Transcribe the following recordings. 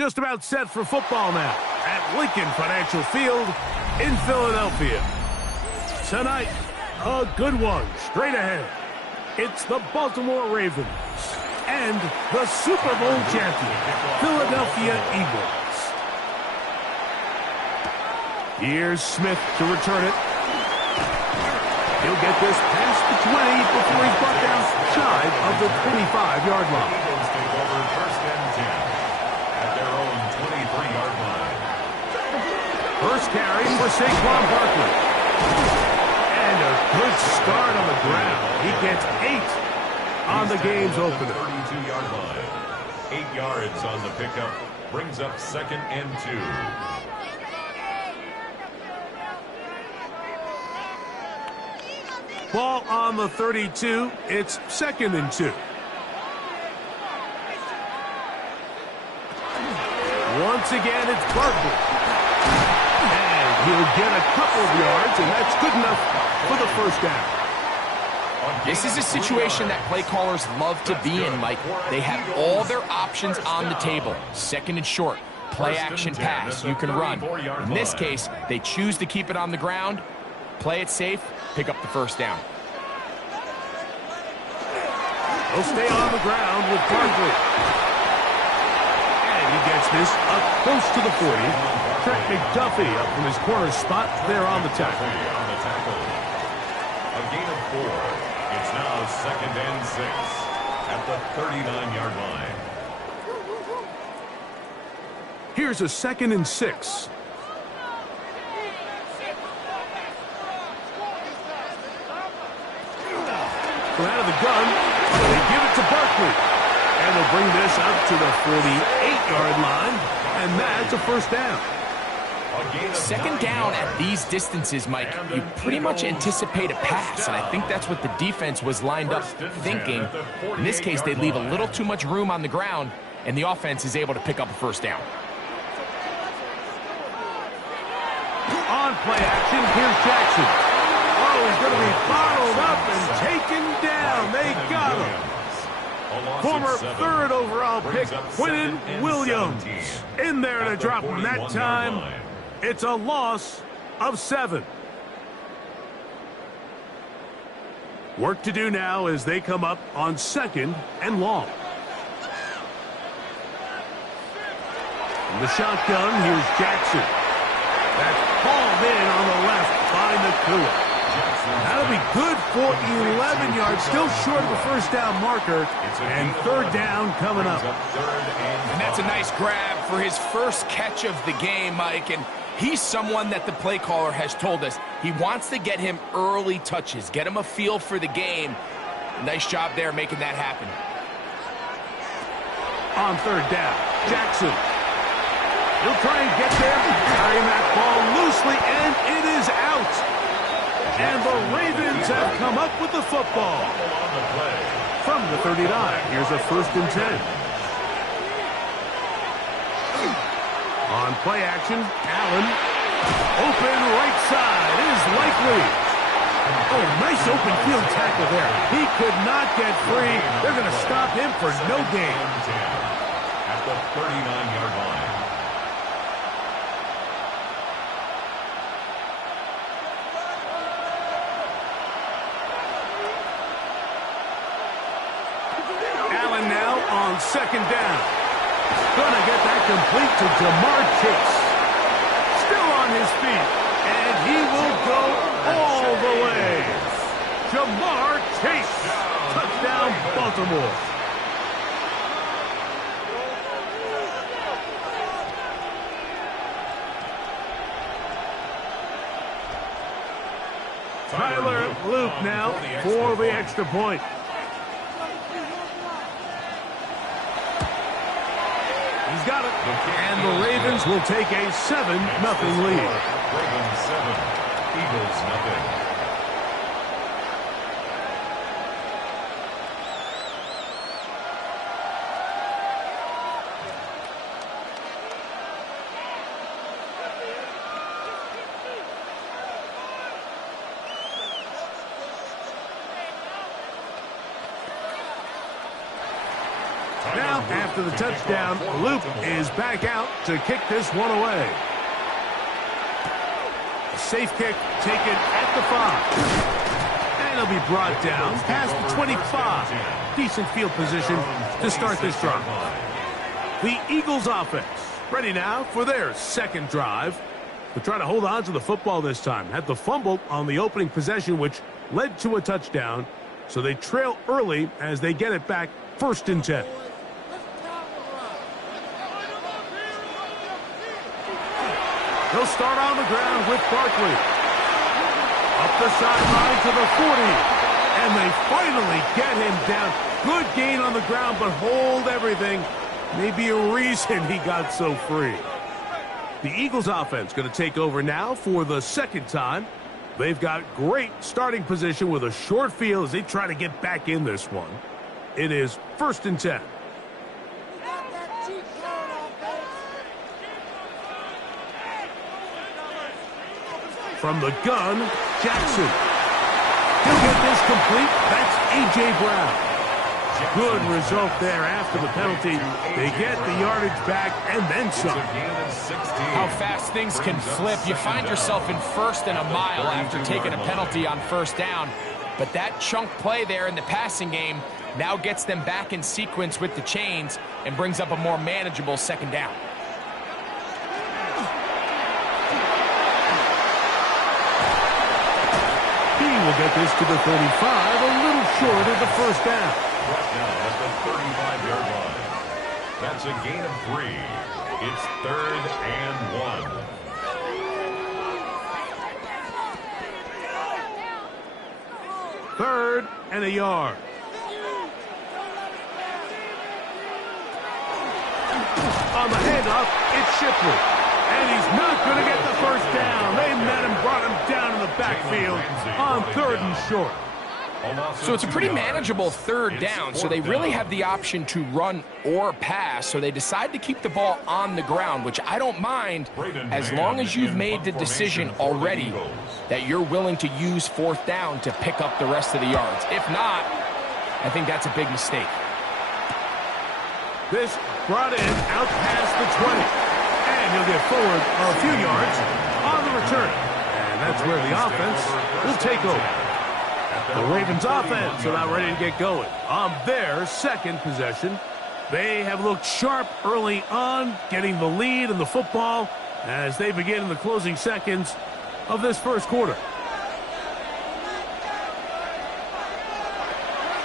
Just about set for football now at Lincoln Financial Field in Philadelphia. Tonight, a good one straight ahead. It's the Baltimore Ravens and the Super Bowl champion, Philadelphia Eagles. Here's Smith to return it. He'll get this past the 20 before he's brought down shy of the 25-yard line. Eagles take over first and 10 at their own 23-yard line. First carry for Saquon Barkley. And a good start on the ground. He gets 8 on the game's opener. 32-yard line. 8 yards on the pickup. Brings up second and 2. Ball on the 32. It's second and 2. Once again, it's Barkley. And he'll get a couple of yards, and that's good enough for the first down. This is a situation that play callers love to be in, Mike. They have all their options on the table. Second and short, play action pass, you can run. In this case, they choose to keep it on the ground, play it safe, pick up the first down. He'll stay on the ground with Barkley. And he gets this up close to the 40. Trent McDuffie up from his corner spot there on the tackle. A gain of 4. It's now second and 6 at the 39-yard line. Here's a second and 6. From out of the gun, they give it to Barkley. And they'll bring this up to the 48-yard line, and that's a first down. Second down at these distances, Mike, you pretty much anticipate a pass, and I think that's what the defense was lined up thinking. In this case, they leave a little too much room on the ground, and the offense is able to pick up a first down. On play action, here's Jackson. Oh, he's going to be bottled up and taken down. They got him. Former third overall pick, Quinnen Williams, in there to drop him that time. It's a loss of 7. Work to do now as they come up on second and long. From the shotgun, here's Jackson. That's hauled in on the left by Nacua. That'll be good for 11 yards, still short of a first down marker, and third down coming up. And that's a nice grab for his first catch of the game, Mike, and he's someone that the play caller has told us he wants to get him early touches, get him a feel for the game. Nice job there making that happen. On third down, Jackson. He'll try and get there, carrying that ball loosely, and it is out. And the Ravens have come up with the football. From the 39, here's a first and 10. On play action, Allen. Open right side is likely. Oh, nice open field tackle there. He could not get free. They're going to stop him for no gain. At the 39-yard line. Allen now on second down. Gonna get that complete to Jamar Chase. Still on his feet, and he will go all the way. Jamar Chase. Touchdown, Baltimore. Tyler Luke now for the extra point. He's got it. And the Ravens will take a 7-0 lead. Ravens 7, Eagles nothing. Now, after the touchdown, Luke is back out to kick this one away. A safe kick taken at the 5. And he'll be brought down past the 25. Decent field position to start this drive. The Eagles offense ready now for their second drive. They're trying to hold on to the football this time. Had the fumble on the opening possession, which led to a touchdown. So they trail early as they get it back, 1st and 10. They'll start on the ground with Barkley. Up the sideline to the 40. And they finally get him down. Good gain on the ground, but hold everything. Maybe a reason he got so free. The Eagles offense going to take over now for the second time. They've got great starting position with a short field as they try to get back in this one. It is 1st and 10. From the gun, Jackson. He'll get this complete. That's A.J. Brown. Good result there after the penalty. They get the yardage back and then some. How fast things can flip. You find yourself in 1st and a mile after taking a penalty on 1st down. But that chunk play there in the passing game now gets them back in sequence with the chains and brings up a more manageable 2nd down. He will get this to the 35, a little short of the 1st down. Right now at the 35-yard line. That's a gain of 3. It's 3rd and 1. Third and a yard. On the handoff, it's Shipley. And he's not going to get the 1st down. They met him, brought him down in the backfield on 3rd and short. So it's a pretty manageable 3rd down, so they really have the option to run or pass, so they decide to keep the ball on the ground, which I don't mind as long as you've made the decision already that you're willing to use 4th down to pick up the rest of the yards. If not, I think that's a big mistake. This brought in out past the 20, and he'll get forward a few yards on the return, and that's where the offense will take over. The Ravens offense are now ready to get going on their 2nd possession. They have looked sharp early on, getting the lead in the football as they begin in the closing seconds of this 1st quarter.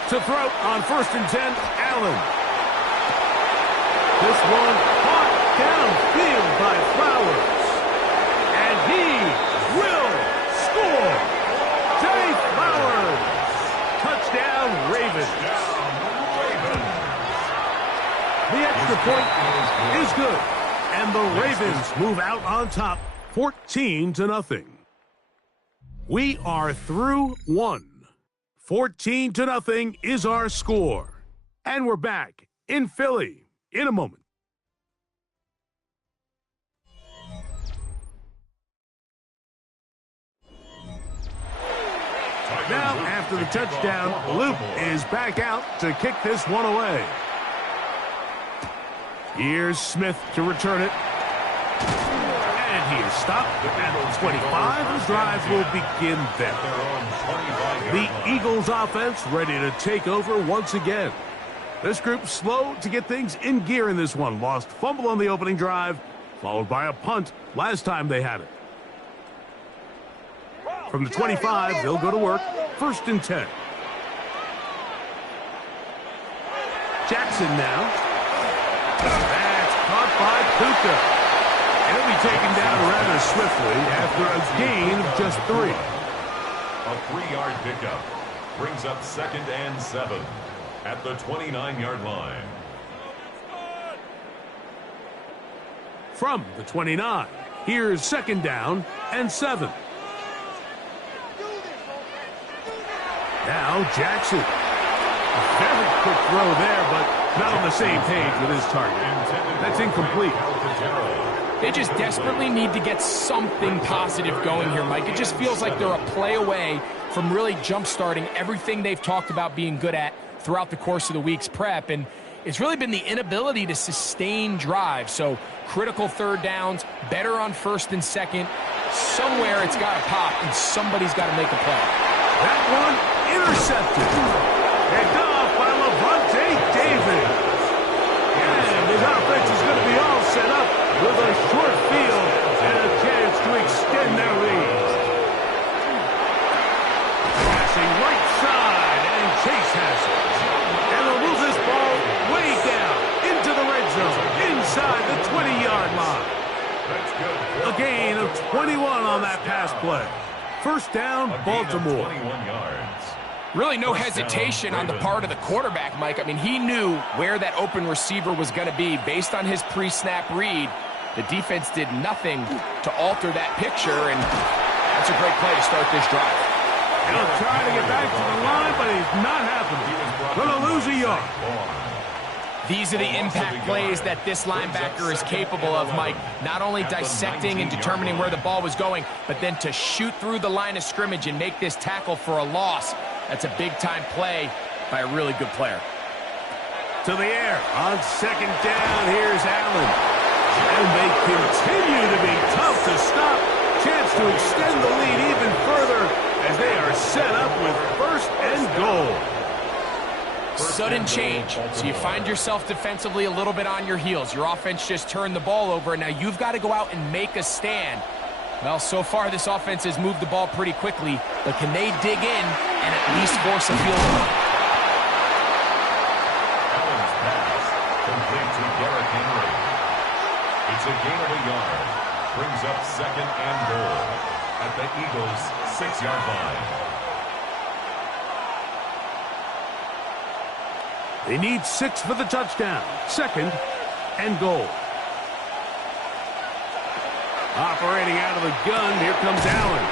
To throw on 1st and 10, Allen. This one caught downfield by Flowers. And he will score. Jay Flowers. Touchdown, Ravens. The extra point is good. And the Ravens move out on top 14-0. We are through 1. 14-0 is our score. And we're back in Philly in a moment. Now, after the touchdown, Luke is back out to kick this one away. Here's Smith to return it. And he is stopped at the 25. The drive will begin then. The Eagles offense ready to take over once again. This group slow to get things in gear in this one. Lost fumble on the opening drive, followed by a punt last time they had it. From the 25, they'll go to work. 1st and 10. Jackson now. That's caught by Puka. And he'll be taken down rather swiftly after a gain of just 3. A 3-yard pickup brings up 2nd and 7 at the 29-yard line. From the 29, here's 2nd down and 7. Now Jackson. A very quick throw there, but not on the same page with his target. That's incomplete. They just desperately need to get something positive going here, Mike. It just feels like they're a play away from really jump-starting everything they've talked about being good at throughout the course of the week's prep. And It's really been the inability to sustain drive. So critical third downs, better on first and second. Somewhere it's got to pop, and somebody's got to make a play. That one intercepted. Picked off by Lavonte David. And his offense is going to be all set up with a short field and a chance to extend their lead. Passing right side, and Chase has it. And they'll move this ball way down into the red zone, inside the 20-yard line. A gain of 21 on that pass play. First down, Baltimore. 21 yards. Really no hesitation on the part of the quarterback, Mike. I mean, he knew where that open receiver was going to be based on his pre-snap read. The defense did nothing to alter that picture, and that's a great play to start this drive. He'll try to get back to the line, but he's not happening. Going to lose a yard. These are the impact plays that this linebacker is capable of, Mike. Not only dissecting and determining where the ball was going, but then to shoot through the line of scrimmage and make this tackle for a loss. That's a big-time play by a really good player. To the air. On second down, here's Allen. And they continue to be tough to stop. Chance to extend the lead even further as they are set up with first and goal. Sudden change. So you find yourself defensively a little bit on your heels. Your offense just turned the ball over, and now you've got to go out and make a stand. Well, so far this offense has moved the ball pretty quickly, but can they dig in and at least force a field goal? Allen's pass complete to Derrick Henry. It's a gain of a yard. Brings up second and goal at the Eagles' 6-yard line. They need 6 for the touchdown. Second and goal. Operating out of the gun, here comes Allen.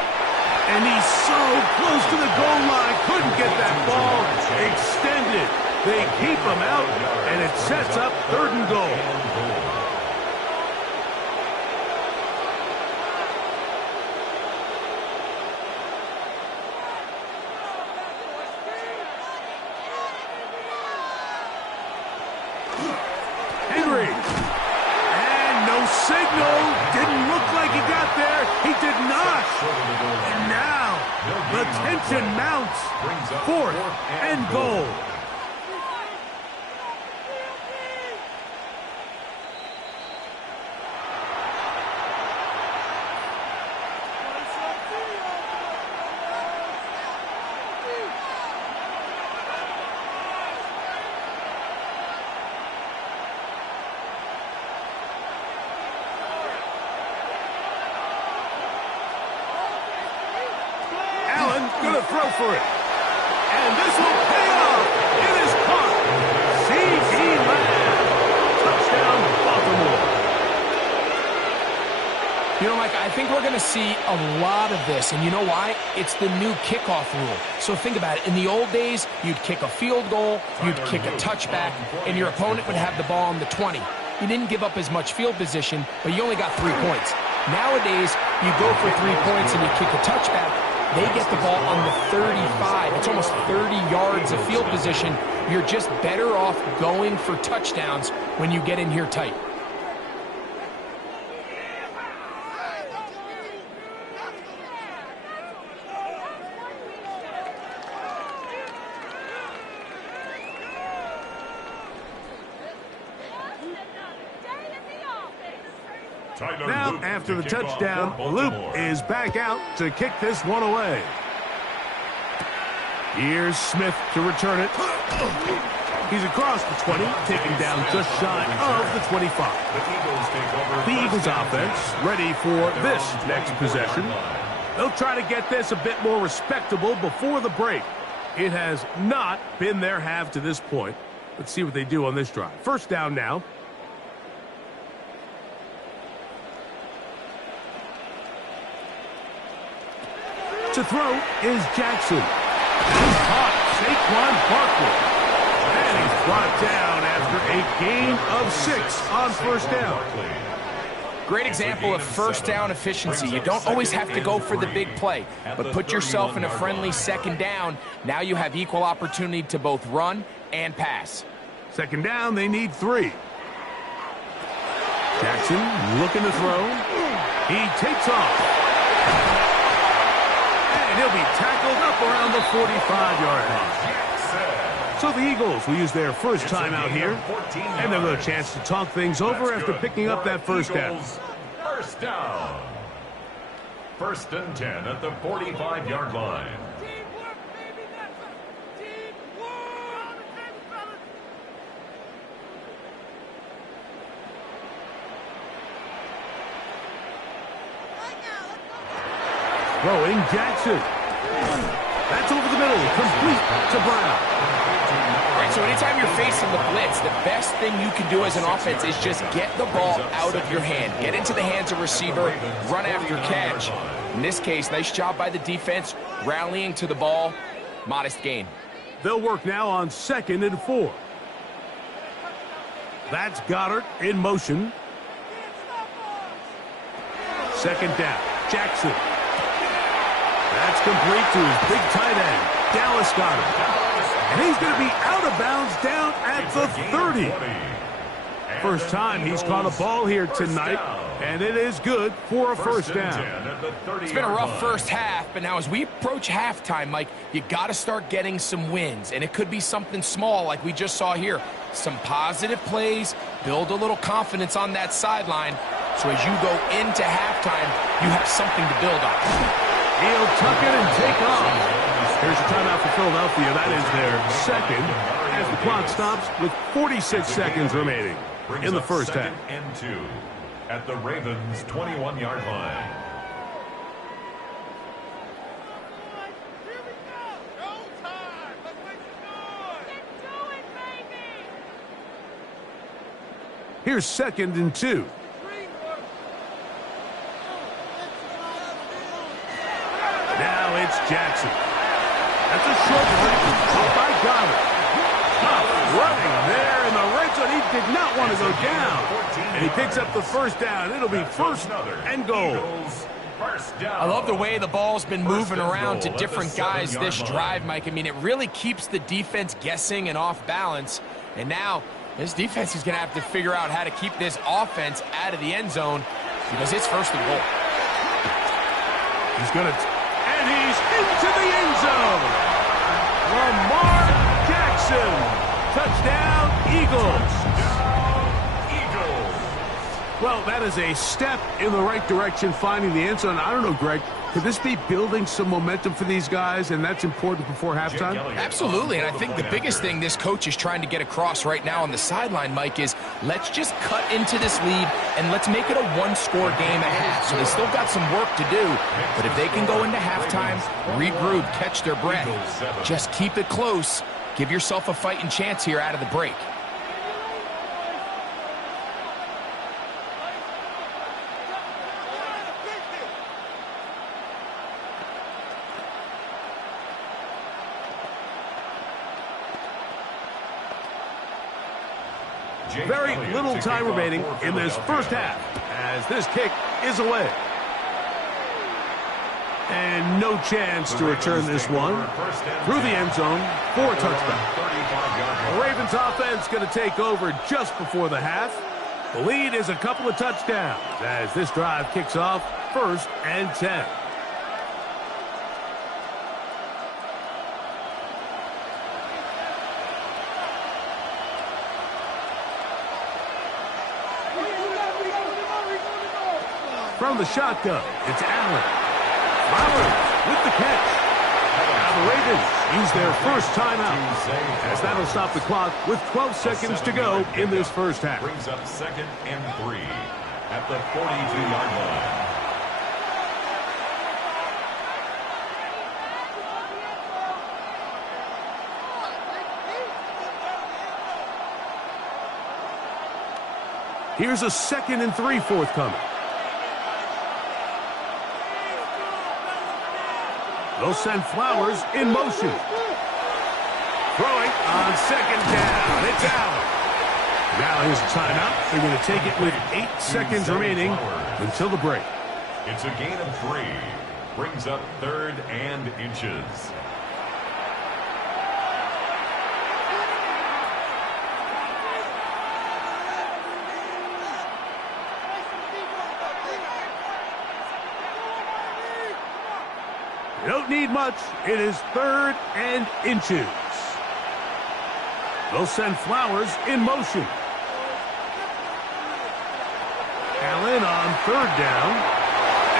And he's so close to the goal line. Couldn't get that ball extended. They keep him out, and it sets up third and goal. Didn't look like he got there. He did not. And now the tension mounts. Fourth and goal. Going to throw for it. And this will pay off. It is caught. C.D. Lamb. Touchdown, Baltimore. You know, Mike, I think we're going to see a lot of this. And you know why? It's the new kickoff rule. So think about it. In the old days, you'd kick a field goal, you'd kick a touchback, and your opponent would have the ball on the 20. You didn't give up as much field position, but you only got 3 points. Nowadays, you go for 3 points and you kick a touchback. They get the ball on the 35. It's almost 30 yards of field position. You're just better off going for touchdowns when you get in here tight. Now, after the touchdown, Loop is back out to kick this one away. Here's Smith to return it. He's across the 20, taken down just shy of the 25. The Eagles offense ready for this next possession. They'll try to get this a bit more respectable before the break. It has not been their half to this point. Let's see what they do on this drive. First down now. To throw is Jackson. He's caught Saquon Barkley. And he's brought down after a gain of 6 on first down. Great example of first down efficiency. You don't always have to go for the big play, but put yourself in a friendly second down. Now you have equal opportunity to both run and pass. Second down, they need 3. Jackson looking to throw. He takes off. And he'll be tackled up around the 45-yard line. So the Eagles will use their first time out here, and they'll have a chance to talk things over after picking up that first down. First down. 1st and 10 at the 45-yard line. Throwing Jackson. That's over the middle, complete to Brown. All right, so anytime you're facing the blitz, the best thing you can do as an offense is just get the ball out of your hand. Get into the hands of receiver, run after catch. In this case, nice job by the defense, rallying to the ball. Modest gain. They'll work now on 2nd and 4. That's Goddard in motion. 2nd down, Jackson. That's complete to his big tight end, Dallas Goedert. And he's going to be out of bounds down at the 30. First time he's caught a ball here tonight, and it is good for a first down. It's been a rough first half, but now as we approach halftime, Mike, you got to start getting some wins, and it could be something small like we just saw here. Some positive plays, build a little confidence on that sideline, so as you go into halftime, you have something to build on. He'll tuck it and take off. Here's a timeout for Philadelphia. That is their second as the clock stops with 46 seconds remaining in the first half. And 2 at the Ravens' 21-yard line. Here's 2nd and 2. Now it's Jackson. That's a short one. Caught by Goddard. Running there in the red zone. He did not want to go down. And he picks up the first down. It'll be 1st and goal. I love the way the ball's been moving around to different guys this drive, Mike. I mean, it really keeps the defense guessing and off balance. And now this defense is going to have to figure out how to keep this offense out of the end zone because it's 1st and goal. He's going to... And he's into the end zone. Lamar Jackson. Touchdown, Eagles. Well, that is a step in the right direction, finding the end zone. I don't know, Greg, could this be building some momentum for these guys, and that's important before halftime? Absolutely, and I think the biggest thing this coach is trying to get across right now on the sideline, Mike, is let's just cut into this lead, and let's make it a one-score game at half. So they still got some work to do, but if they can go into halftime, regroup, catch their breath, just keep it close, give yourself a fighting chance here out of the break. Very little time remaining in this first half as this kick is away. And no chance to return this one through the end zone for a touchdown. The Ravens offense going to take over just before the half. The lead is a couple of touchdowns as this drive kicks off 1st and 10. From the shotgun, it's Allen. Flowers with the catch. Now the Ravens use their first timeout, as that'll stop the clock with 12 seconds to go in this first half. Brings up 2nd and 3 at the 42-yard line. Here's a 2nd and 3 forthcoming. They'll send Flowers in motion. Throwing on 2nd down. It's Allen. Now here's a timeout. They're going to take it with 8 seconds remaining until the break. It's a gain of 3. Brings up 3rd and inches. much. It is 3rd and inches. They'll send Flowers in motion. Allen on 3rd down.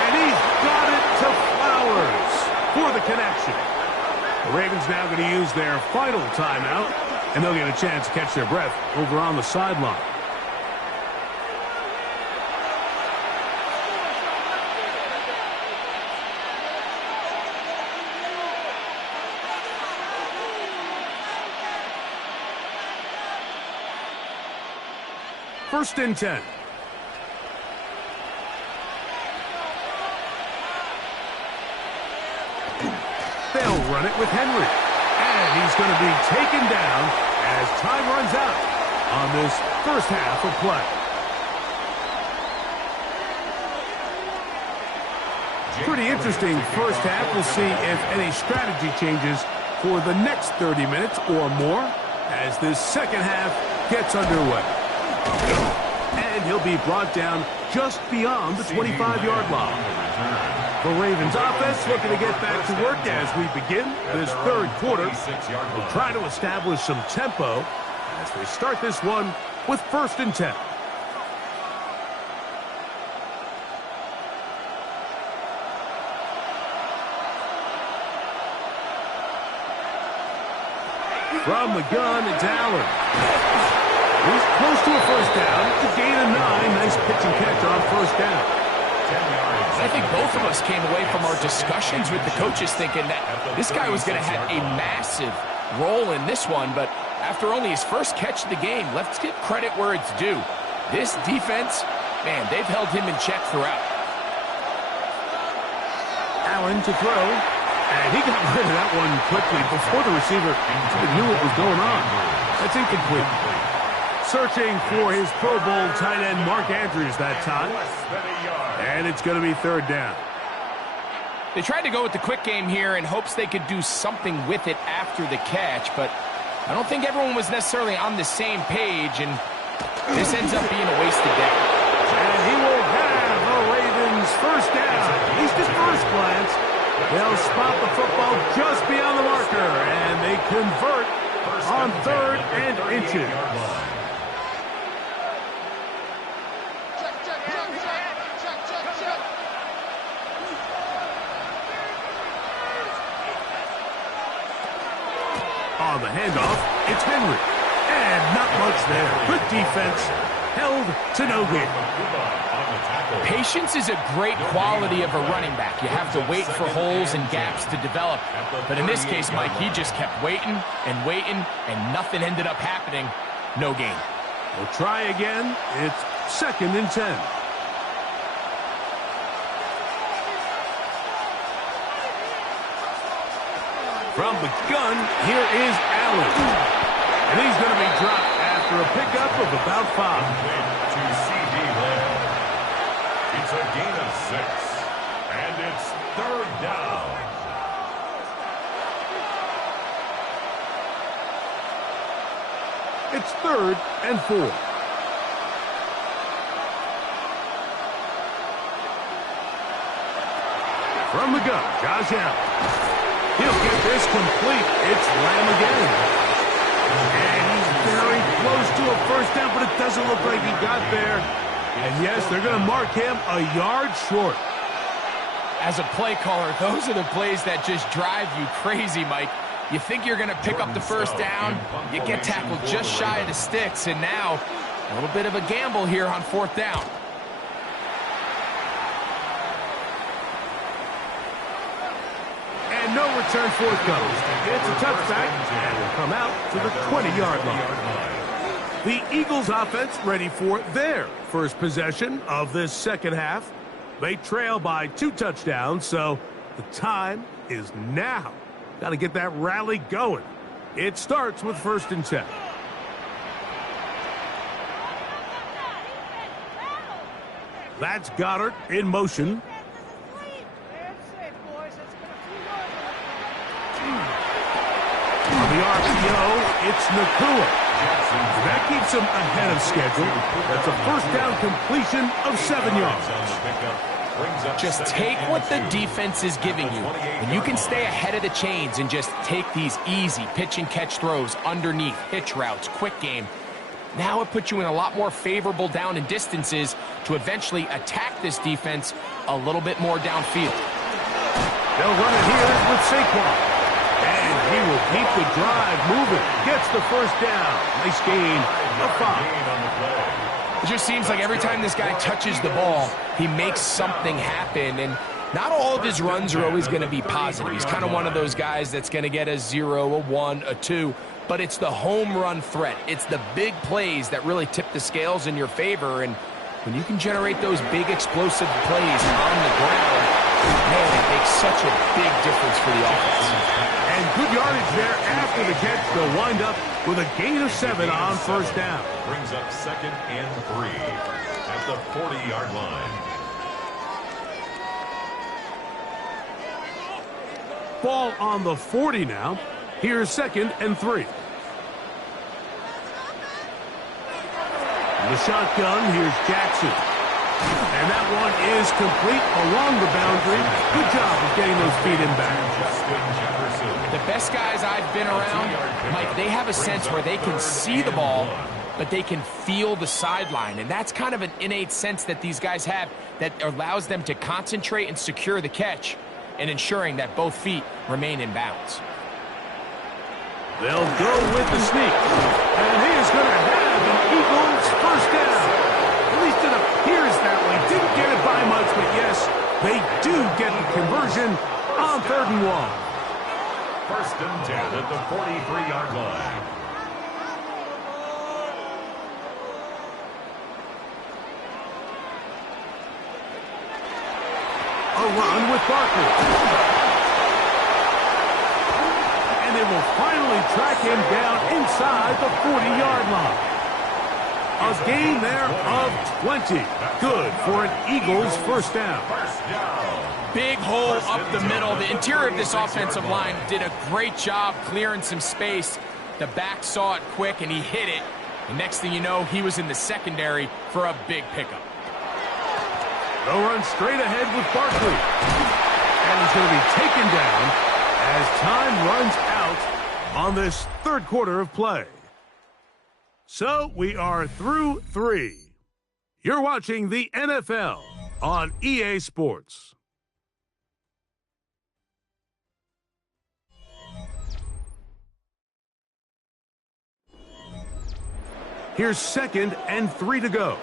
And he's got it to Flowers for the connection. The Ravens now going to use their final timeout, and they'll get a chance to catch their breath over on the sideline. First and 10. They'll run it with Henry. And he's going to be taken down as time runs out on this first half of play. Pretty interesting first half. We'll see if any strategy changes for the next 30 minutes or more as this second half gets underway. And he'll be brought down just beyond the 25-yard line. The Ravens offense looking to get back to work as we begin this third quarter. We'll try to establish some tempo as they start this one with 1st and 10. From the gun, it's Allen. He's close to a first down. It's a gain of 9. Nice pitch and catch on first down. I think both of us came away from our discussions with the coaches thinking that this guy was going to have a massive role in this one, but after only his first catch of the game, let's give credit where it's due. This defense, man, they've held him in check throughout. Allen to throw, and he got rid of that one quickly before the receiver even knew what was going on. That's incomplete. Searching for his Pro Bowl tight end Mark Andrews that time. And it's going to be 3rd down. They tried to go with the quick game here in hopes they could do something with it after the catch, but I don't think everyone was necessarily on the same page, and this ends up being a wasted down. And he will have the Ravens first down. At least his first glance. They'll spot the football just beyond the marker, and they convert on 3rd and inches. On the handoff, it's Henry. And not much there. Good defense. Held to no gain. Patience is a great quality of a running back. You have to wait for holes and gaps to develop. But in this case, Mike, he just kept waiting and waiting, and nothing ended up happening. No gain. We'll try again. It's 2nd and 10. From the gun, here is Allen. And he's going to be dropped after a pickup of about 5. To C.D. Lamb. It's a gain of 6. And it's 3rd down. It's 3rd and 4. From the gun, Josh Allen. He'll get this complete. It's Lamb again. And he's very close to a first down, but it doesn't look like he got there. And yes, they're going to mark him a yard short. As a play caller, those are the plays that just drive you crazy, Mike. You think you're going to pick up the first down, you get tackled just shy of the sticks, and now a little bit of a gamble here on 4th down. No return forthcoming. It's a touchback, and will come out to the 20-yard line. The Eagles offense ready for their first possession of this second half. They trail by 2 touchdowns, so the time is now. Got to get that rally going. It starts with 1st and 10. That's Goddard in motion. On the RPO, it's Nacua. That keeps him ahead of schedule. That's a first down completion of 7 yards. Just take what the defense is giving you, and you can stay ahead of the chains and just take these easy pitch and catch throws underneath, hitch routes, quick game. Now it puts you in a lot more favorable down and distances to eventually attack this defense a little bit more downfield. They'll run it here with Saquon. And he will keep the drive moving. Gets the first down. Nice gain of 5. It just seems like every time this guy touches the ball, he makes something happen. And not all of his runs are always going to be positive. He's kind of one of those guys that's going to get a 0, a 1, a 2. But it's the home run threat. It's the big plays that really tip the scales in your favor. And when you can generate those big explosive plays on the ground, man, it makes such a big difference for the offense. And good yardage there after the catch. They'll wind up with a gain of 7 on first down. Brings up 2nd and 3 at the 40-yard line. Ball on the 40 now. Here's 2nd and 3. The shotgun, here's Jackson. And that one is complete along the boundary. Good job of getting those feet in back. The best guys I've been around, Mike, they have a sense where they can see the ball, but they can feel the sideline. And that's kind of an innate sense that these guys have that allows them to concentrate and secure the catch and ensuring that both feet remain in bounds. They'll go with the sneak. And he is going to have an Eagles first down. At least it appears that way. Didn't get it by much, but yes, they do get the conversion on 3rd and 1. 1st and 10 at the 43-yard line. A run with Barkley. And they will finally track him down inside the 40-yard line. A gain there of 20. Good for an Eagles first down. Big hole up the middle. The interior of this offensive line did a great job clearing some space. The back saw it quick, and he hit it. The next thing you know, he was in the secondary for a big pickup. They'll run straight ahead with Barkley. And he's going to be taken down as time runs out on this 3rd quarter of play. So we are through 3. You're watching the NFL on EA Sports. Here's 2nd and 3 to go.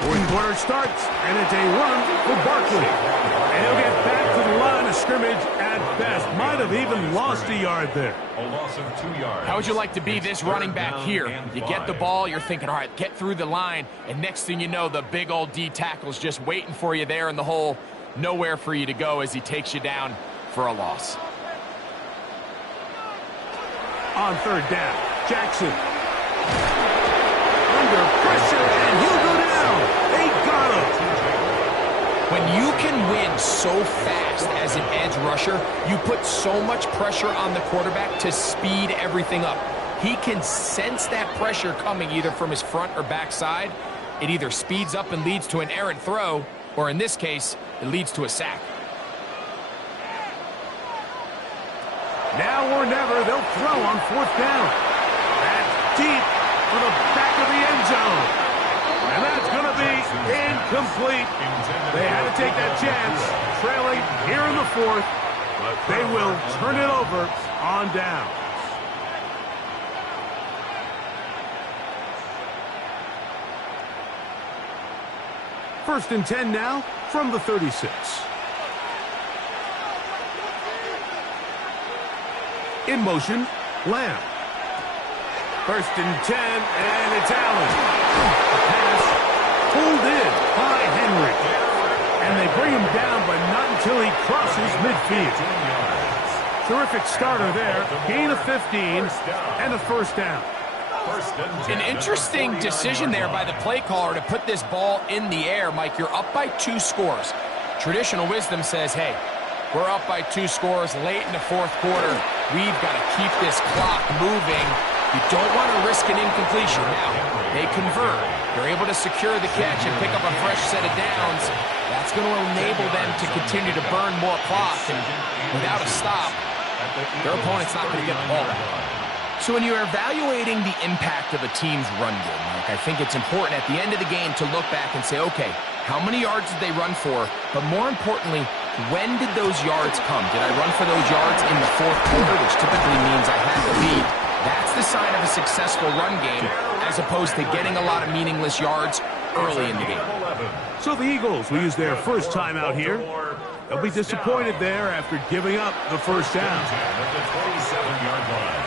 Fourth quarter starts, and it's a run for Barkley. And he'll get back to the line of scrimmage at best. Might have even lost a yard there. A loss of 2 yards. How would you like to be this running back here? You get the ball, you're thinking, all right, get through the line, and next thing you know, the big old D tackle's just waiting for you there in the hole. Nowhere for you to go as he takes you down for a loss. On 3rd down, Jackson. Under pressure, and he'll go down. They got him. When you can win so fast as an edge rusher, you put so much pressure on the quarterback to speed everything up. He can sense that pressure coming either from his front or back side. It either speeds up and leads to an errant throw, or in this case, it leads to a sack. Now or never, they'll throw on 4th down. That's deep for the back of the end zone. And that's going to be incomplete. They had to take that chance, trailing here in the 4th, but they will turn it over on down. First and 10 now from the 36. In motion, Lamb. First and 10, and it's Allen. The pass pulled in by Henry. And they bring him down, but not until he crosses midfield. Terrific starter there. Gain of 15 and a first down. An interesting decision there by the play caller to put this ball in the air. Mike, you're up by 2 scores. Traditional wisdom says, hey, we're up by 2 scores late in the 4th quarter. We've got to keep this clock moving. You don't want to risk an incompletion. Now, they convert. They're able to secure the catch and pick up a fresh set of downs. That's going to enable them to continue to burn more clock. And without a stop, their opponent's not going to get the ball back. So when you're evaluating the impact of a team's run game, I think it's important at the end of the game to look back and say, okay, how many yards did they run for? But more importantly, when did those yards come? Did I run for those yards in the fourth quarter, which typically means I had the lead? That's the sign of a successful run game, as opposed to getting a lot of meaningless yards early in the game. So the Eagles will use their first time out here. They'll be disappointed there after giving up the first down. At the 27-yard line.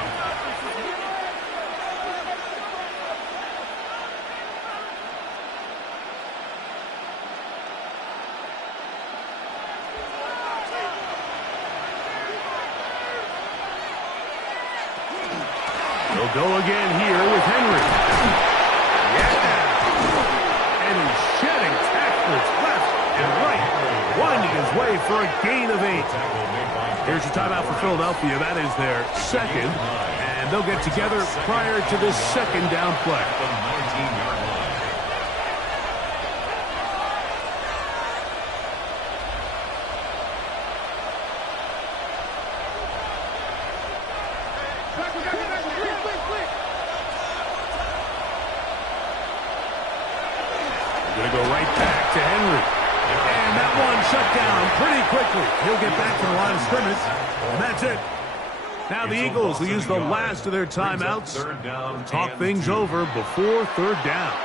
They'll go again here with Henry. Yeah! And he's shedding tacklers left and right, winding his way for a gain of 8. Here's your timeout for Philadelphia. That is their second, and they'll get together prior to this second down play. The 19-yard line. Going to go right back to Henry. And that one shut down pretty quickly. He'll get back to the line of scrimmage, and that's it. Now the Eagles will use the last of their timeouts. Talk things over before third down.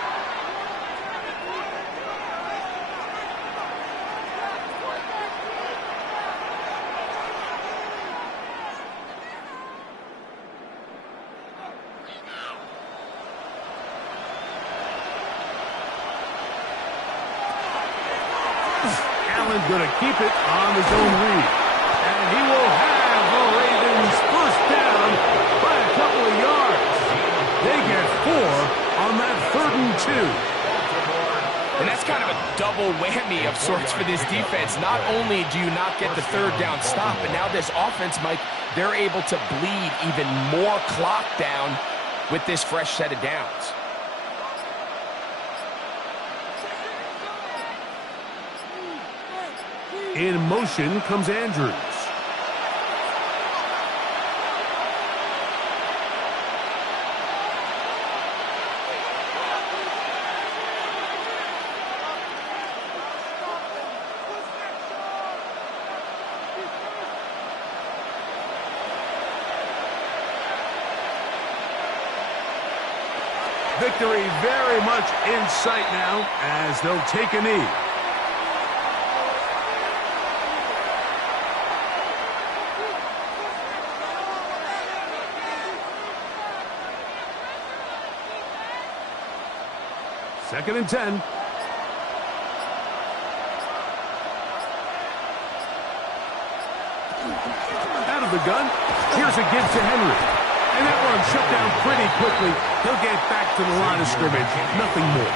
Allen's going to keep it on his own read. And he will have the Ravens first down by a couple of yards. They get 4 on that 3rd and 2. And that's kind of a double whammy of sorts for this defense. Not only do you not get the third down stop, but now this offense, Mike, they're able to bleed even more clock down with this fresh set of downs. In motion comes Andrews. Victory very much in sight now as they'll take a knee. Second and 10. Out of the gun. Here's a give to Henry. And that one shut down pretty quickly. He'll get back to the line of scrimmage. Nothing more.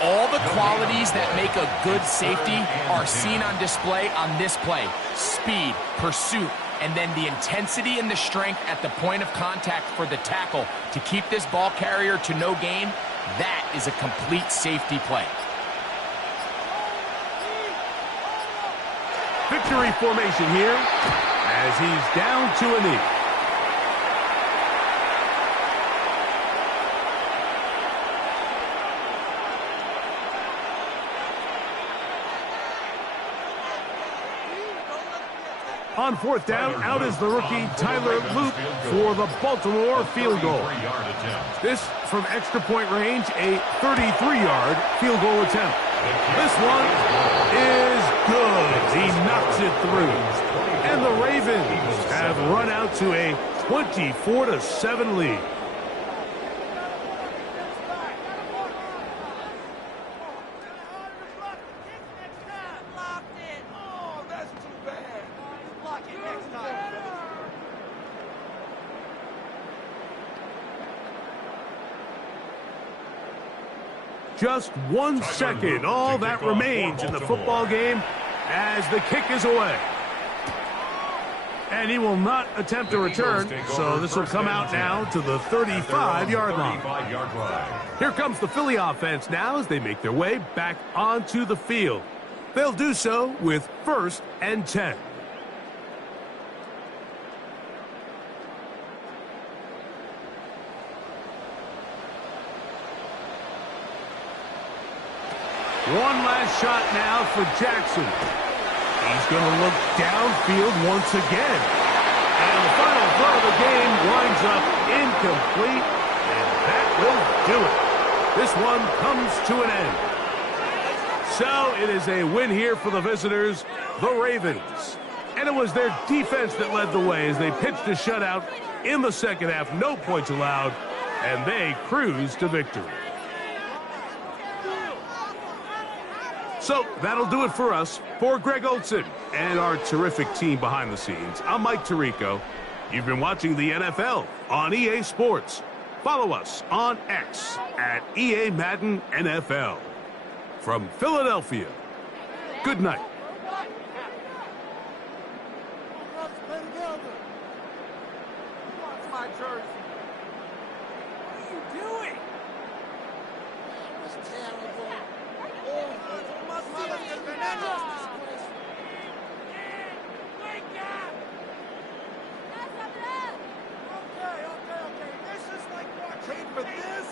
All the qualities that make a good safety are seen on display on this play. Speed, pursuit, and then the intensity and the strength at the point of contact for the tackle to keep this ball carrier to no gain. That is a complete safety play. Victory formation here as he's down to a knee. On 4th down, out is the rookie Tyler Loop for the Baltimore field goal. This from extra point range, a 33-yard field goal attempt. This one is good. He knocks it through. And the Ravens have run out to a 24-7 lead. Just 1 second, all that remains in the football game as the kick is away. And he will not attempt a return, so this will come out now to the 35-yard line. Here comes the Philly offense now as they make their way back onto the field. They'll do so with 1st and 10. One last shot now for Jackson. He's going to look downfield once again. And the final throw of the game winds up incomplete, and that will do it. This one comes to an end. So it is a win here for the visitors, the Ravens. And it was their defense that led the way as they pitched a shutout in the second half. No points allowed, and they cruised to victory. So that'll do it for us. For Greg Olson and our terrific team behind the scenes, I'm Mike Tirico. You've been watching the NFL on EA Sports. Follow us on X at EA Madden NFL. From Philadelphia, good night. What's my jersey? What are you doing? That was terrible. Okay. This is like watching for this.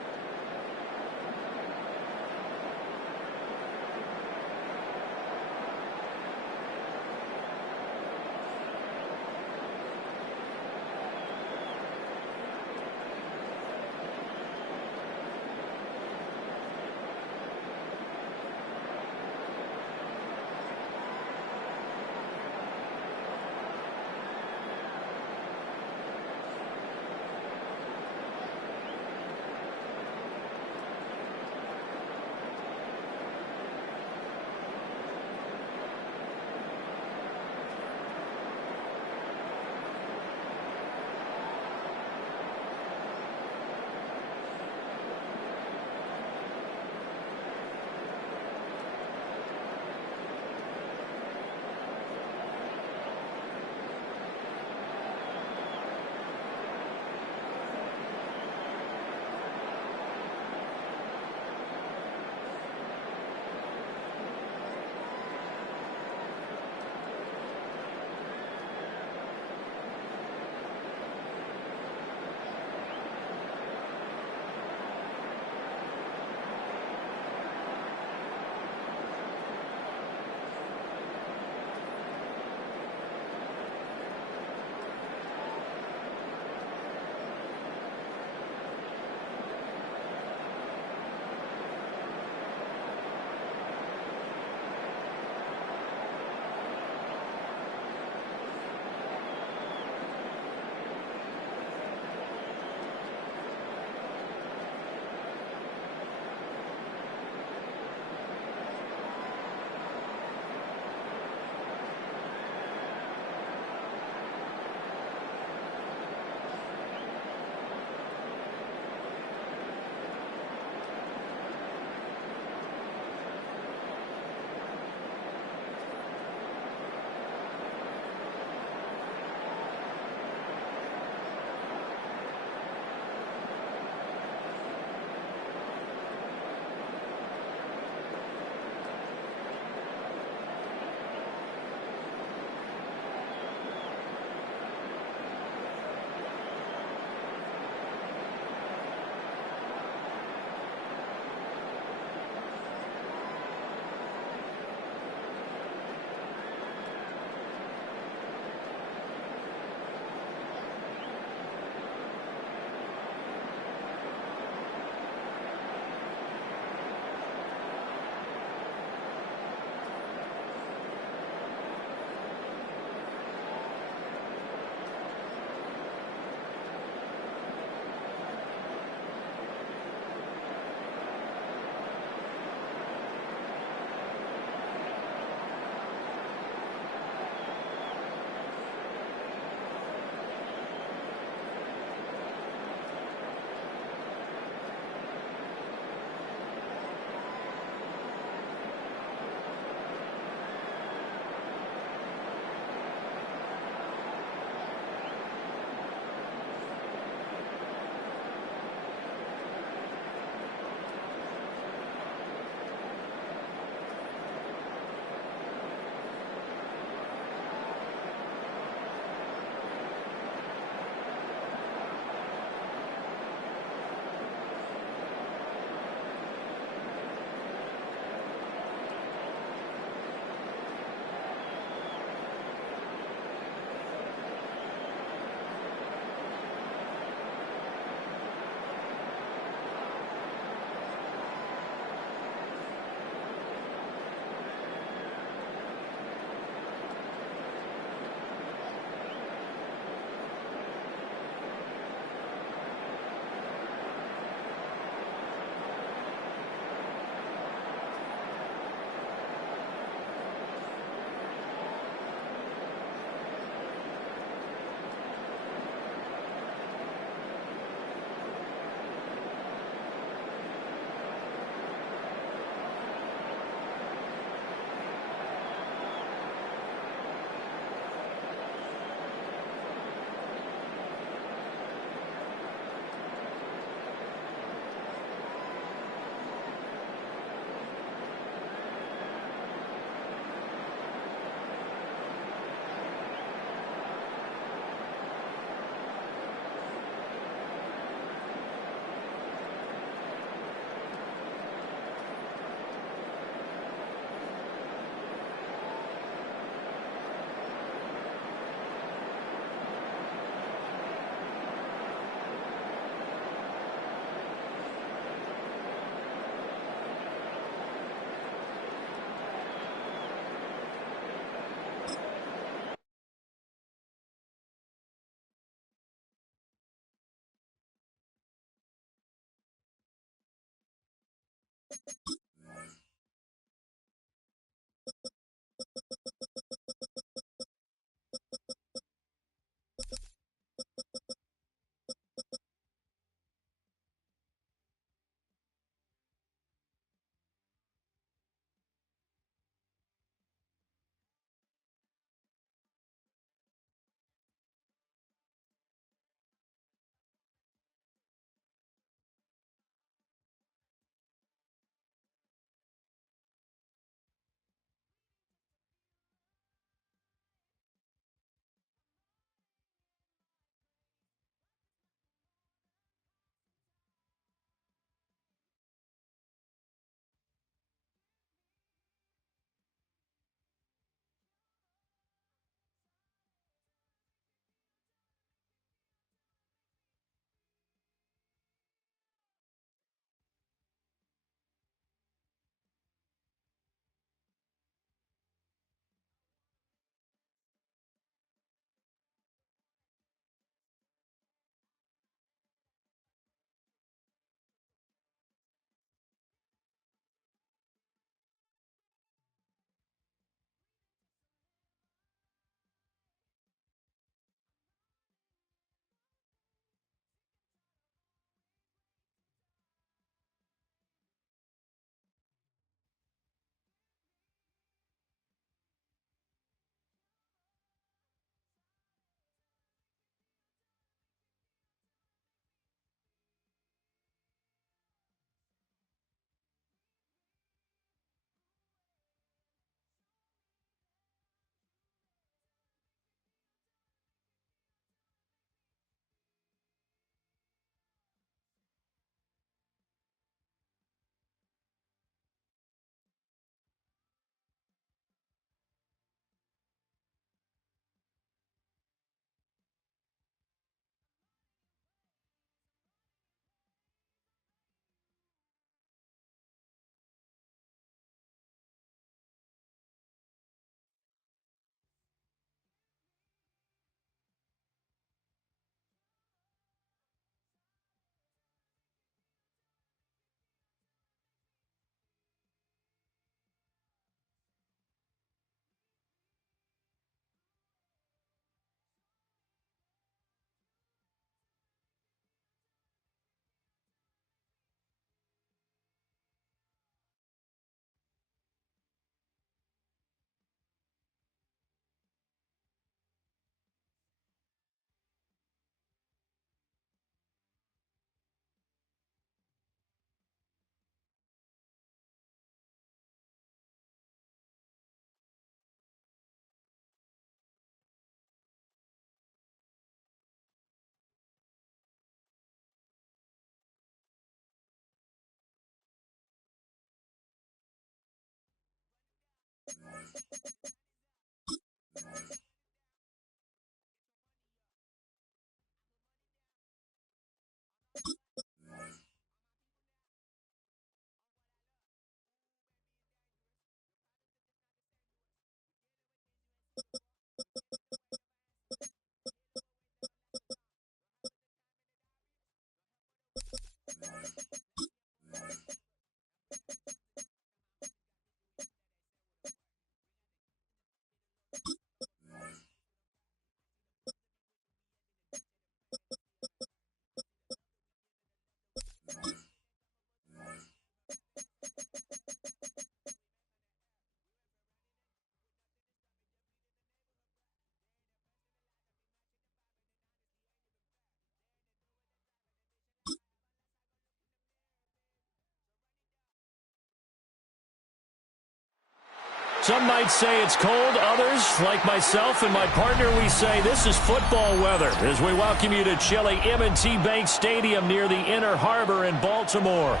Some might say it's cold. Others, like myself and my partner, we say this is football weather as we welcome you to chilly M&T Bank Stadium near the Inner Harbor in Baltimore.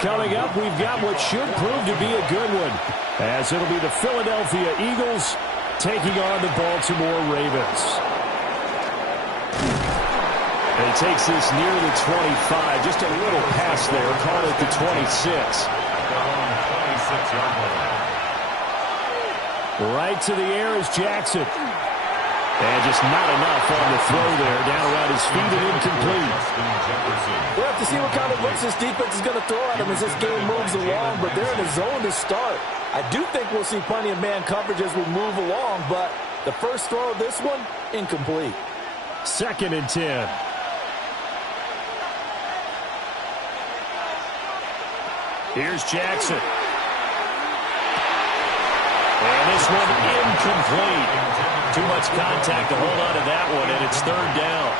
Coming up, we've got what should prove to be a good one, as it'll be the Philadelphia Eagles taking on the Baltimore Ravens. And he takes this near the 25, just a little past there, call it the 26. Right to the air is Jackson. And just not enough on the throw there. Down around his feet and incomplete. We'll have to see what kind of looks this defense is going to throw at him as this game moves along, but they're in a zone to start. I do think we'll see plenty of man coverage as we move along, but the first throw of this one, incomplete. 2nd and 10. Here's Jackson. And this one incomplete. Too much contact to hold on to that one, and it's 3rd down.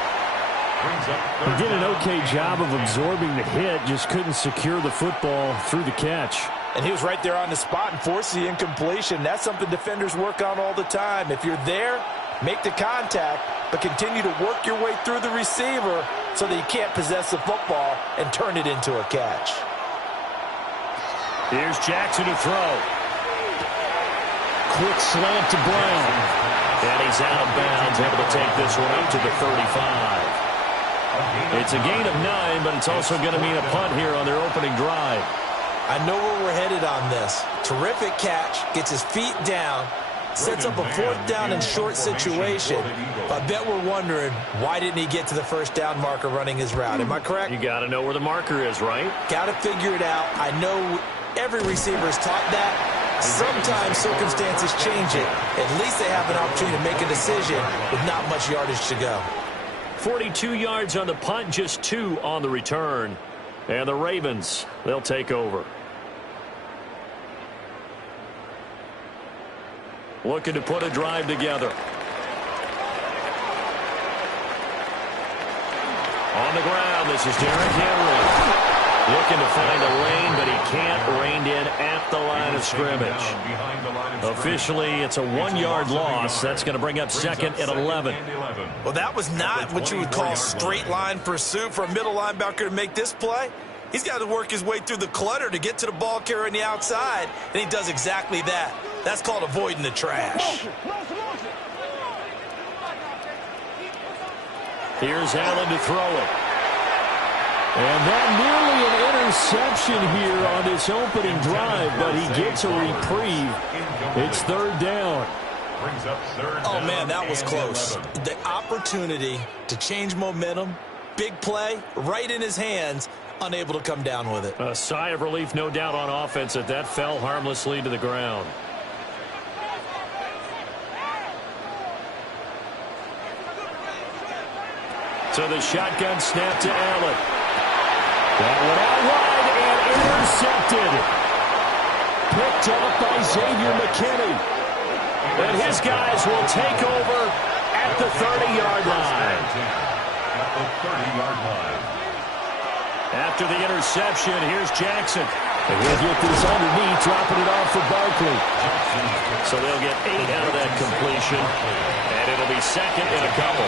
He did an okay job of absorbing the hit, just couldn't secure the football through the catch. And he was right there on the spot and forced the incompletion. That's something defenders work on all the time. If you're there, make the contact, but continue to work your way through the receiver so that you can't possess the football and turn it into a catch. Here's Jackson to throw. Quick slant to Brown. And he's out of bounds, able to take this one up to the 35. It's a gain of 9, but it's also going to mean a punt here on their opening drive. I know where we're headed on this. Terrific catch, gets his feet down, sets up a 4th down and short situation. I bet we're wondering, why didn't he get to the 1st down marker running his route? Am I correct? You got to know where the marker is, right? Got to figure it out. I know every receiver is taught that. Sometimes circumstances change it. At least they have an opportunity to make a decision with not much yardage to go. 42 yards on the punt, just 2 on the return. And the Ravens, they'll take over. Looking to put a drive together. On the ground, this is Derrick Henry. Looking to find a lane, but he can't rein in at the line of scrimmage. Officially, it's a 1-yard loss. That's going to bring up 2nd and 11. Well, that was not what you would call straight line pursuit for a middle linebacker to make this play. He's got to work his way through the clutter to get to the ball carrier on the outside, and he does exactly that. That's called avoiding the trash. Here's Allen to throw it. And that nearly an interception here on this opening drive, but he gets a reprieve. It's 3rd down. Oh, man, that was close. The opportunity to change momentum, big play, right in his hands, unable to come down with it. A sigh of relief, no doubt, on offense that fell harmlessly to the ground. So the shotgun snap to Allen. That one out wide and intercepted. Picked up by Xavier McKinney. And his guys will take over at the 30-yard line. At the 30-yard line. After the interception, here's Jackson. And he'll get this underneath, dropping it off for Barkley. So they'll get 8 out of that completion. And it'll be 2nd and a couple.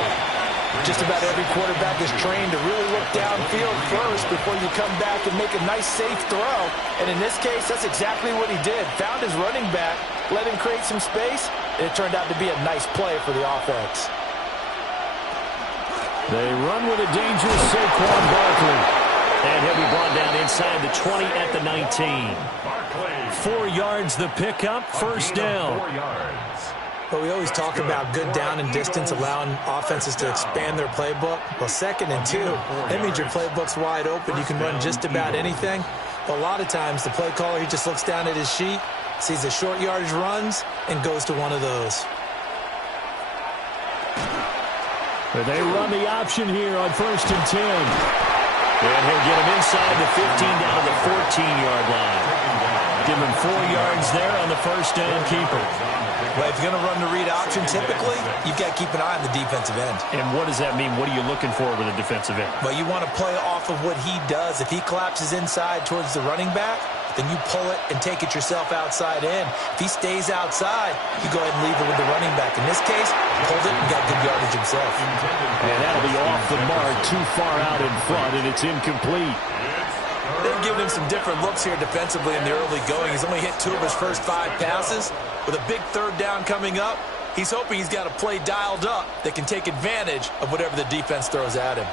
Just about every quarterback is trained to really look downfield first before you come back and make a nice, safe throw. And in this case, that's exactly what he did. Found his running back, let him create some space, and it turned out to be a nice play for the offense. They run with a dangerous Saquon Barkley. And he'll be brought down inside the 20 at the 19. 4 yards the pickup, 1st down. 4 yards. But we always talk about good down and distance, allowing offenses to expand their playbook. Well, 2nd and 2, that means your playbook's wide open. You can run just about anything. But a lot of times, the play caller, he just looks down at his sheet, sees the short yardage runs, and goes to one of those. But they run the option here on 1st and 10. And he'll get him inside the 15 down to the 14-yard line. Give him 4 yards there on the 1st down keeper. Well, if you're going to run the read option, typically, you've got to keep an eye on the defensive end. And what does that mean? What are you looking for with a defensive end? Well, you want to play off of what he does. If he collapses inside towards the running back, then you pull it and take it yourself outside in. If he stays outside, you go ahead and leave it with the running back. In this case, pulled it and got good yardage himself. And that'll be off the mark, too far out in front, and it's incomplete. They've given him some different looks here defensively in the early going. He's only hit 2 of his first 5 passes. With a big 3rd down coming up, he's hoping he's got a play dialed up that can take advantage of whatever the defense throws at him.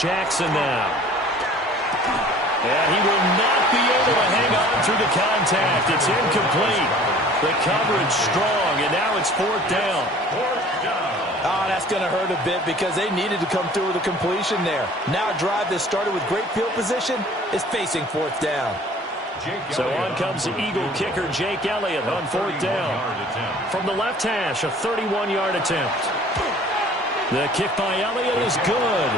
Jackson now. And he will not be able to hang on through the contact. It's incomplete. The coverage strong, and now it's fourth down. Oh, that's going to hurt a bit because they needed to come through with a completion there. Now a drive that started with great field position is facing fourth down. So on comes the Eagle kicker, Jake Elliott, on fourth down. From the left hash, a 31-yard attempt. The kick by Elliott is good.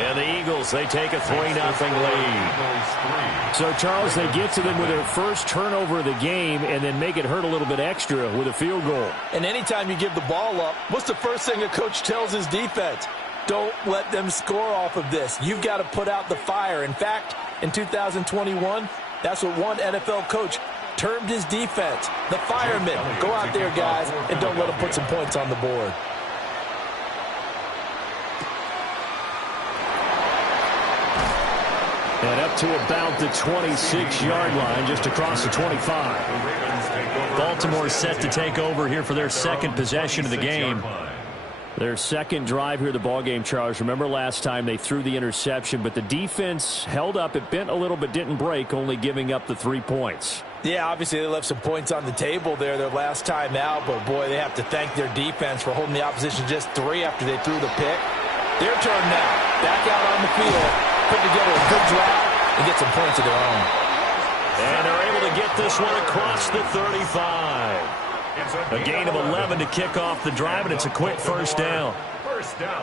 And the Eagles, they take a 3-0 lead. So, Charles, they get to them with their first turnover of the game and then make it hurt a little bit extra with a field goal. And anytime you give the ball up, what's the first thing a coach tells his defense? Don't let them score off of this. You've got to put out the fire. In fact, in 2021, that's what one NFL coach termed his defense, the firemen. Go out there, guys, and don't let them put some points on the board. And up to about the 26-yard line, just across the 25. Baltimore set to take over here for their second possession of the game. Their second drive here of the ballgame, Charles. Remember last time they threw the interception, but the defense held up. It bent a little but didn't break, only giving up the 3 points. Yeah, obviously they left some points on the table there their last time out, but boy, they have to thank their defense for holding the opposition just 3 after they threw the pick. Their turn now. Back out on the field, put together a good drive and get some points of their own. And they're able to get this one across the 35. A gain of 11 to kick off the drive, and it's a quick first down.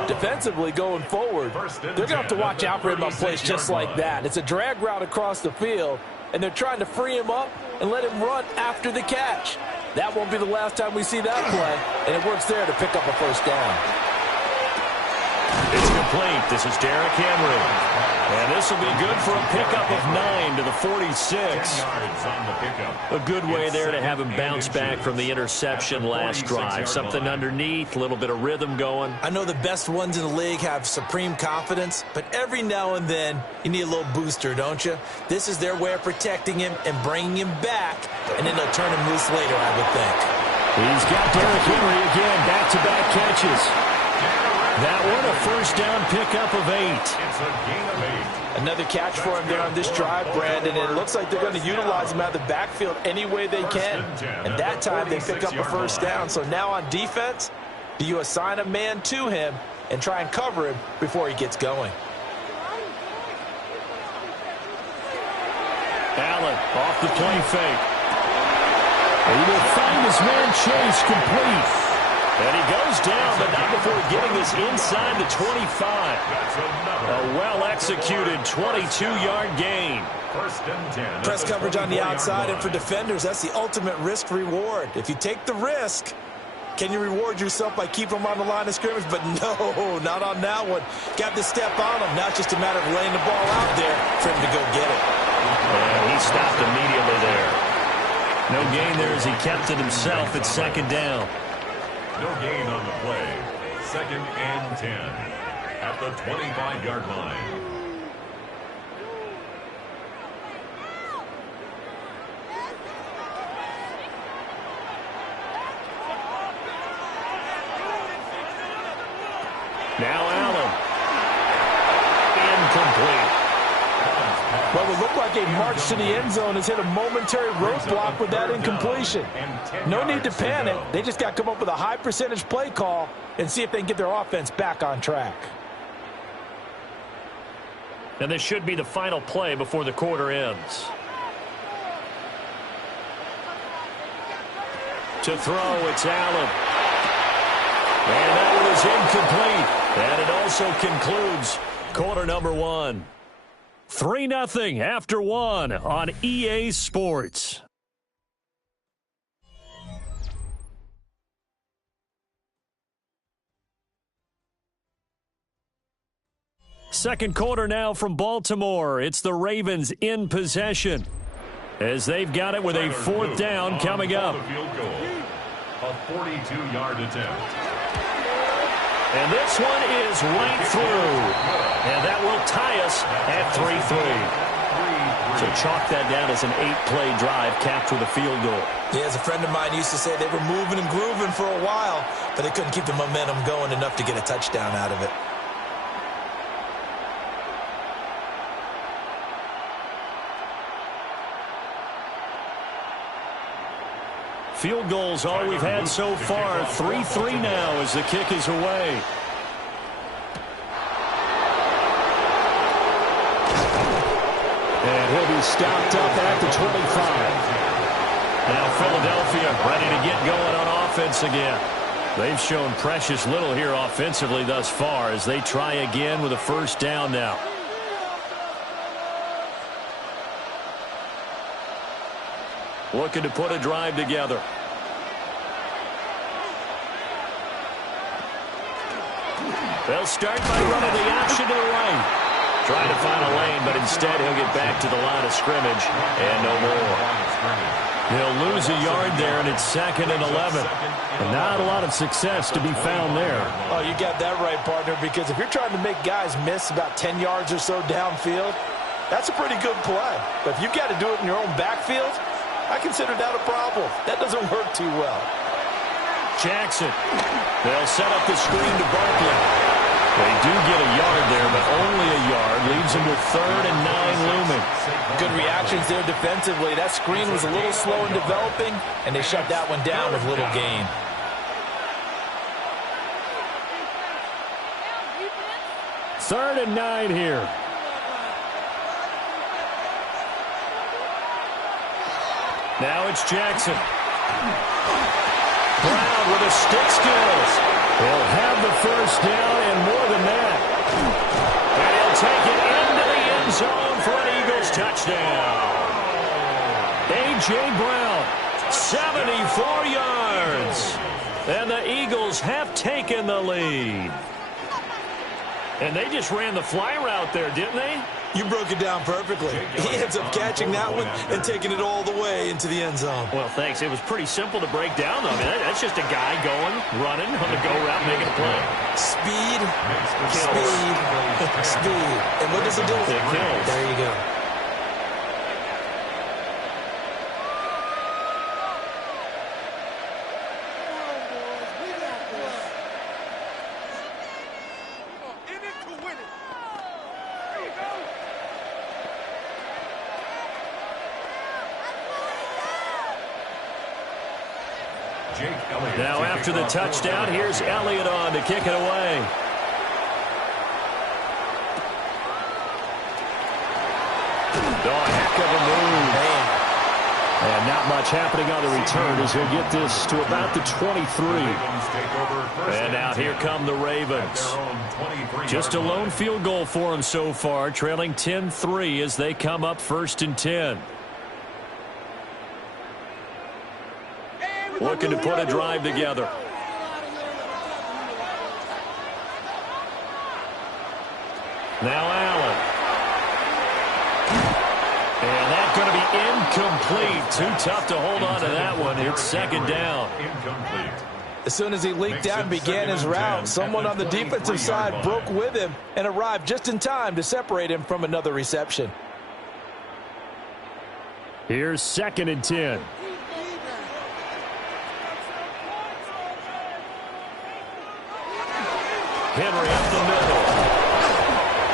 Defensively going forward, they're going to have to watch out for him on plays just like that. It's a drag route across the field, and they're trying to free him up and let him run after the catch. That won't be the last time we see that play, and it works there to pick up a first down. It's complete. This is Derrick Henry. And this will be good for a pickup of 9 to the 46. A good way there to have him bounce back from the interception last drive. Something underneath, a little bit of rhythm going. I know the best ones in the league have supreme confidence, but every now and then you need a little booster, don't you? This is their way of protecting him and bringing him back, and then they'll turn him loose later, I would think. He's got Derrick Henry again, back-to-back catches. That one, a first down pickup of 8. It's a gain of 8. Another catch for him there on this drive, Brandon, and it looks like they're going to utilize him out of the backfield any way they can. And that time they pick up a first down. So now on defense, do you assign a man to him and try and cover him before he gets going? Allen off the play fake. He will find his man Chase complete. And he goes down, but not before getting this inside the 25. A well-executed 22-yard gain. First and 10. Press coverage on the outside, and for defenders, that's the ultimate risk-reward. If you take the risk, can you reward yourself by keeping them on the line of scrimmage? But no, not on that one. Got to step on them. Now it's just a matter of laying the ball out there for him to go get it. And he stopped immediately there. No gain there as he kept it himself at second down. No gain on the play. Second and 10 at the 25-yard line. Now Allen. Incomplete. Well, it looked like a march to the end zone has hit a momentary roadblock with that incompletion. No need to panic. They just got to come up with a high percentage play call and see if they can get their offense back on track. And this should be the final play before the quarter ends. To throw, it's Allen. And that one is incomplete. And it also concludes quarter number 1. 3-0 after 1 on EA Sports. Second quarter now from Baltimore. It's the Ravens in possession as they've got it with a fourth down coming up. A 42-yard attempt. And this one is right through. And that will tie us at 3-3. So chalk that down as an 8-play drive capped with a field goal. Yeah, as a friend of mine used to say, they were moving and grooving for a while, but they couldn't keep the momentum going enough to get a touchdown out of it. Field goals all we've had so far. 3-3 now as the kick is away. And he'll be stopped up at the 25. Now Philadelphia ready to get going on offense again. They've shown precious little here offensively thus far as they try again with a first down now. Looking to put a drive together. They'll start by running the option to the right. Trying to find a lane, but instead he'll get back to the line of scrimmage and no more. He'll lose a yard there, and it's 2nd and 11. And not a lot of success to be found there. Oh, you got that right, partner, because if you're trying to make guys miss about 10 yards or so downfield, that's a pretty good play. But if you've got to do it in your own backfield, I consider that a problem. That doesn't work too well. Jackson. They'll set up the screen to Barkley. They do get a yard there, but only a yard. Leaves them with 3rd and 9 looming. Good reactions there defensively. That screen was a little slow in developing, and they shut that one down with little gain. Third and 9 here. Now it's Jackson. Brown with a stick skills. He'll have the first down and more than that. And he'll take it into the end zone for an Eagles touchdown. A.J. Brown, 74 yards. And the Eagles have taken the lead. And they just ran the fly route there, didn't they? You broke it down perfectly. He ends up catching that one and taking it all the way into the end zone. Well, thanks. It was pretty simple to break down, though. I mean, that's just a guy going, running on the go route, making a play. Speed, speed, speed. And what does it do? It kills. There you go. Now after the touchdown, here's Elliott on to kick it away. Oh, heck of a move. And not much happening on the return as he'll get this to about the 23. And now here come the Ravens. Just a lone field goal for them so far, trailing 10-3 as they come up 1st and 10. Looking to put a drive together. Now Allen. And that's going to be incomplete. Too tough to hold on to that one. It's 2nd down. As soon as he leaked out and began his route, someone on the defensive side broke with him and arrived just in time to separate him from another reception. Here's 2nd and 10. Henry up the middle.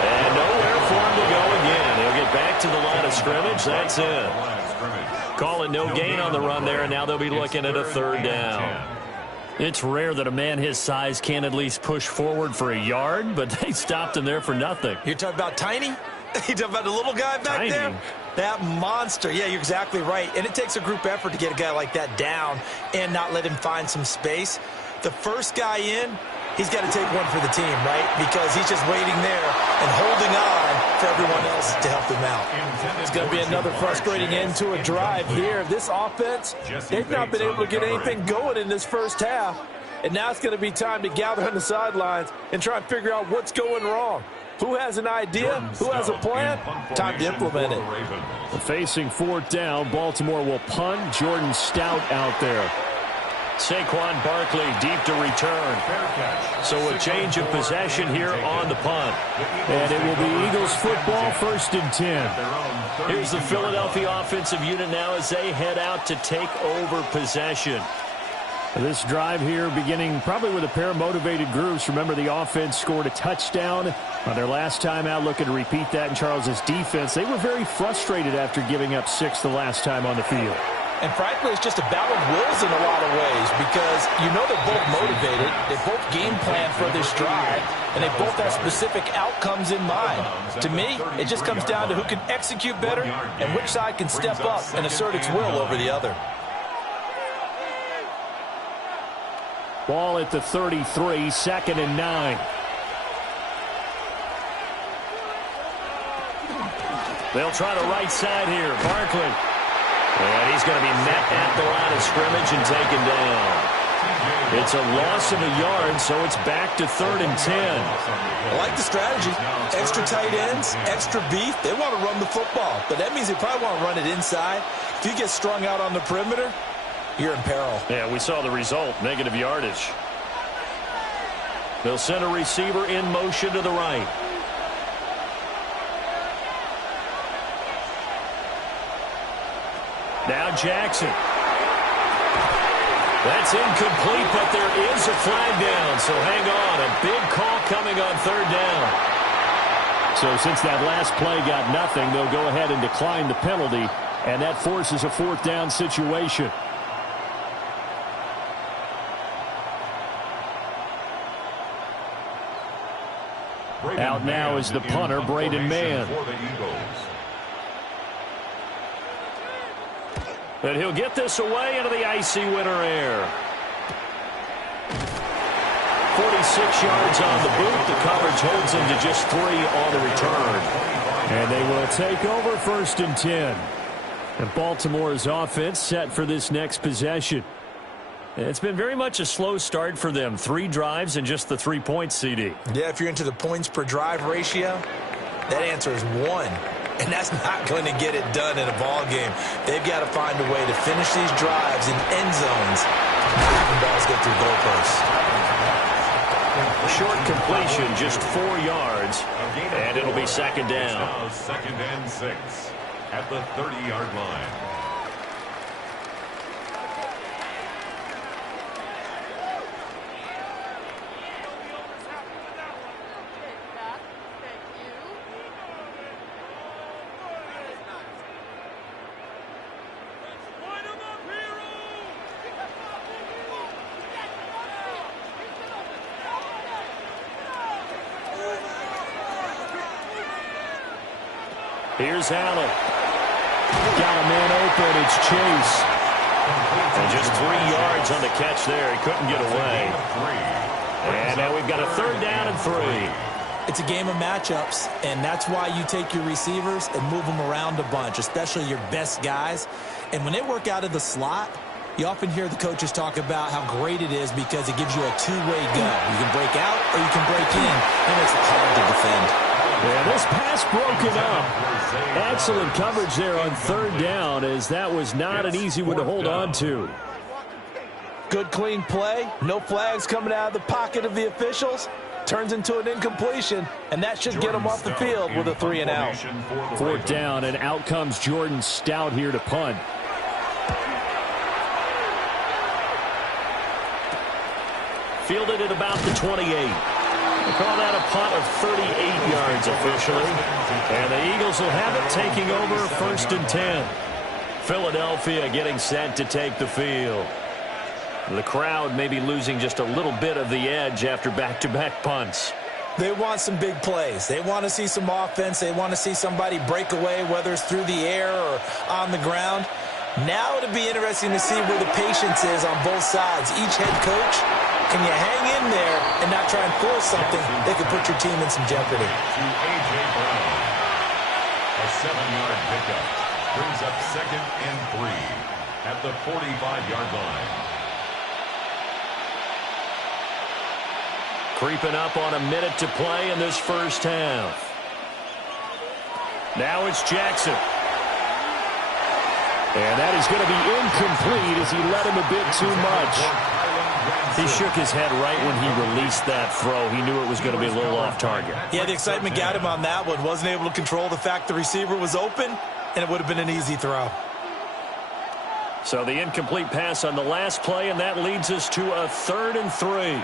And nowhere for him to go again. He'll get back to the line of scrimmage. That's it. Call it no gain on the run there, and now they'll be looking at a 3rd down. It's rare that a man his size can at least push forward for a yard, but they stopped him there for nothing. You're talking about Tiny? You talking about the little guy back Tiny. there? That monster. Yeah, you're exactly right. And it takes a group effort to get a guy like that down and not let him find some space. The first guy in, he's got to take one for the team, right? Because he's just waiting there and holding on for everyone else to help him out. It's going to be another frustrating end to a drive here. This offense, they've not been able to get anything going in this first half. And now it's going to be time to gather on the sidelines and try and figure out what's going wrong. Who has an idea? Who has a plan? Time to implement it. Facing 4th down, Baltimore will punt. Jordan Stout out there. Saquon Barkley deep to return. So a change of possession here on the punt. And it will be Eagles football, 1st and 10. Here's the Philadelphia offensive unit now as they head out to take over possession. This drive here beginning probably with a pair of motivated groups. Remember, the offense scored a touchdown on their last time out. Looking to repeat that in Charles's defense. They were very frustrated after giving up 6 the last time on the field. And frankly, it's just a battle of wills in a lot of ways because you know they're both motivated, they both game plan for this drive, and they both have specific outcomes in mind. To me, it just comes down to who can execute better and which side can step up and assert its will over the other. Ball at the 33, 2nd and 9. They'll try the right side here. Barkley. And he's going to be met at the line of scrimmage and taken down. It's a loss of a yard, so it's back to 3rd and 10. I like the strategy. Extra tight ends, extra beef. They want to run the football, but that means they probably want to run it inside. If you get strung out on the perimeter, you're in peril. Yeah, we saw the result, negative yardage. They'll send a receiver in motion to the right. Now Jackson. That's incomplete, but there is a flag down, so hang on. A big call coming on 3rd down. So since that last play got nothing, they'll go ahead and decline the penalty, and that forces a 4th down situation. Out now is the punter, Braden Mann. And he'll get this away into the icy winter air. 46 yards on the boot. The coverage holds him to just 3 on the return. And they will take over 1st and 10. And Baltimore's offense set for this next possession. It's been very much a slow start for them. 3 drives and just the 3 points, CD. Yeah, if you're into the points per drive ratio, that answer is 1. And that's not going to get it done in a ball game. They've got to find a way to finish these drives in end zones, not having balls go through goalposts. Short completion, just 4 yards, and it'll be 2nd down. 2nd and 6 at the 30-yard line. Here's Allen. Got a man open. It's Chase. And just 3 yards on the catch there. He couldn't get away. And now we've got a 3rd down and 3. It's a game of matchups, and that's why you take your receivers and move them around a bunch, especially your best guys. And when they work out of the slot, you often hear the coaches talk about how great it is because it gives you a two-way go. You can break out or you can break in. That makes it hard to defend. Yeah, this pass broken up. Excellent coverage there on 3rd down, as that was not an easy one to hold on to. Good clean play. No flags coming out of the pocket of the officials. Turns into an incompletion, and that should get them off the field with a 3 and out. 4th down, and out comes Jordan Stout here to punt. Fielded at about the 28. They call that a punt of 38 yards officially. And the Eagles will have it, taking over 1st and 10. Philadelphia getting set to take the field. The crowd may be losing just a little bit of the edge after back-to-back punts. They want some big plays. They want to see some offense. They want to see somebody break away, whether it's through the air or on the ground. Now it'll be interesting to see where the patience is on both sides. Each head coach, can you hang in there and not try and force something that could put your team in some jeopardy? To A.J. Brown. A 7-yard pickup brings up 2nd and 3 at the 45-yard line. Creeping up on a minute to play in this first half. Now it's Jackson. And that is going to be incomplete as he let him a bit too much. He shook his head right when he released that throw. He knew it was going to be a little off target. Yeah, the excitement got him on that one. Wasn't able to control the fact the receiver was open, and it would have been an easy throw. So the incomplete pass on the last play, and that leads us to a 3rd and 3.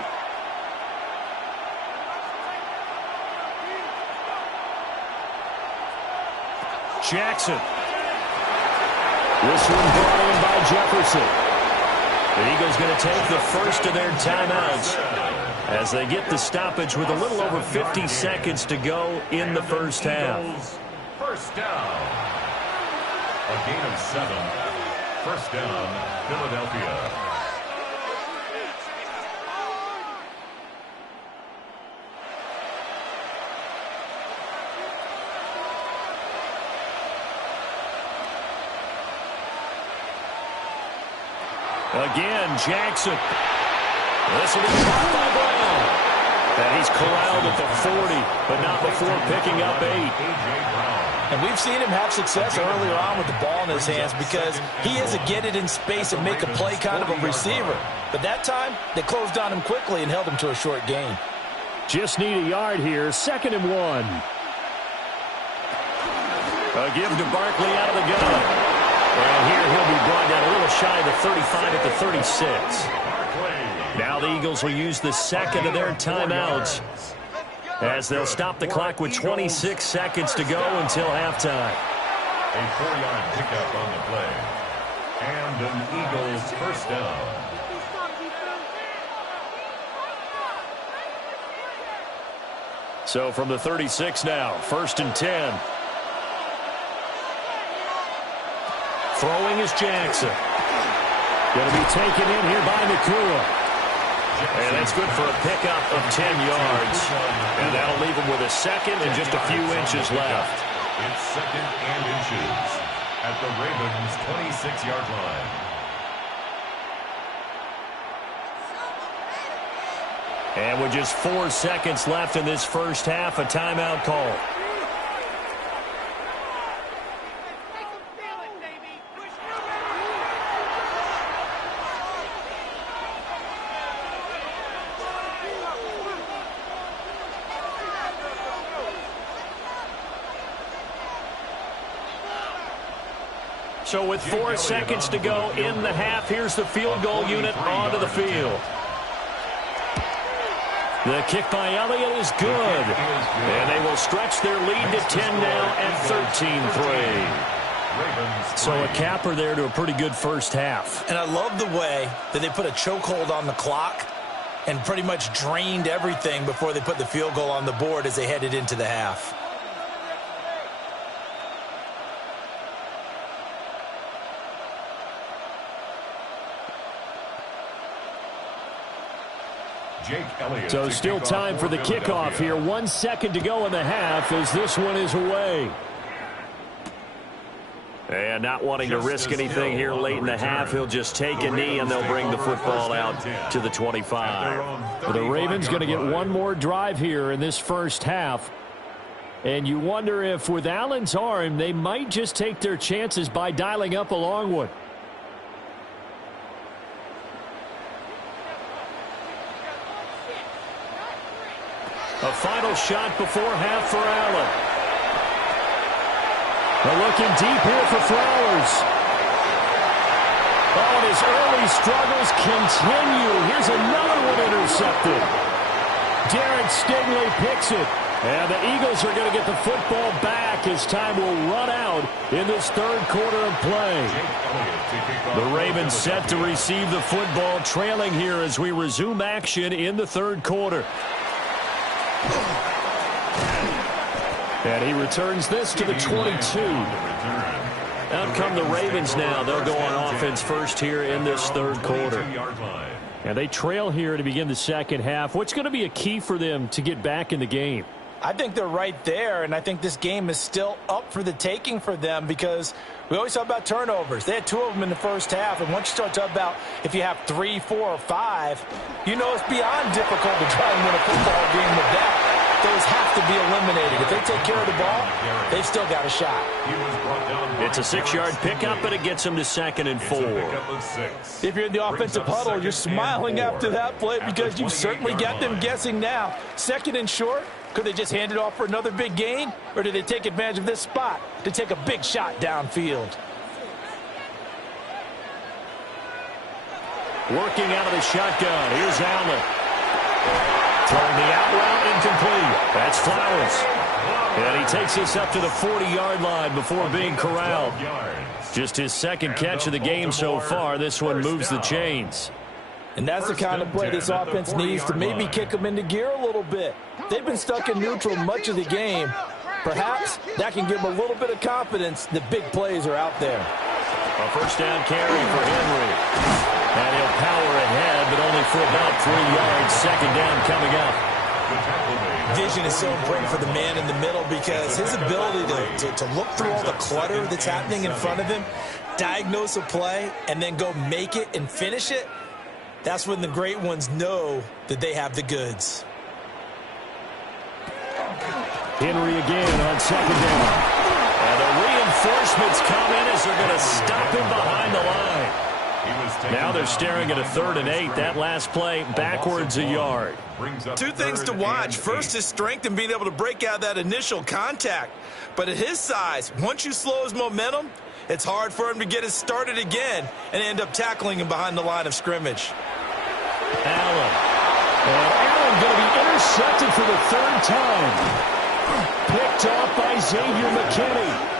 Jackson. This one brought in by Jefferson. The Eagles going to take the first of their timeouts as they get the stoppage with a little over 50 seconds to go in the first half. First down. A gain of 7. First down, Philadelphia. Again, Jackson. This will be caught by Brown. And he's corralled at the 40, but not before picking up 8. And we've seen him have success earlier on with the ball in his hands because he is a get it in space and make a play kind of a receiver. But that time, they closed on him quickly and held him to a short gain. Just need a yard here. 2nd and 1. A give to Barkley out of the gun. And here he'll be brought down a little shy of the 35 at the 36. Now the Eagles will use the second of their timeouts as they'll stop the clock with 26 seconds to go until halftime. A 4-yard pickup on the play. And an Eagles first down. So from the 36 now, 1st and 10. Throwing is Jackson. Going to be taken in here by Nakua. And that's good for a pickup of 10 yards. And that'll leave him with a second and just a few inches left. It's 2nd and inches at the Ravens' 26-yard line. And with just 4 seconds left in this first half, a timeout call. So with 4 seconds to go in the half, here's the field goal unit onto the field. The kick by Elliott is good. And they will stretch their lead to 10 now at 13-3. So a capper there to a pretty good first half. And I love the way that they put a chokehold on the clock and pretty much drained everything before they put the field goal on the board as they headed into the half. So still time for the kickoff here. 1 second to go in the half as this one is away. And not wanting to risk anything here late in the half, he'll just take a knee and they'll bring the football out to the 25. The Ravens going to get one more drive here in this first half. And you wonder if with Allen's arm, they might just take their chances by dialing up a long one. A final shot before half for Allen. They're looking deep here for Flowers. Oh, and his early struggles continue. Here's another one intercepted. Derek Stingley picks it. And the Eagles are going to get the football back as time will run out in this third quarter of play. The Ravens set to receive the football, trailing here as we resume action in the third quarter. And he returns this to the 22. Out come the Ravens now. They'll go on offense first here in this third quarter. And they trail here to begin the second half. What's going to be a key for them to get back in the game? I think they're right there, and I think this game is still up for the taking for them because we always talk about turnovers. They had 2 of them in the first half, and once you start talking about if you have 3, 4, or 5, you know it's beyond difficult to try and win a football game with that. Those have to be eliminated. If they take care of the ball, they've still got a shot. It's a 6-yard pickup, but it gets them to 2nd and 4. If you're in the offensive huddle, you're smiling after that play because you've certainly got them guessing now. 2nd and short. Could they just hand it off for another big gain? Or do they take advantage of this spot to take a big shot downfield? Working out of the shotgun. Here's Allen. Throwing the out route incomplete. That's Flowers. And he takes this up to the 40-yard line before being corralled. Just his second catch of the game so far. This one moves the chains. And that's the kind of play this offense needs to maybe kick them into gear a little bit. They've been stuck in neutral much of the game. Perhaps that can give them a little bit of confidence that big plays are out there. A first down carry for Henry. And he'll power ahead, but only for about 3 yards. Second down coming up. Vision is so important for the man in the middle because his ability to look through all the clutter that's happening in front of him, diagnose a play, and then go make it and finish it, that's when the great ones know that they have the goods. Henry again on second down. And the reinforcements come in as they're going to stop him behind the line. Now they're staring at a 3rd and 8. That last play backwards a yard. Two things to watch. First, his strength in being able to break out that initial contact. But at his size, once you slow his momentum, it's hard for him to get it started again and end up tackling him behind the line of scrimmage. Allen. And Allen going to be intercepted for the 3rd time. Picked off by Xavier McKinney.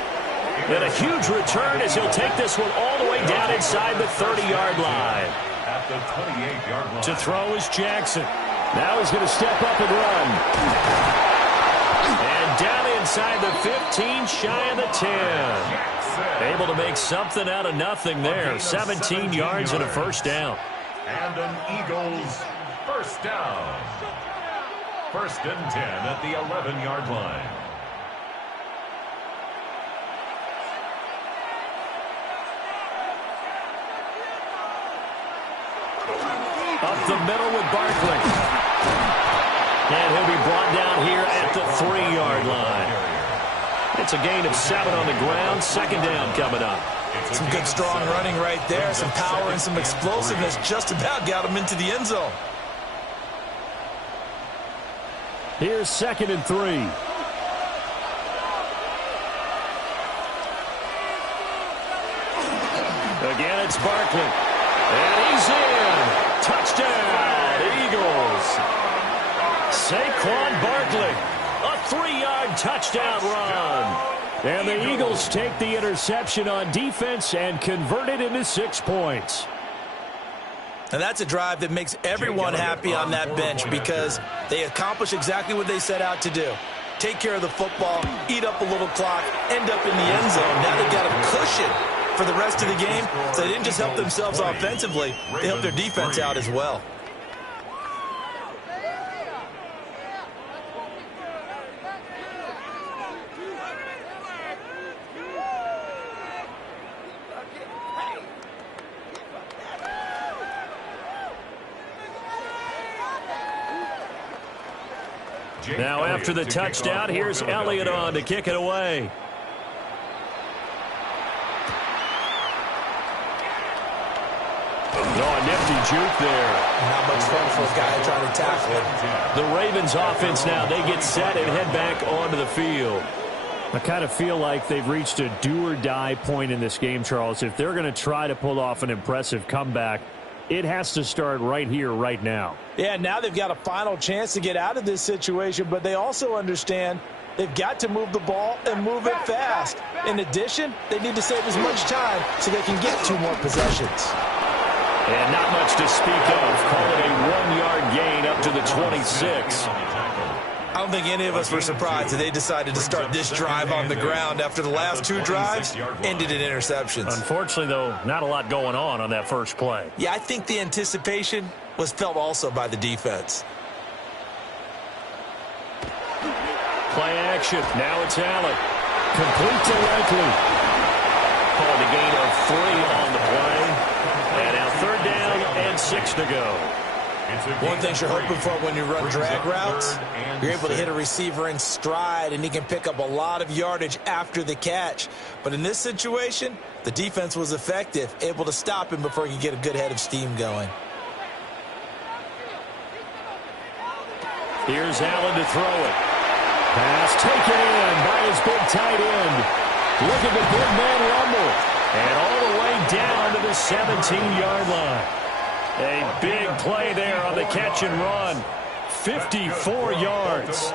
And a huge return as he'll take this one all the way down inside the 30-yard line. At the 28-yard line. To throw is Jackson. Now he's going to step up and run. And down inside the 15, shy of the 10. Able to make something out of nothing there. 17 yards and a first down. And an Eagles first down. 1st and 10 at the 11-yard line. Up the middle with Barkley. And he'll be brought down here at the 3-yard line. It's a gain of 7 on the ground. Second down coming up. Some good strong running right there. Some power and some explosiveness just about got him into the end zone. Here's 2nd and 3. Again, it's Barkley. And he's in. Touchdown, Eagles. Saquon Barkley. A 3-yard touchdown run. And the Eagles take the interception on defense and convert it into 6 points. And that's a drive that makes everyone happy on that bench because they accomplish exactly what they set out to do. Take care of the football, eat up a little clock, end up in the end zone. Now they've got a cushion for the rest of the game, so they didn't just help themselves offensively, they helped their defense out as well. Now after the touchdown, here's Elliott on to kick it away. Oh, a nifty juke there. Not much fun for a guy trying to tackle it. The Ravens offense now, they get set and head back onto the field. I kind of feel like they've reached a do-or-die point in this game, Charles. If they're going to try to pull off an impressive comeback, it has to start right here, right now. Yeah, now they've got a final chance to get out of this situation, but they also understand they've got to move the ball and move it fast. In addition, they need to save as much time so they can get 2 more possessions. And not much to speak of. Call it a 1-yard gain up to the 26. I don't think any of us were surprised that they decided to start this drive on the ground after the last 2 drives ended in interceptions. Unfortunately, though, not a lot going on that first play. Yeah, I think the anticipation was felt also by the defense. Play action. Now it's Allen. Complete to Likely. Called a gain of 3 on the play. And now 3rd down and 6 to go. One thing you're hoping for when you run drag routes, you're able to hit a receiver in stride, and he can pick up a lot of yardage after the catch. But in this situation, the defense was effective, able to stop him before he could get a good head of steam going. Here's Allen to throw it. Pass taken in by his big tight end. Look at the big man rumble. And all the way down to the 17-yard line. A big play there on the catch and run. 54 yards.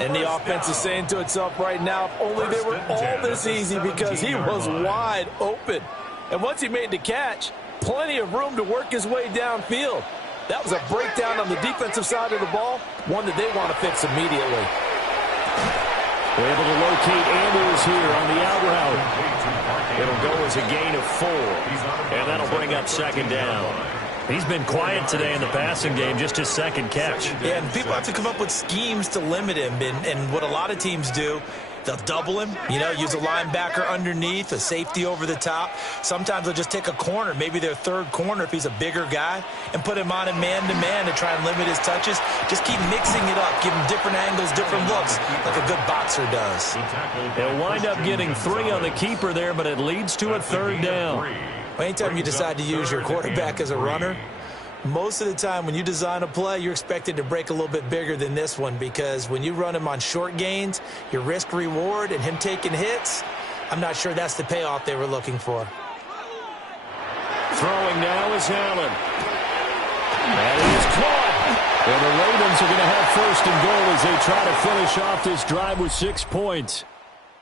And the offense is saying to itself right now, if only they were all this easy, because he was wide open. And once he made the catch, plenty of room to work his way downfield. That was a breakdown on the defensive side of the ball, one that they want to fix immediately. We're able to locate Andrews here on the out route. It'll go as a gain of 4, and that'll bring up second down. He's been quiet today in the passing game, just his second catch. Yeah, and people have to come up with schemes to limit him, and what a lot of teams do, they'll double him, use a linebacker underneath, a safety over the top. Sometimes they'll just take a corner, maybe their third corner if he's a bigger guy, and put him on a man-to-man to try and limit his touches. Just keep mixing it up, give him different angles, different looks, like a good boxer does. They'll wind up getting 3 on the keeper there, but it leads to a third down. Anytime you decide to use your quarterback as a runner, most of the time when you design a play, you're expected to break a little bit bigger than this one, because when you run him on short gains, your risk-reward and him taking hits, I'm not sure that's the payoff they were looking for. Throwing now is Allen. And he is caught. And the Ravens are going to have first and goal as they try to finish off this drive with 6 points.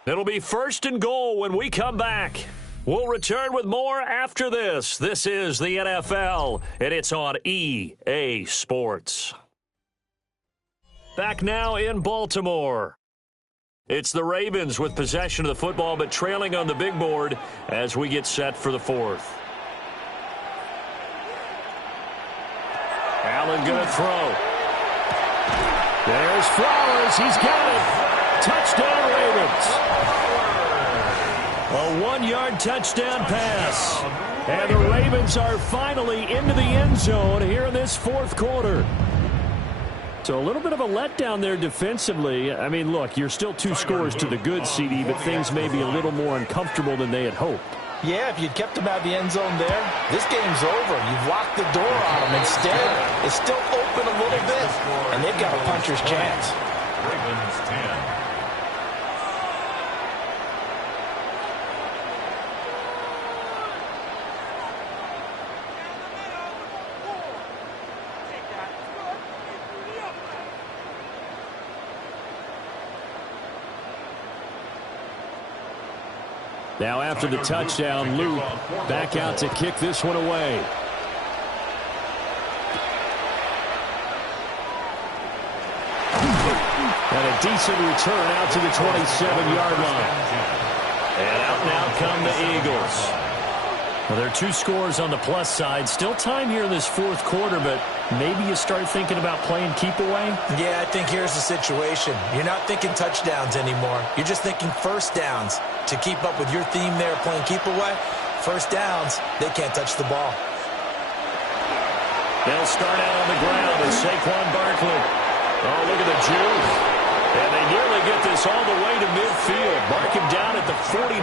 It'll be first and goal when we come back. We'll return with more after this. This is the NFL, and it's on EA Sports. Back now in Baltimore. It's the Ravens with possession of the football, but trailing on the big board as we get set for the 4th. Allen going to throw. There's Flowers. He's got it. Touchdown, Ravens. A 1-yard touchdown pass. And the Ravens are finally into the end zone here in this 4th quarter. So a little bit of a letdown there defensively. I mean, look, you're still 2 scores to the good, CD, but things may be a little more uncomfortable than they had hoped. Yeah, if you'd kept him out of the end zone there, this game's over. You've locked the door on him. Instead, it's still open a little bit, and they've got a puncher's chance. Ravens 10. Now after the touchdown, Luke back out to kick this one away. And a decent return out to the 27-yard line. And out come the Eagles. Well, there are 2 scores on the plus side. Still time here in this 4th quarter, but maybe you start thinking about playing keep away? Yeah, I think here's the situation. You're not thinking touchdowns anymore. You're just thinking first downs. To keep up with your theme there, playing keep away, first downs, they can't touch the ball. They'll start out on the ground as Saquon Barkley. Oh, look at the juke. And they nearly get this all the way to midfield. Mark him down at the 49.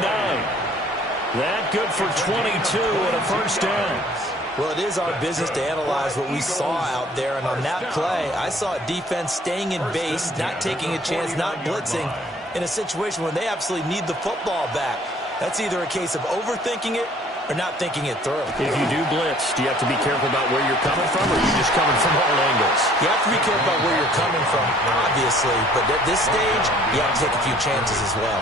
That good for 22 and a first down. Well, it is our business to analyze what we saw out there. And on that play, I saw a defense staying in base, not taking a chance, not blitzing, in a situation where they absolutely need the football back. That's either a case of overthinking it or not thinking it through. If you do blitz, do you have to be careful about where you're coming from, or are you just coming from all angles? You have to be careful about where you're coming from, obviously. But at this stage, you have to take a few chances as well.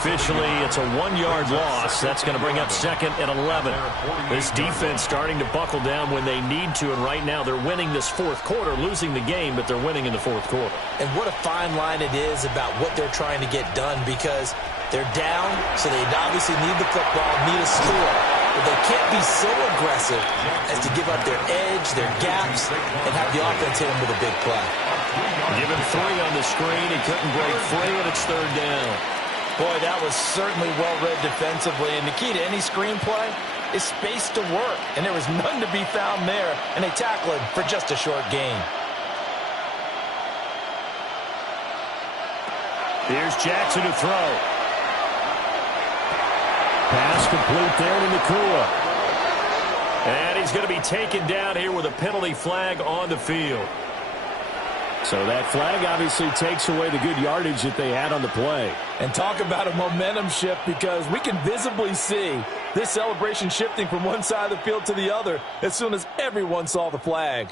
Officially, it's a 1-yard loss. That's going to bring up 2nd and 11. This defense starting to buckle down when they need to, and right now they're winning this 4th quarter, losing the game, but they're winning in the 4th quarter. And what a fine line it is about what they're trying to get done, because they're down, so they obviously need the football, need a score, but they can't be so aggressive as to give up their edge, their gaps, and have the offense hit them with a big play. Give him 3 on the screen. He couldn't break free, and it's 3rd down. Boy, that was certainly well-read defensively, and the key to any screenplay is space to work, and there was none to be found there, and they tackle him for just a short gain. Here's Jackson to throw. Pass complete there to Nakua. And he's going to be taken down here with a penalty flag on the field. So that flag obviously takes away the good yardage that they had on the play. And talk about a momentum shift, because we can visibly see this celebration shifting from one side of the field to the other as soon as everyone saw the flag.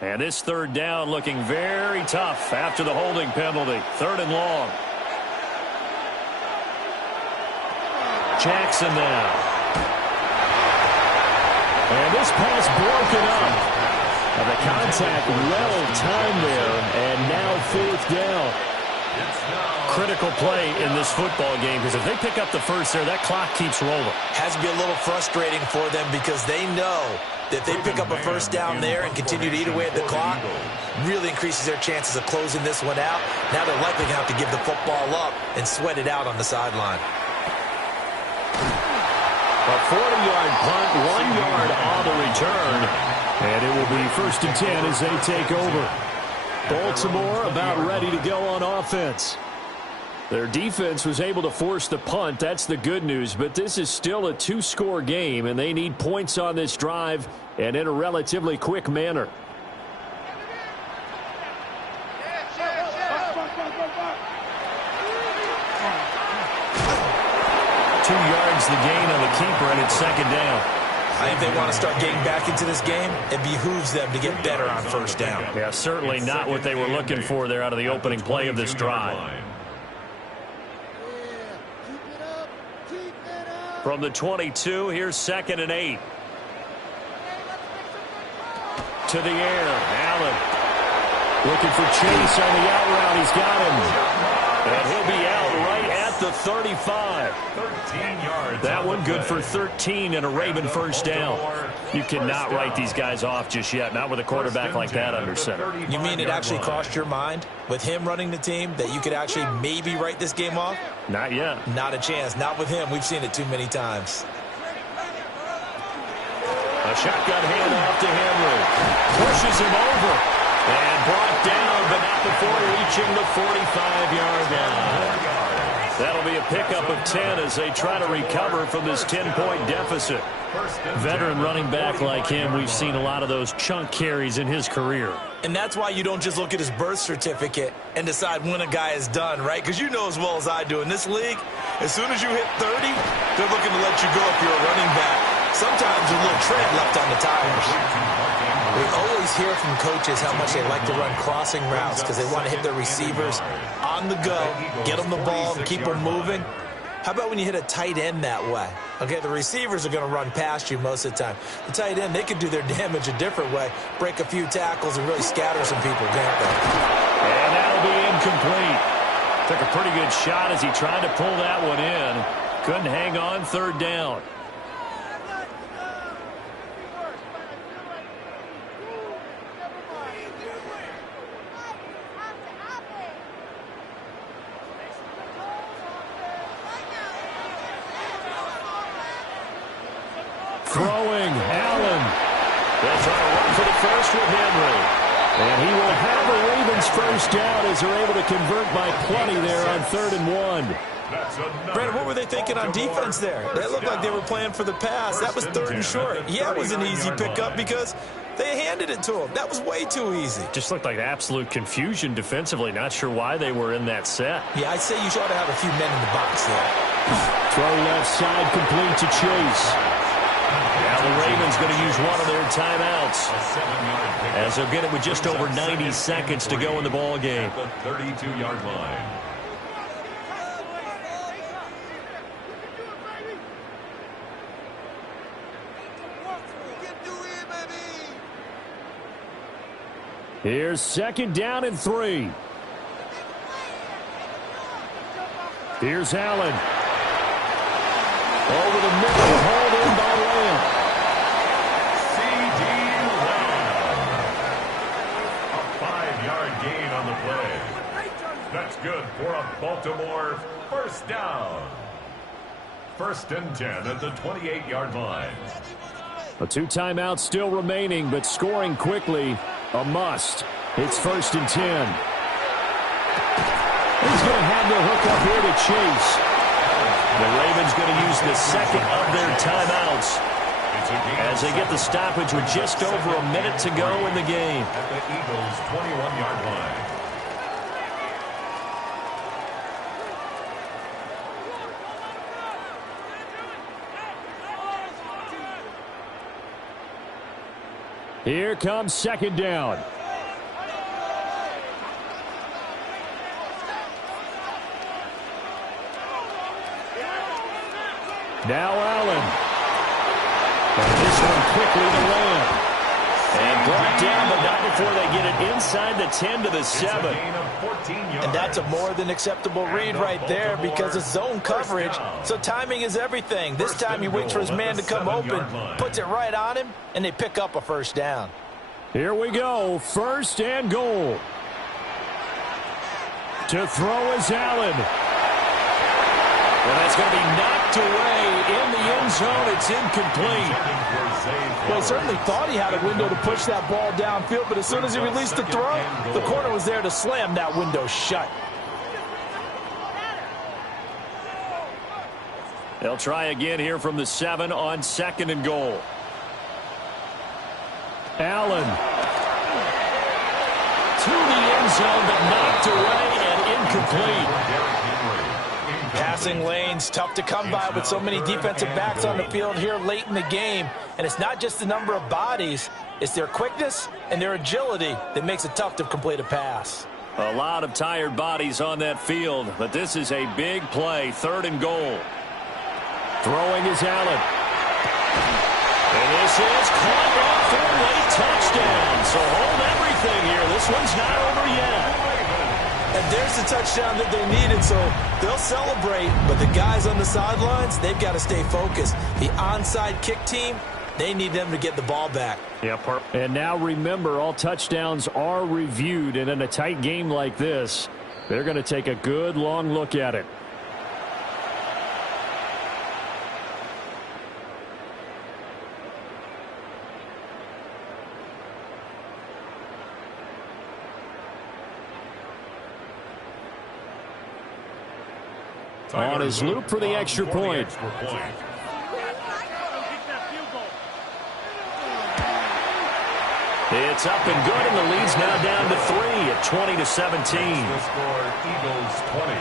And this third down looking very tough after the holding penalty. 3rd and long. Jackson now. And this pass broken up. And the contact well timed there, and now 4th down. Critical play in this football game, because if they pick up the first there, that clock keeps rolling. Has to be a little frustrating for them because they know that if they pick up a first down there and continue to eat away at the clock, really increases their chances of closing this one out. Now they're likely going to have to give the football up and sweat it out on the sideline. A 40-yard punt, 1 yard on the return. And it will be 1st and 10 as they take over. Baltimore about ready to go on offense. Their defense was able to force the punt. That's the good news. But this is still a 2-score game, and they need points on this drive and in a relatively quick manner. The gain on the keeper, and it's 2nd down. I think they want to start getting back into this game. It behooves them to get better on 1st down. Yeah, certainly not what they were looking for there out of the opening play of this drive. From the 22, here's 2nd and 8. To the air, Allen. Looking for Chase on the out route. He's got him. And he'll be out right at the 35. 13 yards. That one good for 13 and a Raven 1st down. You cannot write these guys off just yet, not with a quarterback like that under center. You mean it actually crossed your mind with him running the team that you could actually maybe write this game off? Not yet. Not a chance. Not with him. We've seen it too many times. A shotgun handoff to Henry. Pushes him over. And brought down, but not before reaching the 45-yard line. That'll be a pickup of 10 as they try to recover from this 10-point deficit. Veteran running back like him, we've seen a lot of those chunk carries in his career. And that's why you don't just look at his birth certificate and decide when a guy is done, right? Because you know as well as I do, in this league, as soon as you hit 30, they're looking to let you go if you're a running back. Sometimes there's a little tread left on the tires. We always hear from coaches how much they like to run crossing routes because they want to hit their receivers on the go, get them the ball, and keep them moving. How about when you hit a tight end that way? Okay, the receivers are going to run past you most of the time. The tight end, they can do their damage a different way, break a few tackles, and really scatter some people, can't they? And that'll be incomplete. Took a pretty good shot as he tried to pull that one in. Couldn't hang on, 3rd down. Throwing, Allen. They'll try to run for the first with Henry. And he will have the Ravens 1st down as they're able to convert by plenty there on 3rd and 1. Brandon, what were they thinking on defense there? They looked like they were playing for the pass. That was 3rd and short. Yeah, it was an easy pickup because they handed it to him. That was way too easy. Just looked like absolute confusion defensively. Not sure why they were in that set. Yeah, I'd say you ought to have a few men in the box there. Throw left side complete to Chase. Now the Ravens going to use one of their timeouts as they'll get it with just over 90 seconds to go in the ball game. The 32-yard line. Here's 2nd down and 3. Here's Allen. Over the middle, hauled in by Lamb. C.D. Lamb. A 5-yard gain on the play. That's good for a Baltimore 1st down. 1st and 10 at the 28-yard line. A 2 timeouts still remaining, but scoring quickly, a must. It's 1st and 10. He's going to have the hook up here to Chase. The Ravens going to use the 2nd of their timeouts as they get the stoppage with just over a minute to go in the game. At the Eagles' 21-yard line. Here comes second down. Now Allen. And this one quickly to Lamb. And brought down, but not before they get it inside the 10 to the 7. And that's a more than acceptable read right there because it's zone coverage, so timing is everything. This time he waits for his man to come open, puts it right on him, and they pick up a first down. Here we go, first and goal. To throw is Allen. Well, that's going to be knocked away in the end zone. It's incomplete. Well, he certainly thought he had a window to push that ball downfield, but as soon as he released the throw, the corner was there to slam that window shut. They'll try again here from the 7 on second and goal. Allen. To the end zone, but knocked away and incomplete. Passing lanes, tough to come by with so many defensive backs on the field here late in the game. And it's not just the number of bodies, it's their quickness and their agility that makes it tough to complete a pass. A lot of tired bodies on that field, but this is a big play, third and goal. Throwing is Allen. And this is caught up for a late touchdown. So hold everything here. This one's not over yet. And there's the touchdown that they needed, so they'll celebrate. But the guys on the sidelines, they've got to stay focused. The onside kick team, they need them to get the ball back. And now remember, all touchdowns are reviewed, and in a tight game like this, they're going to take a good long look at it. On his loop for the extra point. It's up and good, and the lead's now down to 3 at 20-17. The score, Eagles 20,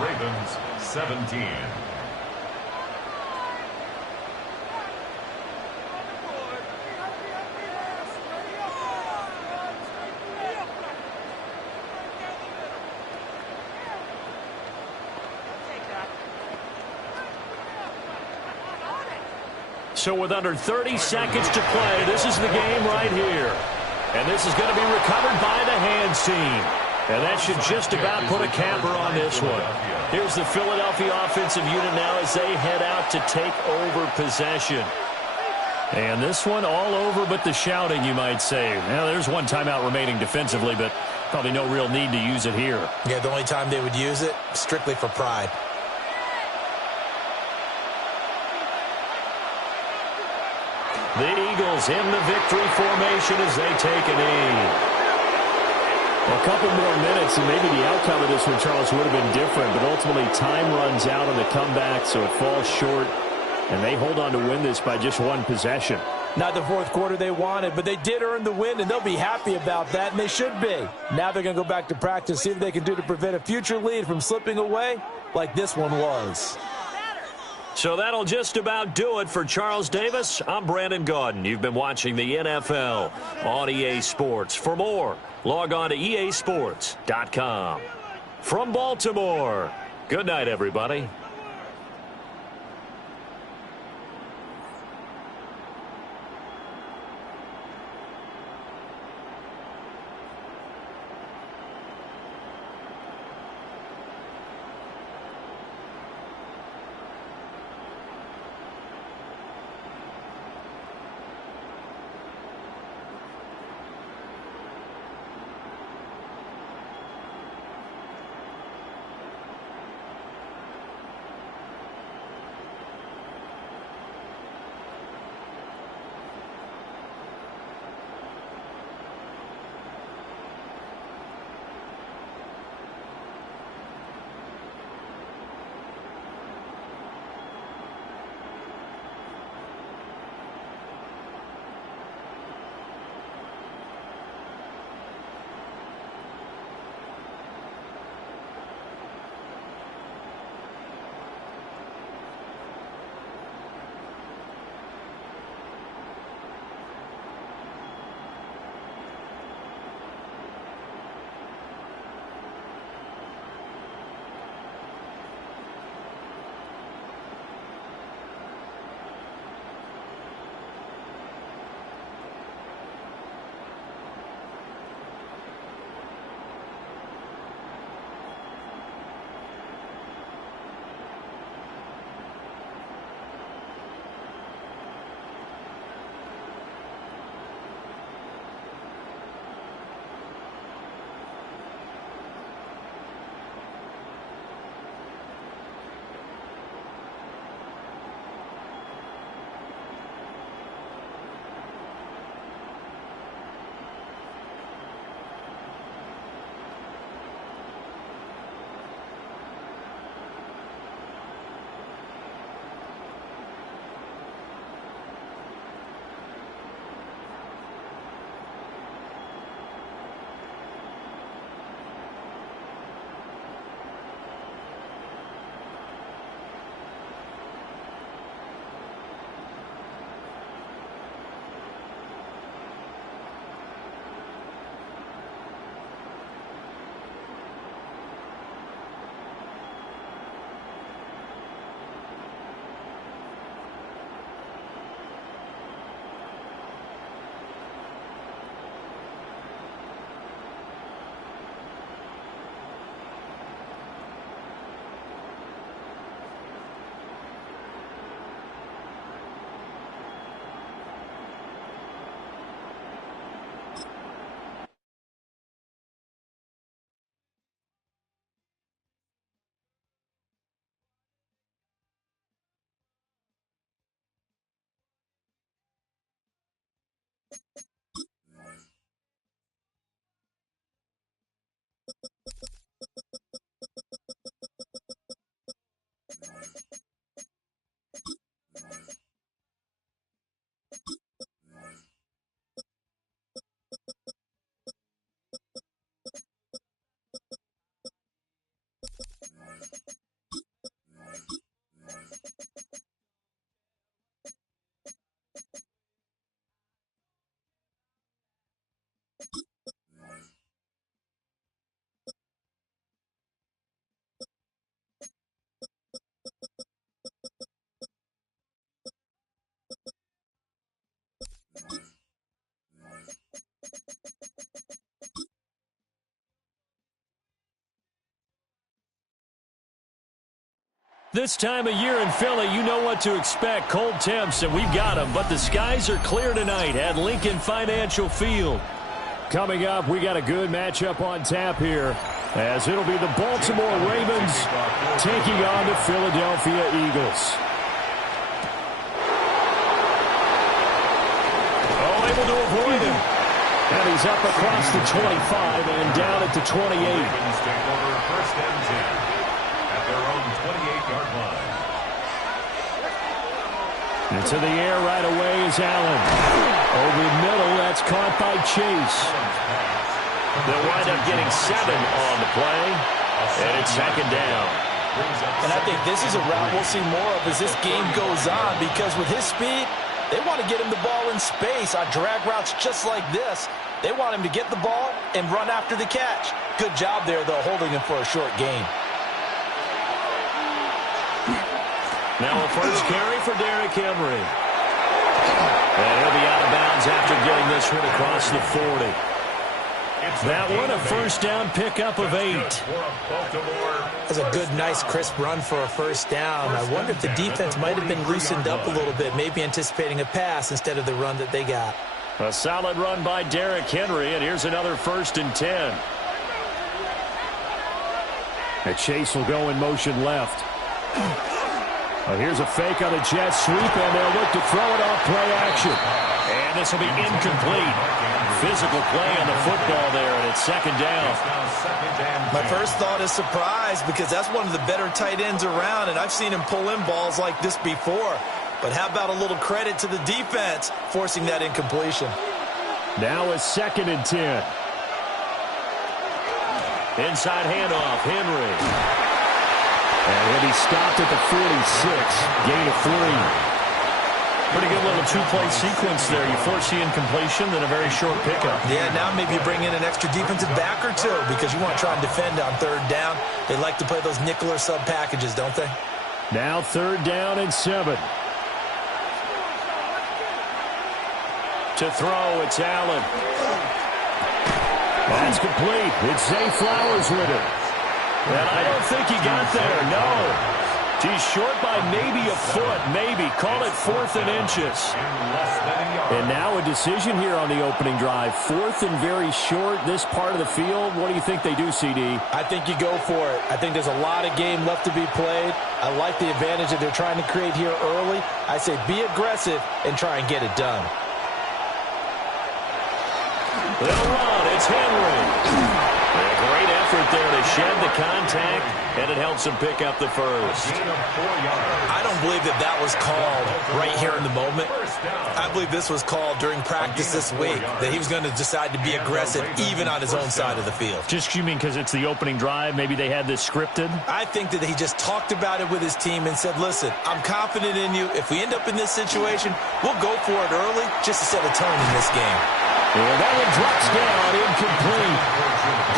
Ravens 17. So with under 30 seconds to play, this is the game right here. And this is going to be recovered by the hands team. And that should just about put a capper on this one. Here's the Philadelphia offensive unit now as they head out to take over possession. And this one all over but the shouting, you might say. Now, there's one timeout remaining defensively, but probably no real need to use it here. Yeah, the only time they would use it, strictly for pride. The Eagles in the victory formation as they take a knee. A couple more minutes, and maybe the outcome of this one, Charles, would have been different. But ultimately, time runs out on the comeback, so it falls short. And they hold on to win this by just one possession. Not the fourth quarter they wanted, but they did earn the win, and they'll be happy about that, and they should be. Now they're going to go back to practice, see what they can do to prevent a future lead from slipping away like this one was. So that'll just about do it for Charles Davis. I'm Brandon Gaudin. You've been watching the NFL on EA Sports. For more, log on to easports.com. From Baltimore, good night, everybody. This time of year in Philly, you know what to expect. Cold temps, and we've got them. But the skies are clear tonight at Lincoln Financial Field. Coming up, we got a good matchup on tap here, as it'll be the Baltimore Ravens taking on the Philadelphia Eagles. Oh, able to avoid him. And he's up across the 25 and down at the 28. Ravens take over first and 10. Their own 28-yard line. Into the air right away is Allen. Over the middle, that's caught by Chase. They'll wind up getting 7 on the play, and it's second down. And I think this is a route we'll see more of as this game goes on, because with his speed, they want to get him the ball in space on drag routes just like this. They want him to get the ball and run after the catch. Good job there, though, holding him for a short gain. Now a first carry for Derrick Henry. And he'll be out of bounds after getting this one across the 40. That one a first down pickup of 8. That's a good, nice, crisp run for a first down. I wonder if the defense might have been loosened up a little bit, maybe anticipating a pass instead of the run that they got. A solid run by Derrick Henry, and here's another first and 10. And Chase will go in motion left. Here's a fake on the jet sweep, and they'll look to throw it off play action. And this will be incomplete. Physical play on the football there, and it's second down. My first thought is surprise, because that's one of the better tight ends around, and I've seen him pull in balls like this before. But how about a little credit to the defense forcing that incompletion? Now a second and 10. Inside handoff, Henry. And he'll be stopped at the 46, gain of 3. Pretty good little two-play sequence there. You force the incompletion, then a very short pickup. Yeah, now maybe you bring in an extra defensive back or two, because you want to try and defend on third down. They like to play those nickel or sub packages, don't they? Now third down and 7. To throw, it's Allen. That's complete. It's Zay Flowers with it. And I don't think he got there, no. He's short by maybe a foot, maybe. Call it 4th and inches. And now a decision here on the opening drive. 4th and very short, this part of the field. What do you think they do, CD? I think you go for it. I think there's a lot of game left to be played. I like the advantage that they're trying to create here early. I say be aggressive and try and get it done. They'll run. It's Henry. A great effort there to shed the contact, and it helps him pick up the first. I don't believe that was called right here in the moment. I believe this was called during practice this week, that he was going to decide to be aggressive even on his own side of the field. Just, you mean because it's the opening drive? Maybe they had this scripted? I think that he just talked about it with his team and said, listen, I'm confident in you. If we end up in this situation, we'll go for it early just to set a tone in this game. And that one drops down, incomplete.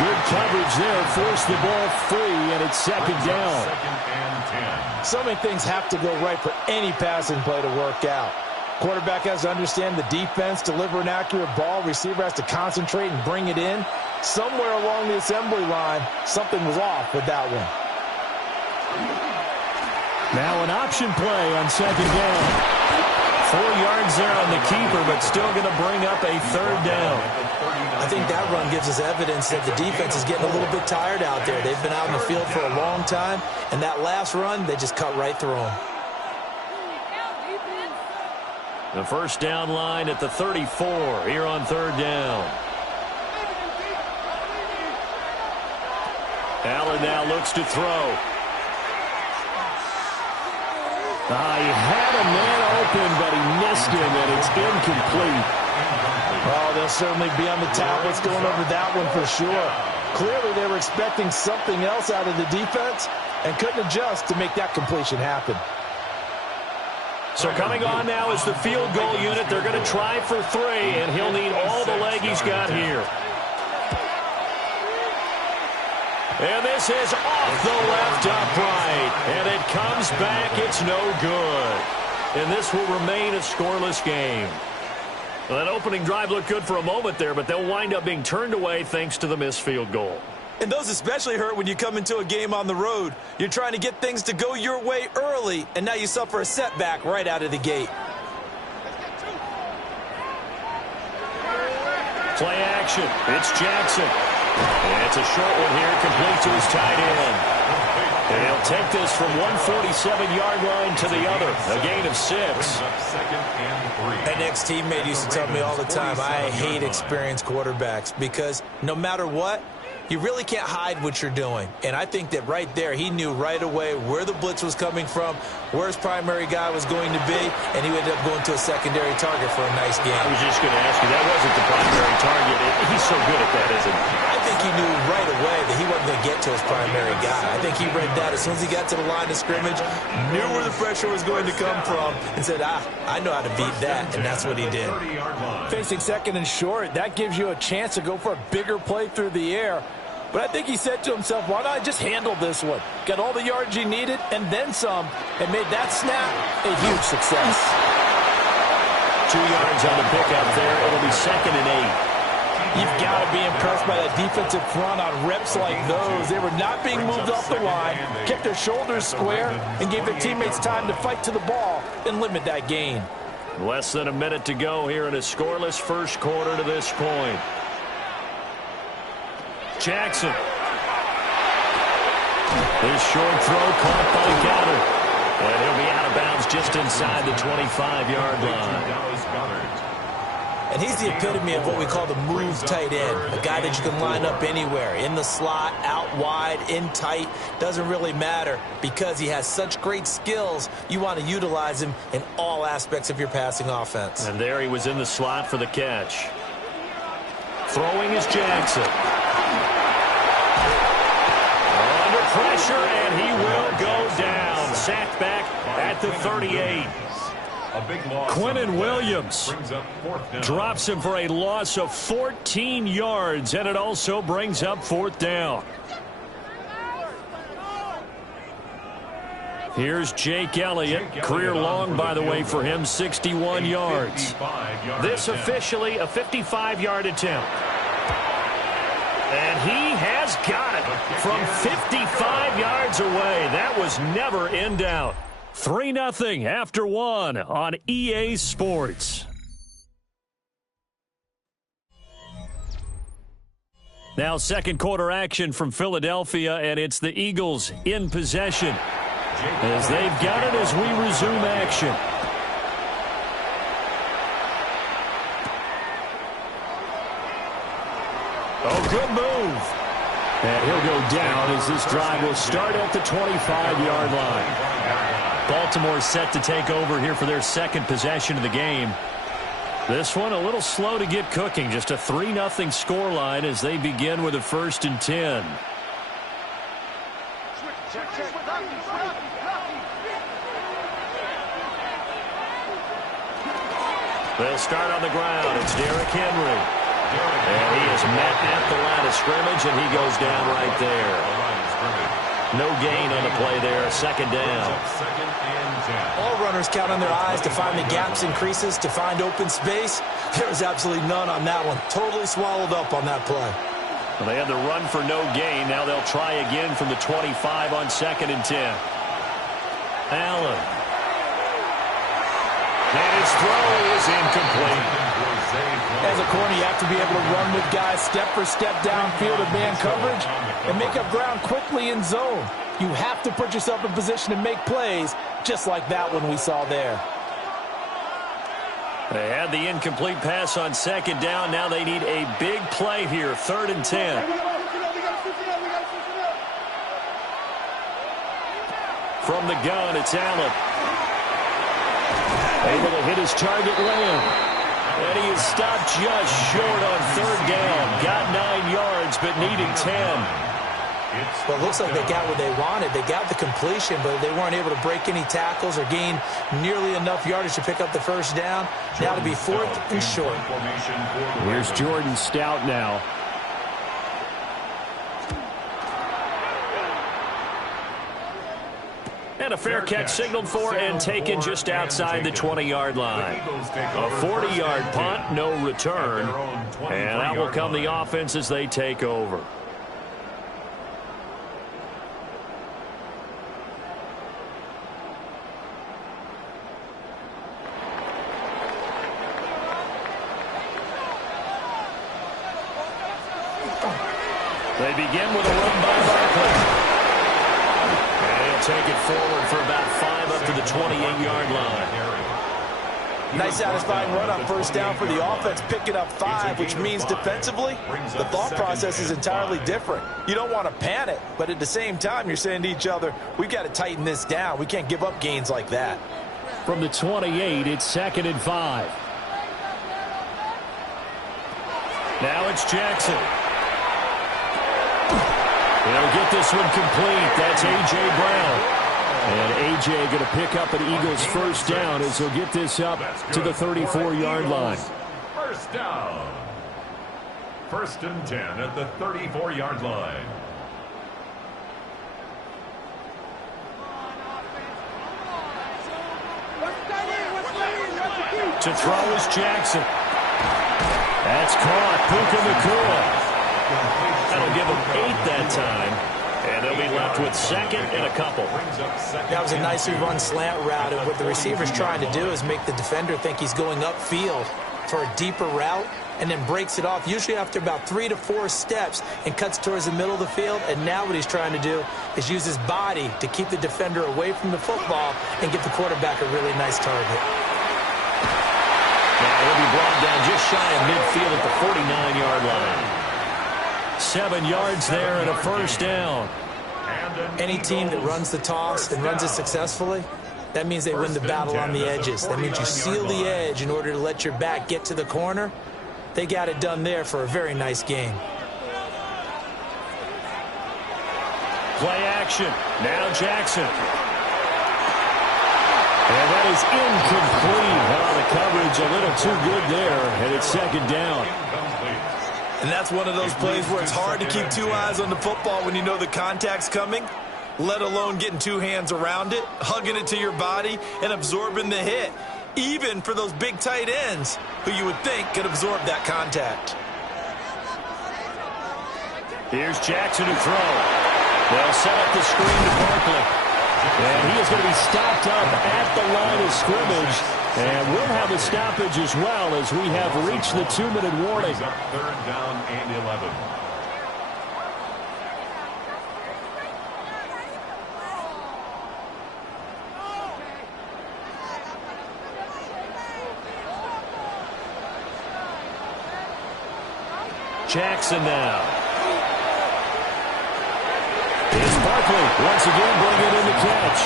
Good coverage there, forced the ball free, and it's second down. So many things have to go right for any passing play to work out. Quarterback has to understand the defense, deliver an accurate ball. Receiver has to concentrate and bring it in. Somewhere along the assembly line, something was off with that one. Now an option play on second down. 4 yards there on the keeper, but still going to bring up a third down. I think that run gives us evidence that the defense is getting a little bit tired out there. They've been out in the field for a long time, and that last run, they just cut right through them. The first down line at the 34 here on third down. Allen now looks to throw. He had a man open, but he missed him, and it's incomplete. Oh, they'll certainly be on the tablets going over that one for sure. Clearly, they were expecting something else out of the defense and couldn't adjust to make that completion happen. So coming on now is the field goal unit. They're going to try for 3, and he'll need all the leg he's got here. And this is off the left upright. And it comes back. It's no good. And this will remain a scoreless game. Well, that opening drive looked good for a moment there, but they'll wind up being turned away thanks to the missed field goal. And those especially hurt when you come into a game on the road. You're trying to get things to go your way early, and now you suffer a setback right out of the gate. Play action. It's Jackson. And it's a short one here, complete to his tight end. And he'll take this from 147-yard line to the other, a gain of 6. An ex-teammate used to tell me all the time, I hate experienced quarterbacks because no matter what, you really can't hide what you're doing. And I think that right there, he knew right away where the blitz was coming from, where his primary guy was going to be, and he ended up going to a secondary target for a nice game. I was just going to ask you, that wasn't the primary target. He's so good at that, isn't he? I think he knew right away that he wasn't going to get to his primary guy. I think he read that as soon as he got to the line of scrimmage, knew where the pressure was going to come from, and said, I know how to beat that, and that's what he did. Facing second and short, that gives you a chance to go for a bigger play through the air. But I think he said to himself, why not just handle this one? Got all the yards he needed and then some, and made that snap a huge success. 2 yards on the pickup there. It'll be 2nd and 8. You've got to be impressed by that defensive front on reps like those. They were not being moved off the line, kept their shoulders square, and gave their teammates time to fight to the ball and limit that gain. Less than a minute to go here in a scoreless first quarter to this point. Jackson. His short throw caught by Goddard. And he'll be out of bounds just inside the 25-yard line. And he's the epitome of what we call the move tight end, a guy that you can line up anywhere, in the slot, out wide, in tight, doesn't really matter because he has such great skills. You want to utilize him in all aspects of your passing offense. And there he was in the slot for the catch. Throwing is Jackson. Under pressure, and he will go down. Sacked back at the 38. Quinnen Williams drops him for a loss of 14 yards, and it also brings up 4th down. Here's Jake Elliott. Career long, by the way, for him, 61 yards. This officially a 55-yard attempt. And he has got it from 55 yards away. That was never in doubt. 3-0 after 1 on EA Sports. Now second quarter action from Philadelphia, and it's the Eagles in possession as they've got it as we resume action. Oh, good move. And he'll go down as this drive will start at the 25-yard line. Baltimore set to take over here for their second possession of the game. This one a little slow to get cooking. Just a 3-0 scoreline as they begin with a 1st and 10. They'll start on the ground. It's Derrick Henry. And he is met at the line of scrimmage, and he goes down right there. No gain on the play there. 2nd down. All runners count on their eyes to find the gaps and creases, to find open space. There was absolutely none on that one. Totally swallowed up on that play. Well, they had the run for no gain. Now they'll try again from the 25 on 2nd and 10. Allen. And his throw is incomplete. As a corner, you have to be able to run with guys step for step downfield of man coverage and make up ground quickly in zone. You have to put yourself in position to make plays, just like that one we saw there. They had the incomplete pass on second down. Now they need a big play here, 3rd and 10. From the gun, it's Allen. Able to hit his target, Lamb. And he is stopped just short on 3rd down. Got 9 yards, but needed 10. Well, it looks like they got what they wanted. They got the completion, but they weren't able to break any tackles or gain nearly enough yardage to pick up the first down. Now to be 4th and short. Here's Jordan Stout now. And a fair catch signaled for and taken just outside the 20-yard line. A 40-yard punt, no return. And that will come the offense as they take over. They begin with a run by Barkley. Take it forward for about 5 up to the 28-yard line. Nice satisfying run on first down for the offense, picking up 5, which means defensively, the thought process is entirely different. You don't want to panic, but at the same time, you're saying to each other, we've got to tighten this down. We can't give up gains like that. From the 28, it's 2nd and 5. Now it's Jackson. He'll get this one complete. That's A.J. Brown. And A.J. going to pick up an Eagles first down as he'll get this up to the 34-yard line. First down. 1st and 10 at the 34-yard line. To throw is Jackson. That's caught. Puka Nacua. That'll give him 8 that time. And they'll be left with 2nd and a couple. That was a nicely run slant route, and what the receiver's trying to do is make the defender think he's going upfield for a deeper route, and then breaks it off, usually after about 3 to 4 steps, and cuts towards the middle of the field. And now what he's trying to do is use his body to keep the defender away from the football and give the quarterback a really nice target. Now he'll be brought down just shy of midfield at the 49-yard line. 7 yards there and a first down. Any team that runs the toss and runs it successfully, that means they win the battle on the edges. That means you seal the edge in order to let your back get to the corner. They got it done there for a very nice game. Play action. Now Jackson. And that is incomplete. The coverage a little too good there, and it's 2nd down. And that's one of those plays where it's hard to keep 2 eyes on the football when you know the contact's coming, let alone getting 2 hands around it, hugging it to your body, and absorbing the hit, even for those big tight ends who you would think could absorb that contact. Here's Jackson to throw. They'll set up the screen to Barkley. And he is going to be stopped up at the line of scrimmage. And we'll have a stoppage as well as we have reached the 2-minute warning. 3rd down and 11. Jackson now. It's Barkley once again bringing in the catch.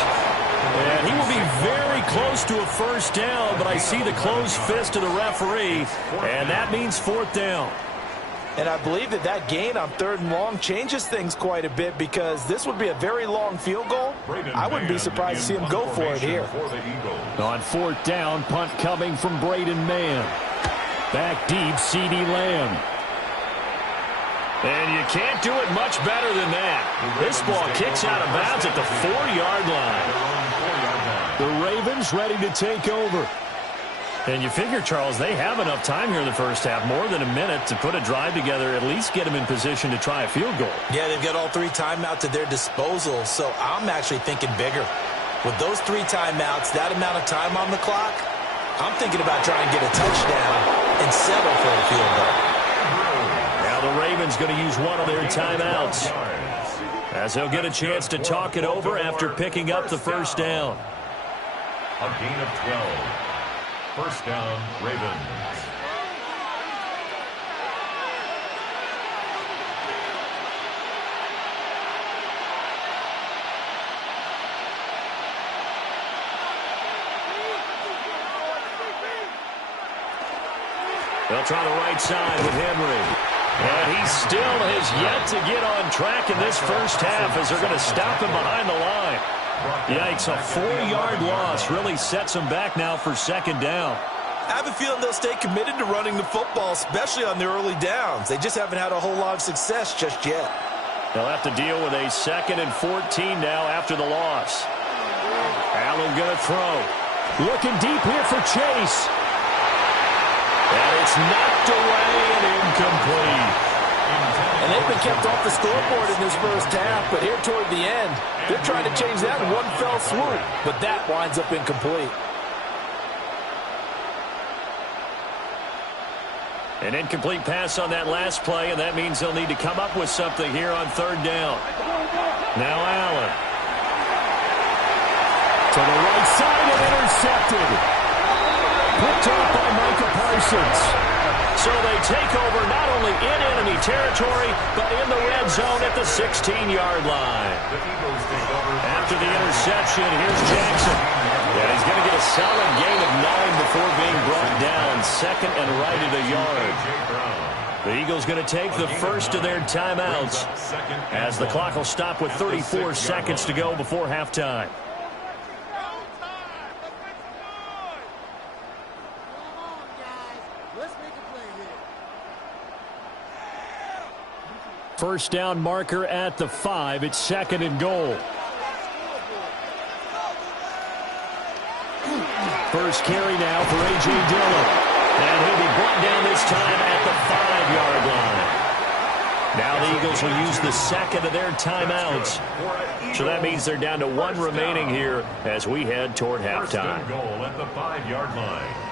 And he will be very close to a first down, but I see the closed fist of the referee, and that means 4th down. And I believe that gain on 3rd and long changes things quite a bit, because this would be a very long field goal. I wouldn't be surprised to see him go for it here. On 4th down, punt coming from Braden Mann. Back deep, CeeDee Lamb. And you can't do it much better than that. This ball kicks out of bounds at the 4-yard line. The Ravens ready to take over. And you figure, Charles, they have enough time here in the first half, more than a minute, to put a drive together, at least get them in position to try a field goal. Yeah, they've got all 3 timeouts at their disposal, so I'm actually thinking bigger. With those 3 timeouts, that amount of time on the clock, I'm thinking about trying to get a touchdown and settle for a field goal. Now the Ravens going to use one of their timeouts, as they'll get a chance to talk it over after picking up the first down. A gain of 12. First down, Ravens. They'll try the right side with Henry. And he still has yet to get on track in this first half as they're going to stop him behind the line. Yikes, a 4-yard loss really sets them back now for second down. I have a feeling they'll stay committed to running the football, especially on the early downs. They just haven't had a whole lot of success just yet. They'll have to deal with a 2nd and 14 now after the loss. Allen going to throw. Looking deep here for Chase. And it's knocked away and incomplete. And they've been kept off the scoreboard in this first half, but here toward the end, they're trying to change that in one fell swoop. But that winds up incomplete. An incomplete pass on that last play, and that means they'll need to come up with something here on 3rd down. Now Allen. To the right side and intercepted. Picked off by Micah Parsons. So they take over not only in enemy territory, but in the red zone at the 16-yard line. After the interception, here's Jackson. Yeah, he's going to get a solid gain of 9 before being brought down. 2nd and right at a yard. The Eagles going to take the first of their timeouts as the clock will stop with 34 seconds to go before halftime. First down marker at the 5. It's 2nd and goal. First carry now for A.J. Dillon. And he'll be brought down this time at the 5-yard line. Now the Eagles will use the 2nd of their timeouts. So that means they're down to 1 remaining here as we head toward halftime. First and goal at the 5-yard line.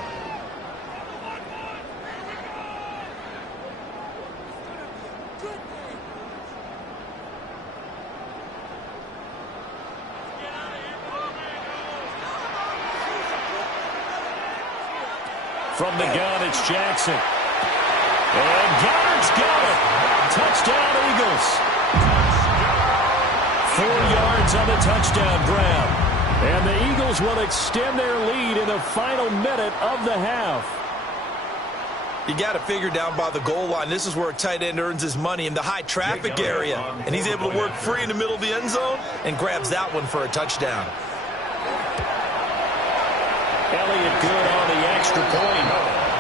From the gun, it's Jackson. And Goddard's got it. Touchdown, Eagles. 4 yards on the touchdown grab. And the Eagles will extend their lead in the final minute of the half. You got to figure down by the goal line. This is where a tight end earns his money in the high traffic area. And he's able to work free in the middle of the end zone and grabs that one for a touchdown. Elliott good on the extra point.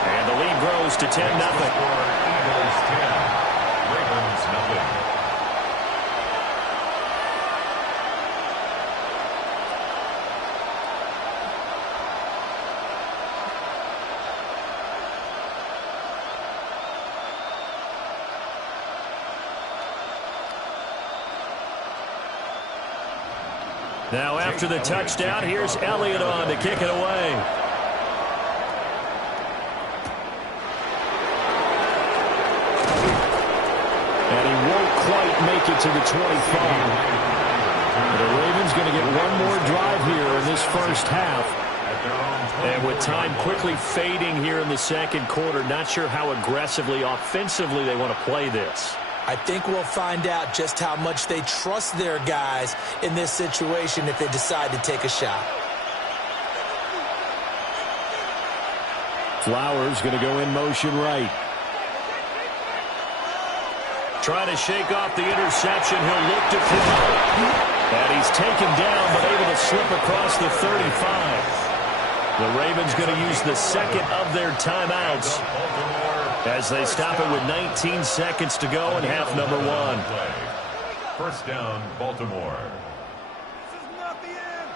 And the lead grows to 10-0. Eagles 10, Ravens nothing. Now after the touchdown, here's Elliott on to kick it away. And he won't quite make it to the 25. The Ravens going to get one more drive here in this first half. And with time quickly fading here in the second quarter, not sure how aggressively, offensively they want to play this. I think we'll find out just how much they trust their guys in this situation if they decide to take a shot. Flowers going to go in motion right. Trying to shake off the interception. He'll look to throw. And he's taken down but able to slip across the 35. The Ravens going to use the 2nd of their timeouts as they stop it with 19 seconds to go in half number 1. First down, Baltimore. This is not the end.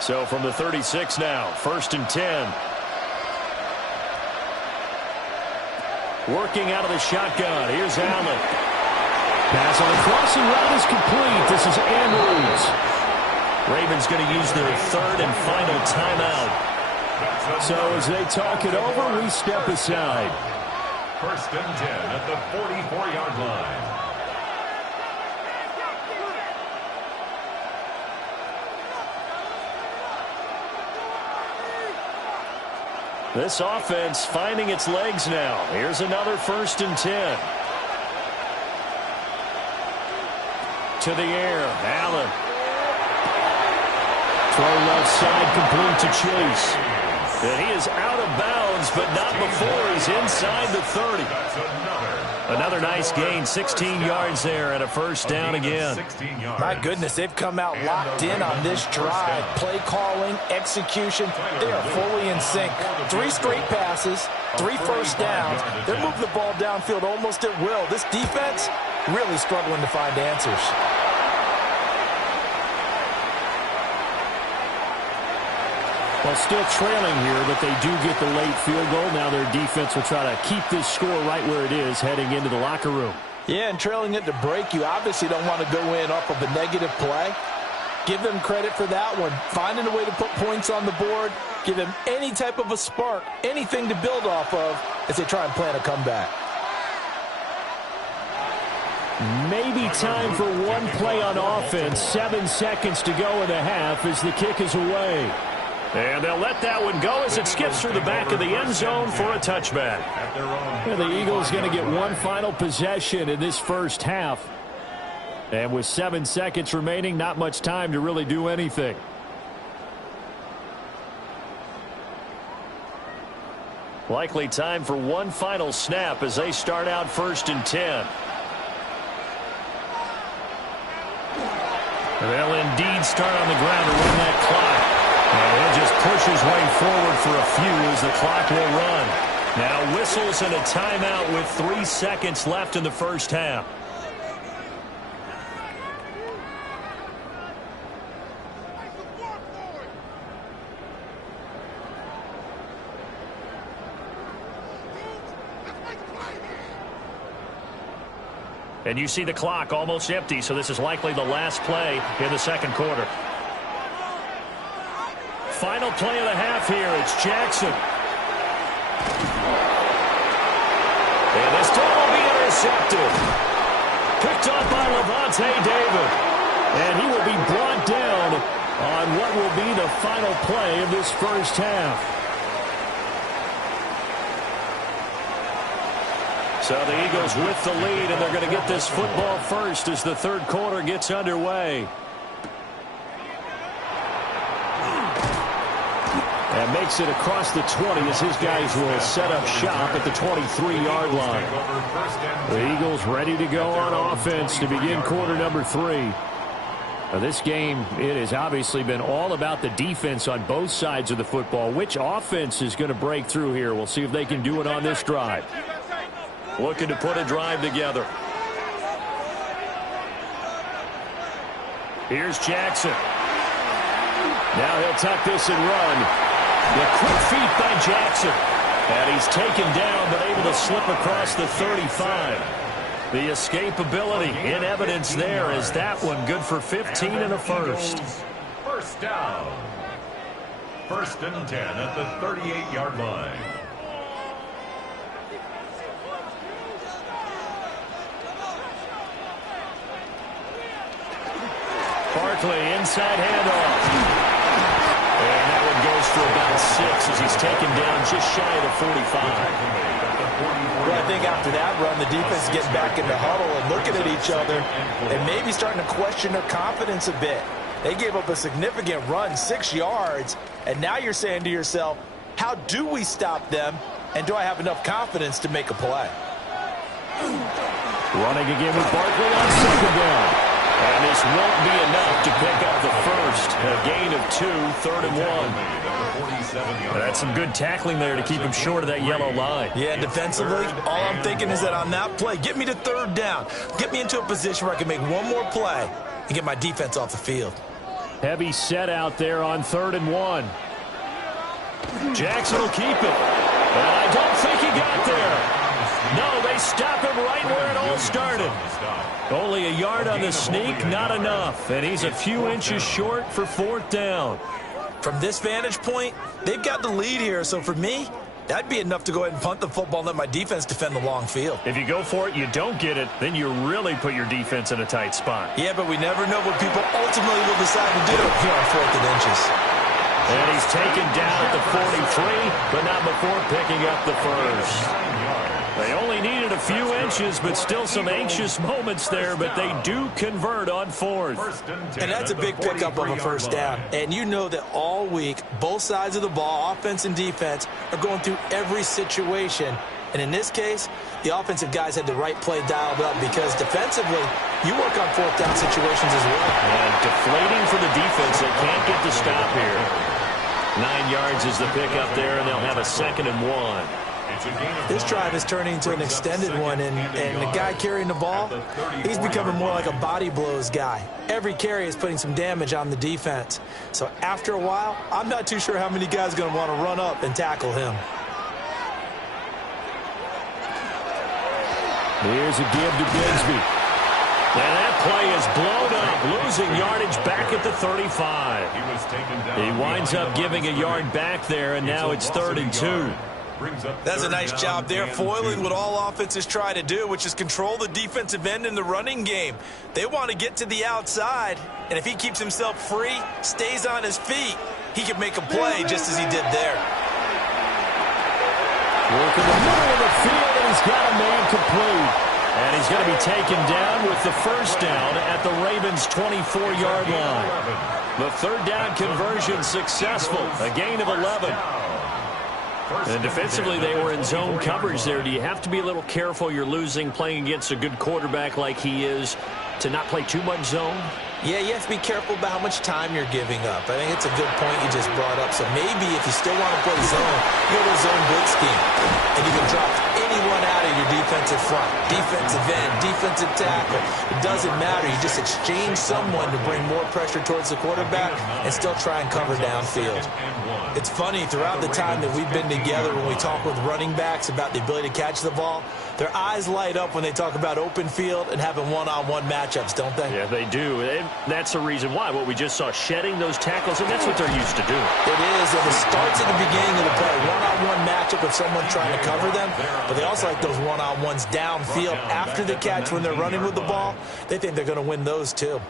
So from the 36 now, 1st and 10. Working out of the shotgun. Here's Allen. Pass on the crossing route is complete. This is Andrews. Ravens going to use their 3rd and final timeout. So as they talk it over, we step aside. 1st and 10 at the 44-yard line. This offense finding its legs now. Here's another 1st and 10. To the air, Allen. Throw left side, complete to Chase. And he is out of bounds, but not before he's inside the 30. Another nice gain, 16 yards there, and a 1st down again. My goodness, they've come out locked in on this drive. Play calling, execution, they are fully in sync. 3 straight passes, 3 first downs. They're moving the ball downfield almost at will. This defense really struggling to find answers. Well, still trailing here, but they do get the late field goal. Now their defense will try to keep this score right where it is heading into the locker room. Yeah, and trailing it to break, you obviously don't want to go in off of a negative play. Give them credit for that one. Finding a way to put points on the board, give them any type of a spark, anything to build off of as they try and plan a comeback. Maybe time for one play on offense. 7 seconds to go in the half as the kick is away. And they'll let that one go as it skips through the back of the end zone for a touchback. And the Eagles going to get one final possession in this first half. And with 7 seconds remaining, not much time to really do anything. Likely time for one final snap as they start out 1st and 10. They'll indeed start on the ground to run that clock. And he'll just push his way forward for a few as the clock will run. Now whistles and a timeout with 3 seconds left in the first half. And you see the clock almost empty, so this is likely the last play in the second quarter. Final play of the half here. It's Jackson. And this time will be intercepted. Picked up by Lavonte David. And he will be brought down on what will be the final play of this first half. So the Eagles with the lead, and they're going to get this football first as the third quarter gets underway. And makes it across the 20 as his guys will set up shop at the 23-yard line. The Eagles ready to go on offense to begin quarter number 3. Now this game, it has obviously been all about the defense on both sides of the football. Which offense is going to break through here? We'll see if they can do it on this drive. Looking to put a drive together. Here's Jackson. Now he'll tuck this and run. The quick feet by Jackson. And he's taken down, but able to slip across the 35. The escapability in evidence there as that one good for 15 and a first. First down. 1st and 10 at the 38-yard line. Barkley inside handoff. And that one goes for about 6 as he's taken down just shy of the 45. Well, I think after that run, the defense is getting back in the huddle and looking at each other and maybe starting to question their confidence a bit. They gave up a significant run, 6 yards, and now you're saying to yourself, how do we stop them, and do I have enough confidence to make a play? Running again with Barkley on 2nd down. And this won't be enough to pick up the first. A gain of 2, 3rd and 1. That's some good tackling there to keep him short of that yellow line. Yeah, defensively, all I'm thinking is that on that play, get me to 3rd down. Get me into a position where I can make one more play and get my defense off the field. Heavy set out there on 3rd and 1. Jackson will keep it. And I don't think he got there. No, they stop him right where it all started. Only a yard on the sneak, not enough. And he's a few inches short for 4th down. From this vantage point, they've got the lead here. So for me, that'd be enough to go ahead and punt the football and let my defense defend the long field. If you go for it, you don't get it, then you really put your defense in a tight spot. Yeah, but we never know what people ultimately will decide to do here on 4th and inches. And he's taken down at the 43, but not before picking up the first. They only needed a few inches, but still some anxious moments there, but they do convert on fourth. And that's a big pickup of a first down. And you know that all week, both sides of the ball, offense and defense, are going through every situation. And in this case, the offensive guys had the right play dialed up because defensively, you work on fourth down situations as well. And deflating for the defense. They can't get the stop here. 9 yards is the pickup there, and they'll have a 2nd and 1. This drive is turning into an extended one, and the guy carrying the ball, he's becoming more like a body blows guy. Every carry is putting some damage on the defense. So after a while, I'm not too sure how many guys are going to want to run up and tackle him. Here's a give to Bigsby. And that play is blown up, losing yardage back at the 35. He winds up giving a yard back there, and now it's 3rd and 2. That's a nice job there, foiling what all offenses try to do, which is control the defensive end in the running game. They want to get to the outside, and if he keeps himself free, stays on his feet, he can make a play just as he did there. Work in the middle of the field, and he's got a man complete. And he's going to be taken down with the first down at the Ravens' 24-yard line. The 3rd down conversion successful, a gain of 11. And defensively, they were in zone coverage there. Do you have to be a little careful? You're losing, playing against a good quarterback like he is, to not play too much zone? Yeah, you have to be careful about how much time you're giving up. I think it's a good point you just brought up. So maybe if you still want to play zone, you go to a zone blitz scheme. And you can drop anyone out of your defensive front. Defensive end, defensive tackle. It doesn't matter. You just exchange someone to bring more pressure towards the quarterback and still try and cover downfield. It's funny, throughout the time that we've been together, when we talk with running backs about the ability to catch the ball, their eyes light up when they talk about open field and having one-on-one matchups, don't they? Yeah, they do. And that's the reason why. What we just saw, shedding those tackles, and that's what they're used to doing. It is, and it starts at the beginning of the play. One-on-one matchup with someone trying to cover them, but they also like those one-on-ones downfield after the catch when they're running with the ball. They think they're going to win those too.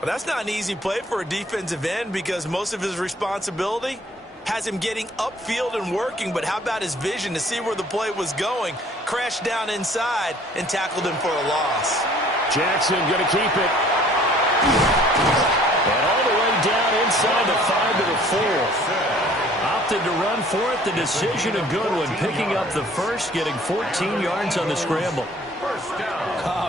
Well, that's not an easy play for a defensive end because most of his responsibility has him getting upfield and working, but how about his vision to see where the play was going, crashed down inside, and tackled him for a loss. Jackson going to keep it. And all the way down inside the 5 to the 4. Opted to run for it. The decision a good one, picking up the first, getting 14 yards on the scramble.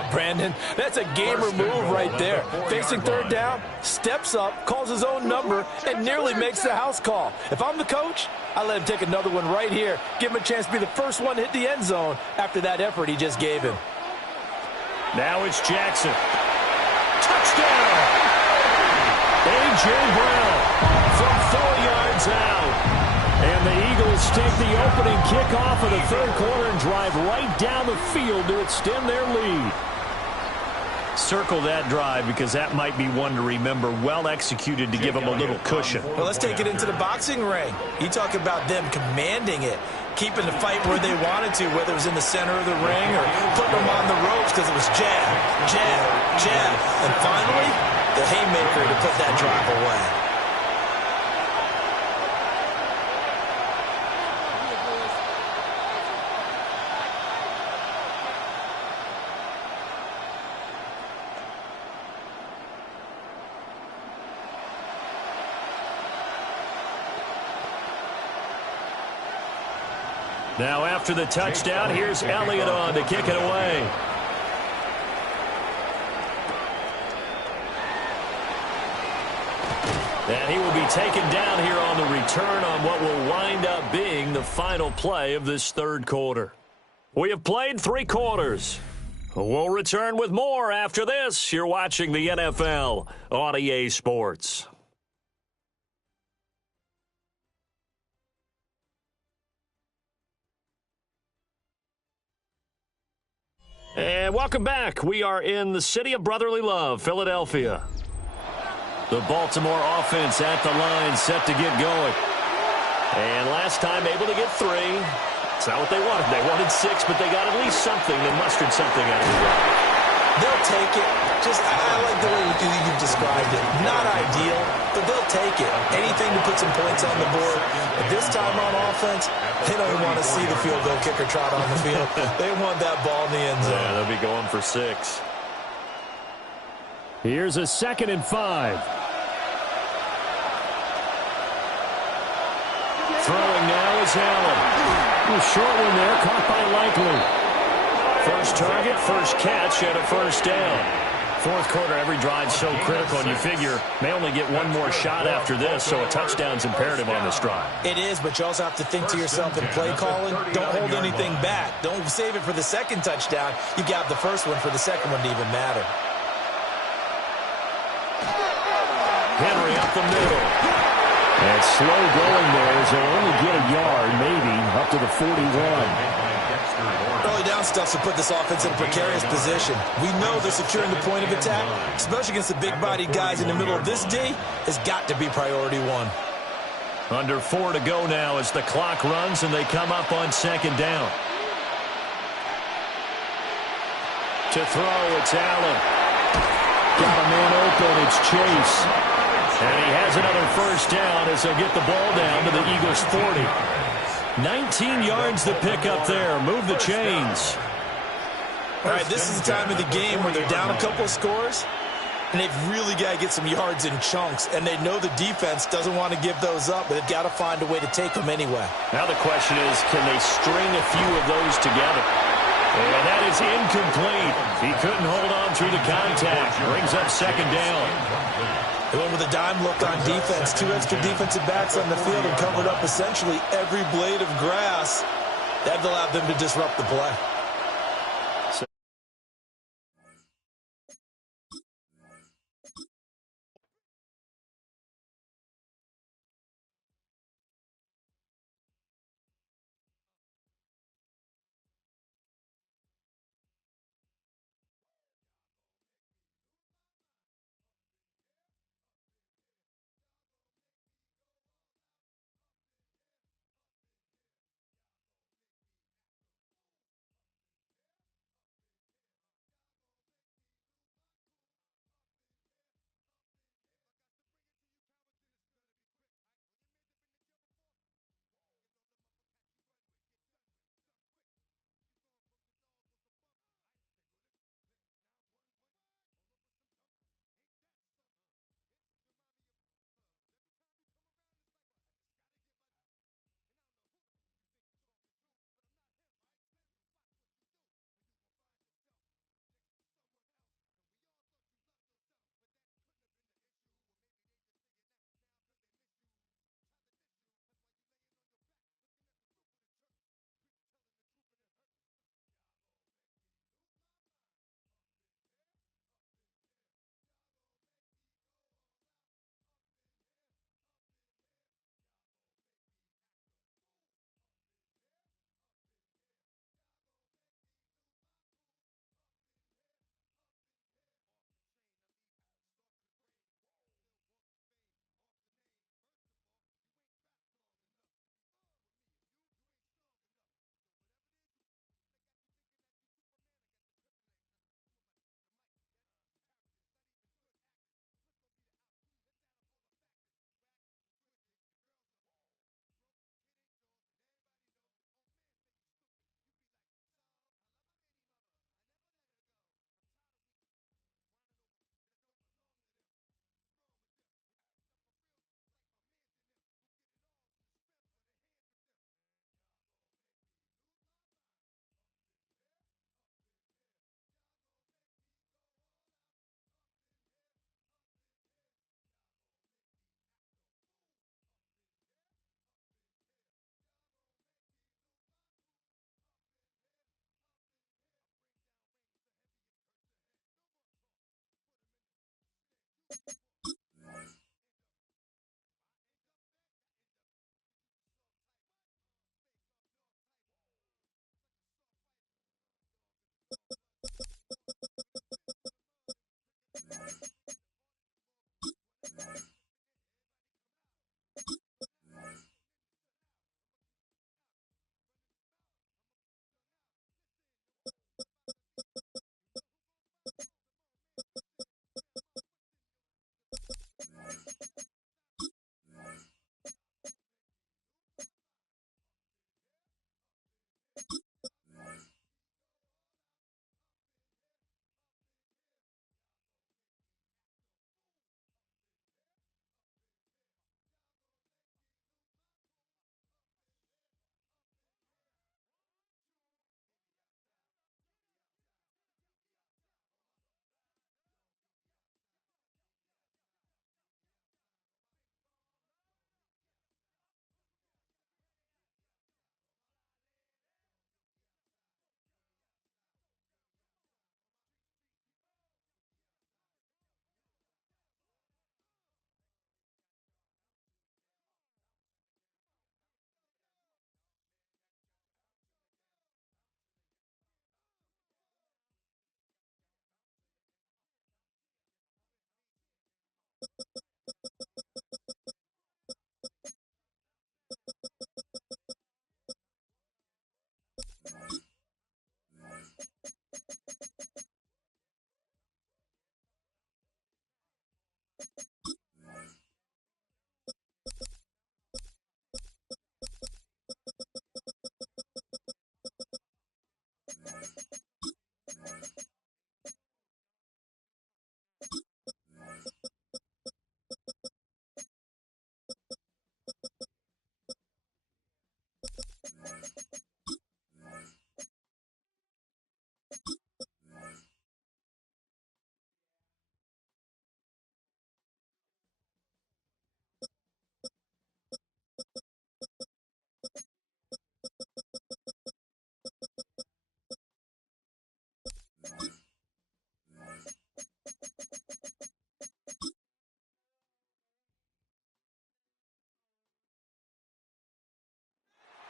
Brandon, that's a gamer move right there. Facing 3rd down, steps up, calls his own number, and nearly makes the house call. If I'm the coach, I let him take another one right here. Give him a chance to be the first one to hit the end zone after that effort he just gave him. Now it's Jackson. Touchdown! A.J. Brown from 4 yards out. And the Eagles take the opening kickoff of the 3rd quarter and drive right down the field to extend their lead. Circle that drive because that might be one to remember. Well executed to give them a little cushion. Well, let's take it into the boxing ring. You talk about them commanding it, keeping the fight where they wanted to, whether it was in the center of the ring or putting them on the ropes because it was jab, jab, jab. And finally, the haymaker to put that drive away. Now after the touchdown, here's Elliott on to kick it away. And he will be taken down here on the return on what will wind up being the final play of this 3rd quarter. We have played 3 quarters. We'll return with more after this. You're watching the NFL on EA Sports. And welcome back. We are in the city of brotherly love, Philadelphia. The Baltimore offense at the line, set to get going. And last time able to get 3. It's not what they wanted. They wanted 6, but they got at least something. They mustered something out of it. They'll take it. I like the way you've described it. Not ideal, but they'll take it. Anything to put some points on the board. But this time on offense, they don't even want to see the field goal kicker trot on the field. They want that ball in the end zone. Yeah, they'll be going for 6. Here's a 2nd and 5. Throwing now is Allen. A short one there, caught by Likely. First target, first catch, and a first down. Fourth quarter, every drive so critical, and you figure may only get one more shot after this, so a touchdown's imperative on this drive. It is, but you also have to think to yourself in play calling, don't hold anything back. Don't save it for the second touchdown. You got the first one for the second one to even matter. Henry up the middle. And slow going there as they'll only get a yard, maybe, up to the 41. Early down stuff to put this offense in a precarious position. We know they're securing the point of attack, especially against the big-bodied guys in the middle of this D, has got to be priority 1. Under 4 to go now as the clock runs and they come up on 2nd down. To throw, it's Allen. Got a man open, it's Chase. And he has another first down as they'll get the ball down to the Eagles' 40. 19 yards to pick up there. Move the chains. All right, this is the time of the game where they're down a couple of scores, and they've really got to get some yards in chunks, and they know the defense doesn't want to give those up, but they've got to find a way to take them anyway. Now the question is, can they string a few of those together? And that is incomplete. He couldn't hold on through the contact. Brings up 2nd down. They went with a dime look on defense. 2 extra defensive backs on the field and covered up essentially every blade of grass. That allowed them to disrupt the play.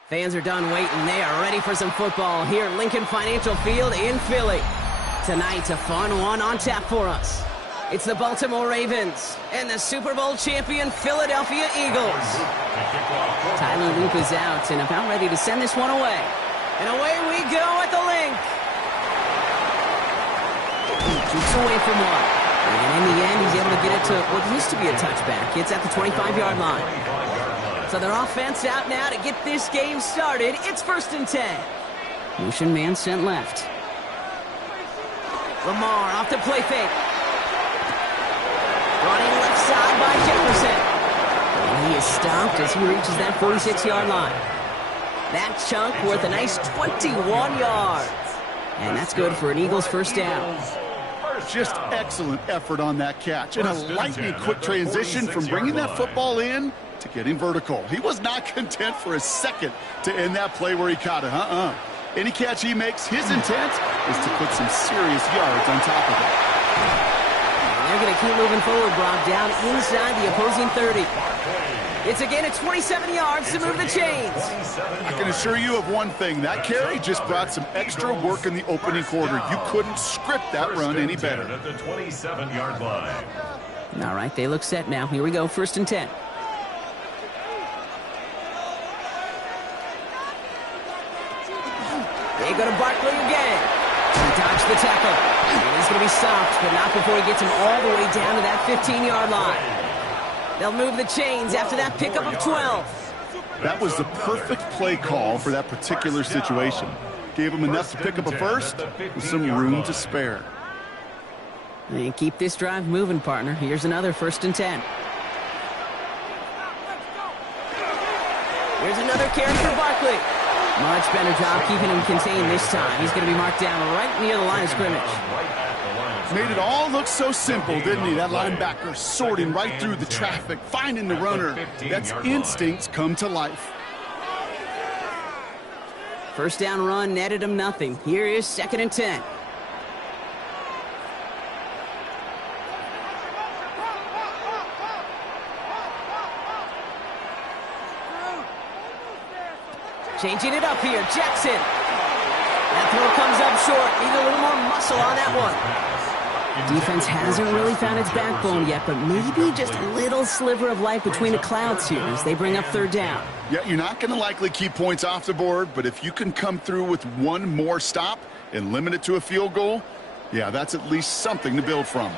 Fans are done waiting. They are ready for some football here at Lincoln Financial Field in Philly. Tonight, a fun one on tap for us. It's the Baltimore Ravens and the Super Bowl champion Philadelphia Eagles. Tyler Loop is out and about ready to send this one away. And away we go at the link. He keeps away from one. And in the end, he's able to get it to what used to be a touchback. It's at the 25-yard line. So their offense out now to get this game started. It's 1st and 10. Motion man sent left. Lamar off the play fake. Running left side by Jefferson. And he is stopped as he reaches that 46-yard line. That chunk worth a nice 21 yards. And that's good for an Eagles first down. Just excellent effort on that catch. And a lightning quick transition from bringing that football in to getting vertical. He was not content for a second to end that play where he caught it. Any catch he makes, his intent is to put some serious yards on top of it. And they're going to keep moving forward, Brock, down inside the opposing 30. It's again at 27 yards to move the chains. I can assure you of one thing. That carry just brought some extra work in the opening quarter. You couldn't script that run any better. At the 27-yard line. All right, they look set now. Here we go, 1st and 10. They go to Barkley again. He dodged the tackle. And he's going to be stopped, but not before he gets him all the way down to that 15-yard line. They'll move the chains after that pickup of 12. That was the perfect play call for that particular situation. Gave him enough to pick up a first with some room to spare. And keep this drive moving, partner. Here's another 1st and 10. Here's another carry for Barkley. Much better job keeping him contained this time. He's going to be marked down right near the line of scrimmage. Made it all look so simple, didn't he? That linebacker sorting right through the traffic, finding the runner. That's instincts come to life. First down run netted him nothing. Here is 2nd and 10. Changing it up here, Jackson. That throw comes up short. Need a little more muscle on that one. Defense hasn't really found its backbone yet, but maybe just a little sliver of light between the clouds here as they bring up 3rd down. Yeah, you're not going to likely keep points off the board, but if you can come through with one more stop and limit it to a field goal, yeah, that's at least something to build from.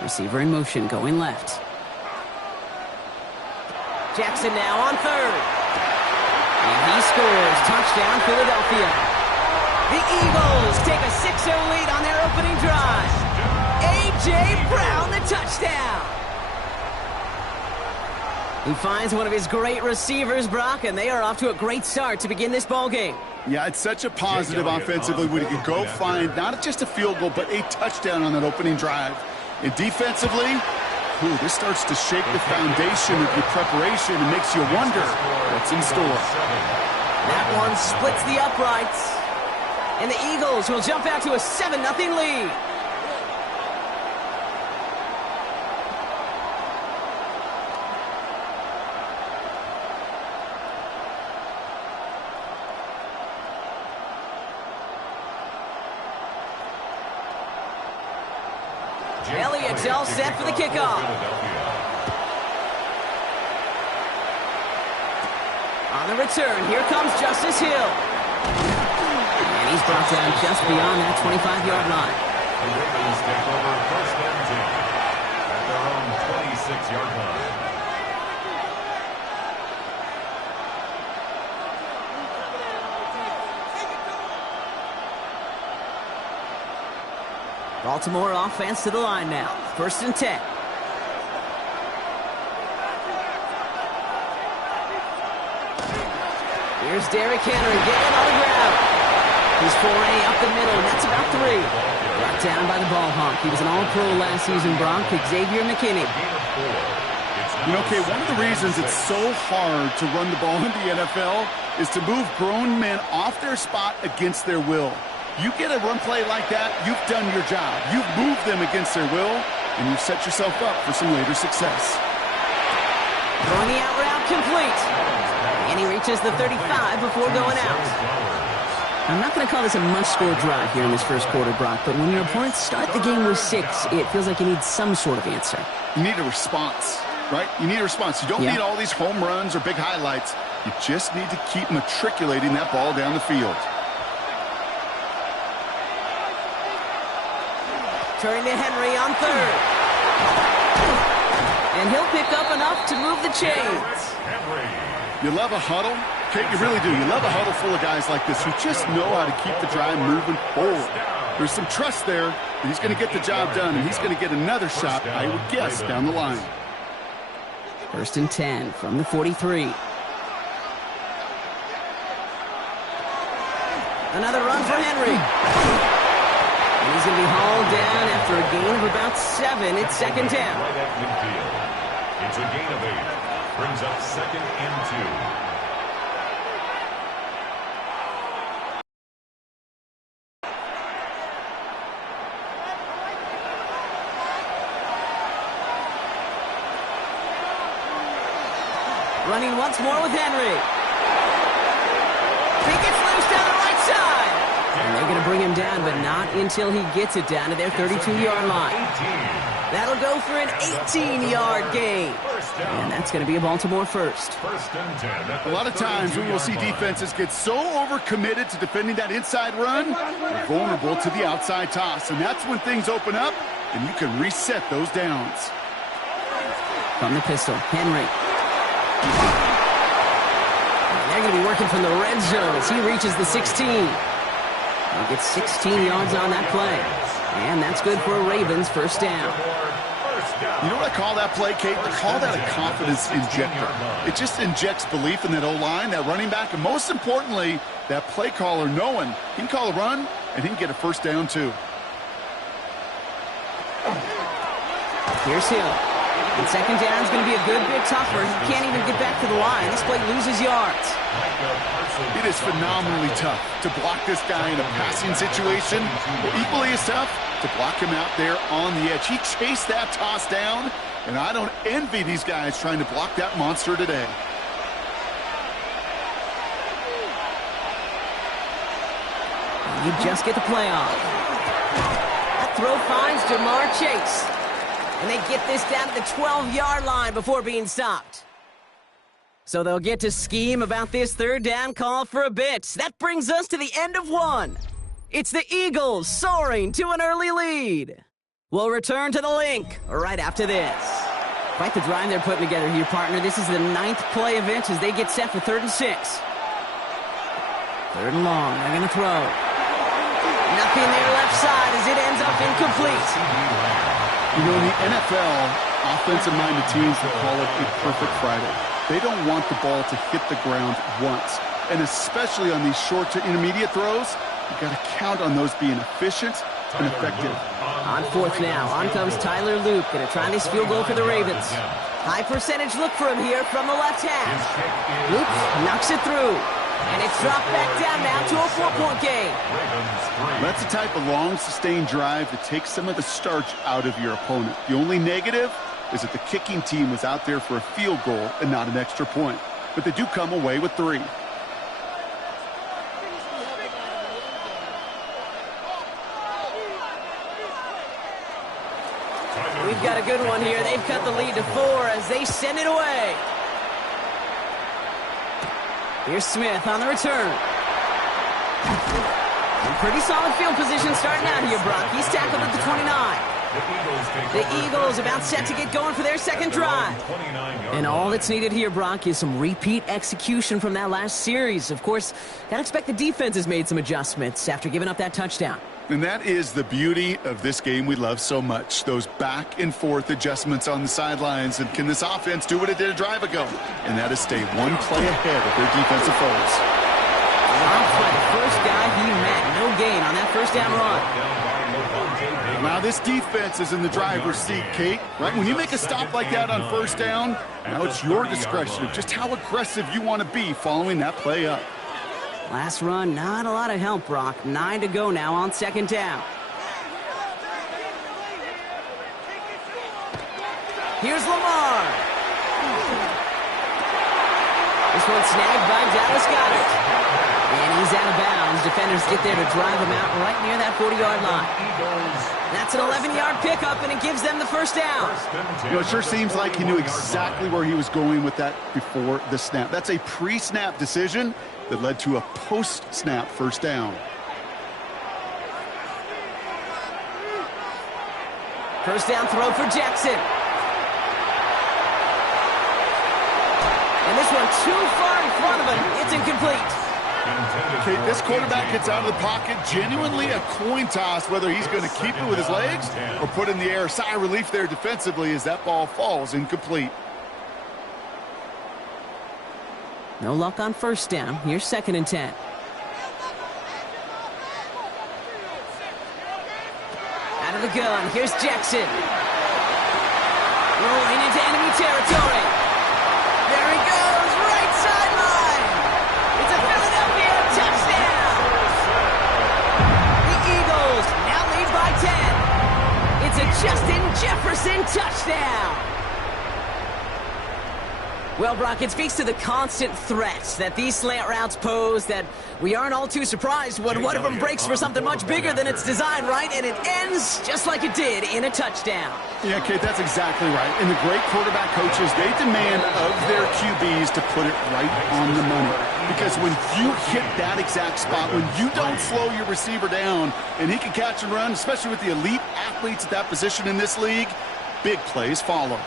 Receiver in motion, going left. Jackson now on 3rd. And he scores. Touchdown, Philadelphia. The Eagles take a 6-0 lead on their opening drive. A.J. Brown, the touchdown. He finds one of his great receivers, Brock, and they are off to a great start to begin this ballgame. Yeah, it's such a positive offensively when you can go find not just a field goal, but a touchdown on that opening drive. And defensively, this starts to shake the foundation of your preparation and makes you wonder what's in store. That one splits the uprights. And the Eagles will jump out to a 7-0 lead. Elliott's all set for the kickoff. On the return, here comes Justice Hill. And he's brought down just beyond that 25-yard line. The Ravens take over 1st and 10 at their own 26-yard line. Baltimore offense to the line now. 1st and 10. Here's Derrick Henry getting on the ground. His foray up the middle, and that's about 3. Brought down by the ball hawk. He was an all-pro last season, Bronk, Xavier McKinney. You know, Kay, one of the reasons it's so hard to run the ball in the NFL is to move grown men off their spot against their will. You get a run play like that, you've done your job. You've moved them against their will, and you've set yourself up for some later success. Throwing the out route complete. And he reaches the 35 before going out. I'm not going to call this a must-score drive here in this first quarter, Brock, but when your opponents start the game with 6, it feels like you need some sort of answer. You need a response, right? You need a response. You don't need all these home runs or big highlights. You just need to keep matriculating that ball down the field. Turning to Henry on third. And he'll pick up enough to move the chains. You love a huddle? Kate, you really do. You love a huddle full of guys like this who just know how to keep the drive moving forward. There's some trust there that he's going to get the job done, and he's going to get another shot, I would guess, down the line. 1st and 10 from the 43. Another run for Henry. And he's going to be hauled down after a gain of about 7. It's 2nd down. It's a gain of 8. Brings up 2nd and 2. Running once more with Henry. He gets loose down the right side. And they're going to bring him down, but not until he gets it down to their 32-yard line. That'll go for an 18-yard gain. And that's going to be a Baltimore first. A lot of times we will see defenses get so overcommitted to defending that inside run, they're vulnerable to the outside toss. And that's when things open up, and you can reset those downs. From the pistol, Henry. They're going to be working from the red zone as he reaches the 16. He'll get 16 yards on that play. And that's good for a Ravens first down. You know what I call that play, Kate? I call that a confidence injector. It just injects belief in that O-line, that running back, and most importantly, that play caller knowing he can call a run and he can get a first down too. Here's Hill. And 2nd down is going to be a good bit tougher. He can't even get back to the line. This play loses yards. It is phenomenally tough to block this guy in a passing situation. But equally as tough to block him out there on the edge. He chased that toss down, and I don't envy these guys trying to block that monster today. You just get the play off. That throw finds Jamar Chase. And they get this down to the 12-yard line before being stopped. So they'll get to scheme about this 3rd down call for a bit. That brings us to the end of 1. It's the Eagles soaring to an early lead. We'll return to the link right after this. Quite the drive they're putting together here, partner. This is the 9th play event as they get set for 3rd and 6. 3rd and long. They're going to throw. Nothing there left side as it ends up incomplete. You know, in the NFL, offensive-minded teams will call it a perfect Friday. They don't want the ball to hit the ground once. And especially on these short to intermediate throws, you've got to count on those being efficient and effective. On 4th now, on comes Tyler Luke, going to try this field goal for the Ravens. High percentage look for him here from the left half. Luke knocks it through. And it's dropped back down now to a 4-point game. That's the type of long, sustained drive that takes some of the starch out of your opponent. The only negative is that the kicking team was out there for a field goal and not an extra point. But they do come away with 3. We've got a good one here. They've cut the lead to 4 as they send it away. Here's Smith on the return. Pretty solid field position starting out here, Brock. He's tackled at the 29. The Eagles about set to get going for their 2nd drive. And all that's needed here, Brock, is some repeat execution from that last series. Of course, gotta expect the defense has made some adjustments after giving up that touchdown. And that is the beauty of this game we love so much. Those back and forth adjustments on the sidelines. And can this offense do what it did a drive ago? And that is stay one play ahead of their defensive foes. Dropped by the first guy he met. No gain on that 1st down run. Now this defense is in the driver's seat, Kate. Right? When you make a stop like that on 1st down, now it's your discretion of just how aggressive you want to be following that play up. Last run, not a lot of help, Brock. 9 to go now on 2nd down. Here's Lamar. one snagged by Dallas Goedert. And he's out of bounds. Defenders get there to drive him out right near that 40-yard line. That's an 11-yard pickup, and it gives them the first down. You know, it sure seems like he knew exactly where he was going with that before the snap. That's a pre-snap decision that led to a post-snap first down. First down throw for Jackson. And this one too far in front of him. It's incomplete. Okay, this quarterback gets out of the pocket, genuinely a coin toss whether he's going to keep it with his legs or put in the air. Sigh of relief there defensively as that ball falls incomplete. No luck on first down. Here's 2nd and 10. Out of the gun. Here's Jackson. Rolling into enemy territory. There he goes. Right sideline. It's a Philadelphia touchdown. The Eagles now lead by 10. It's a Justin Jefferson touchdown. Well, Brock, it speaks to the constant threats that these slant routes pose that we aren't all too surprised when one of them breaks for something much bigger than its design, right? And it ends just like it did in a touchdown. Yeah, Kate, that's exactly right. And the great quarterback coaches, they demand of their QBs to put it right on the money. Because when you hit that exact spot, when you don't slow your receiver down and he can catch and run, especially with the elite athletes at that position in this league, big plays follow.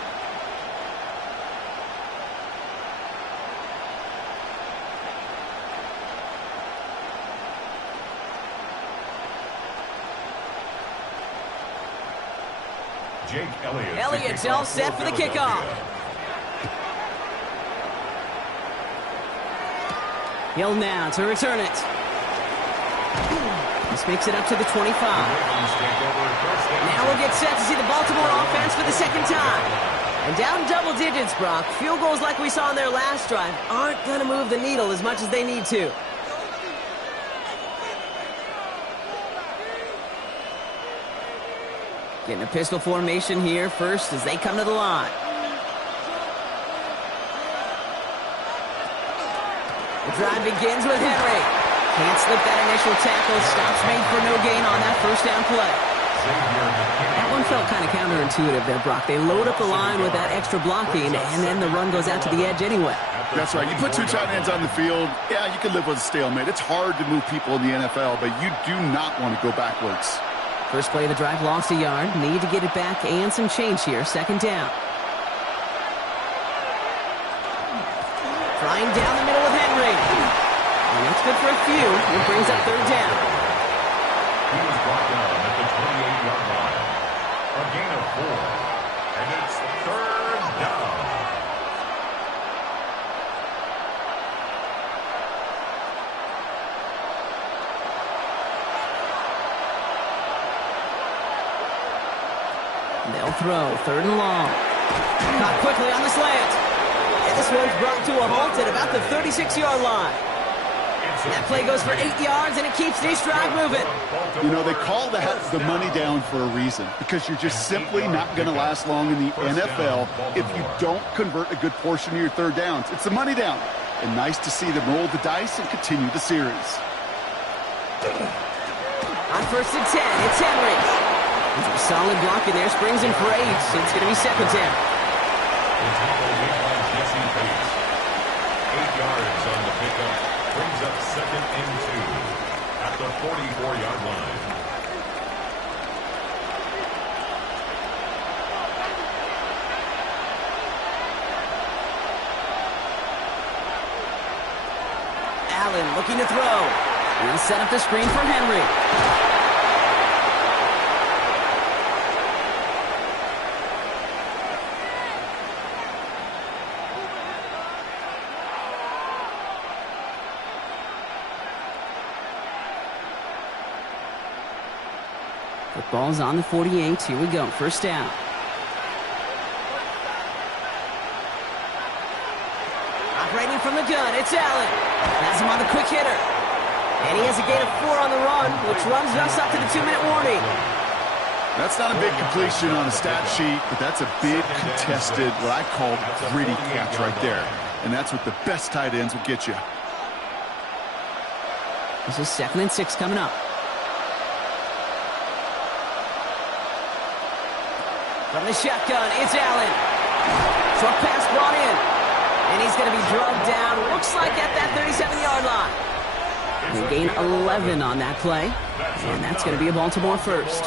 Jake Elliott. Elliott's all set for the kickoff. Hill now to return it. This makes it up to the 25. Now we'll get set to see the Baltimore offense for the second time. And down double digits, Brock. Field goals like we saw in their last drive aren't going to move the needle as much as they need to. Getting a pistol formation here first as they come to the line. The drive begins with Henry. Can't slip that initial tackle. Stops made for no gain on that first down play. That one felt kind of counterintuitive there, Brock. They load up the line with that extra blocking, and then the run goes out to the edge anyway. That's right. You put two tight ends on the field, yeah, you can live with a stalemate. It's hard to move people in the NFL, but you do not want to go backwards. First play of the drive lost a yard. Need to get it back and some change here. Second down. Flying down the middle with Henry. And that's good for a few. It brings up third down. He was brought down at the 28-yard line. A gain of 4. And it's third down. They'll throw. Third and long. Caught quickly on the slant. And this one's brought to a halt at about the 36-yard line. That play goes for 8 yards, and it keeps this drive moving. You know, they call that the money down for a reason, because you're just simply not going to last long in the NFL if you don't convert a good portion of your third downs. It's the money down. And nice to see them roll the dice and continue the series. On first and 10, it's Henry. Solid blocking there, springs in for 8. It's going to be second down. The tackle made by Jesse Bates. 8 yards on the pickup. Brings up second and 2 at the 44-yard line. Allen looking to throw. He'll set up the screen for Henry. The ball's on the 48. Here we go. First down. Operating from the gun, it's Allen. Has him on the quick hitter. And he has a gain of 4 on the run, which runs us up to the 2-minute warning. That's not a big completion on a stat sheet, but that's a big contested, what I call gritty catch right there. and that's what the best tight ends will get you. This is 2nd and 6 coming up. From the shotgun, it's Allen. Short pass brought in. And he's going to be drugged down, looks like at that 37-yard line. They gain 11 on that play, and that's going to be a Baltimore first.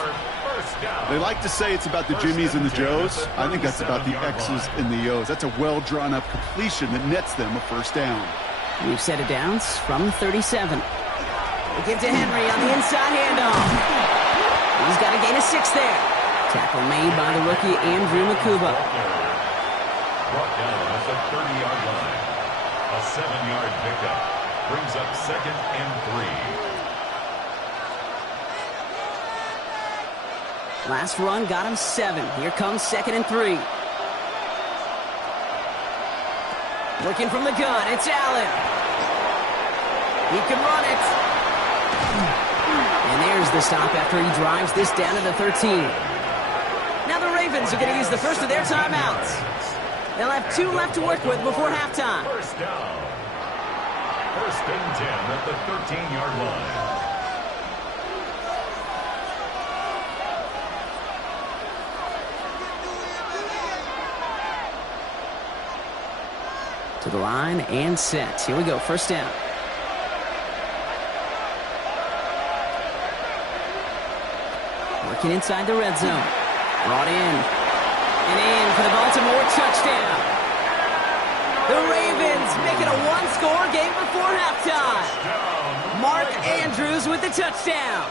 They like to say it's about the Jimmies and the Joes. I think that's about the X's and the O's. That's a well-drawn-up completion that nets them a first down. We've set it down from 37. We give to Henry on the inside handoff. He's got to gain a 6 there. Tackle made by the rookie Andrew Makuba. Brought down at the 30-yard line. A 7-yard pickup brings up 2nd and 3. Last run got him 7. Here comes 2nd and 3. Looking from the gun, it's Allen. He can run it. And there's the stop after he drives this down to the 13. Now the Ravens are going to use the first of their timeouts. They'll have 2 left to work with before halftime. First down. 1st and 10 at the 13-yard line. To the line and set. Here we go, first down. Working inside the red zone. Brought in. And in for the Baltimore touchdown. The Ravens make it a 1-score game before halftime. Mark Andrews with the touchdown.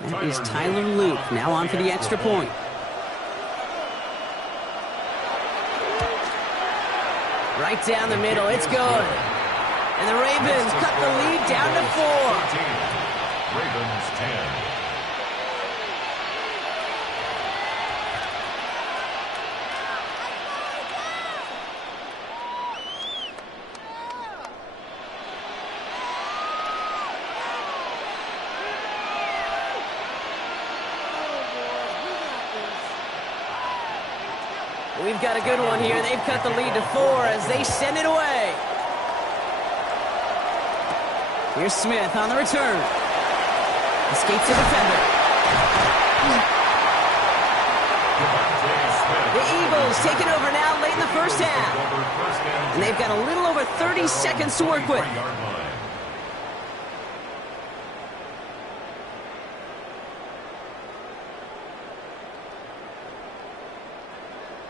That is Tyler Luke, now on for the extra point. Right down the middle, it's good. And the Ravens cut the lead down to 4. Ravens 10. We've got a good one here. They've cut the lead to 4 as they send it away. Here's Smith on the return. Escapes the defender. The Eagles taking over now late in the first half. And they've got a little over 30 seconds to work with.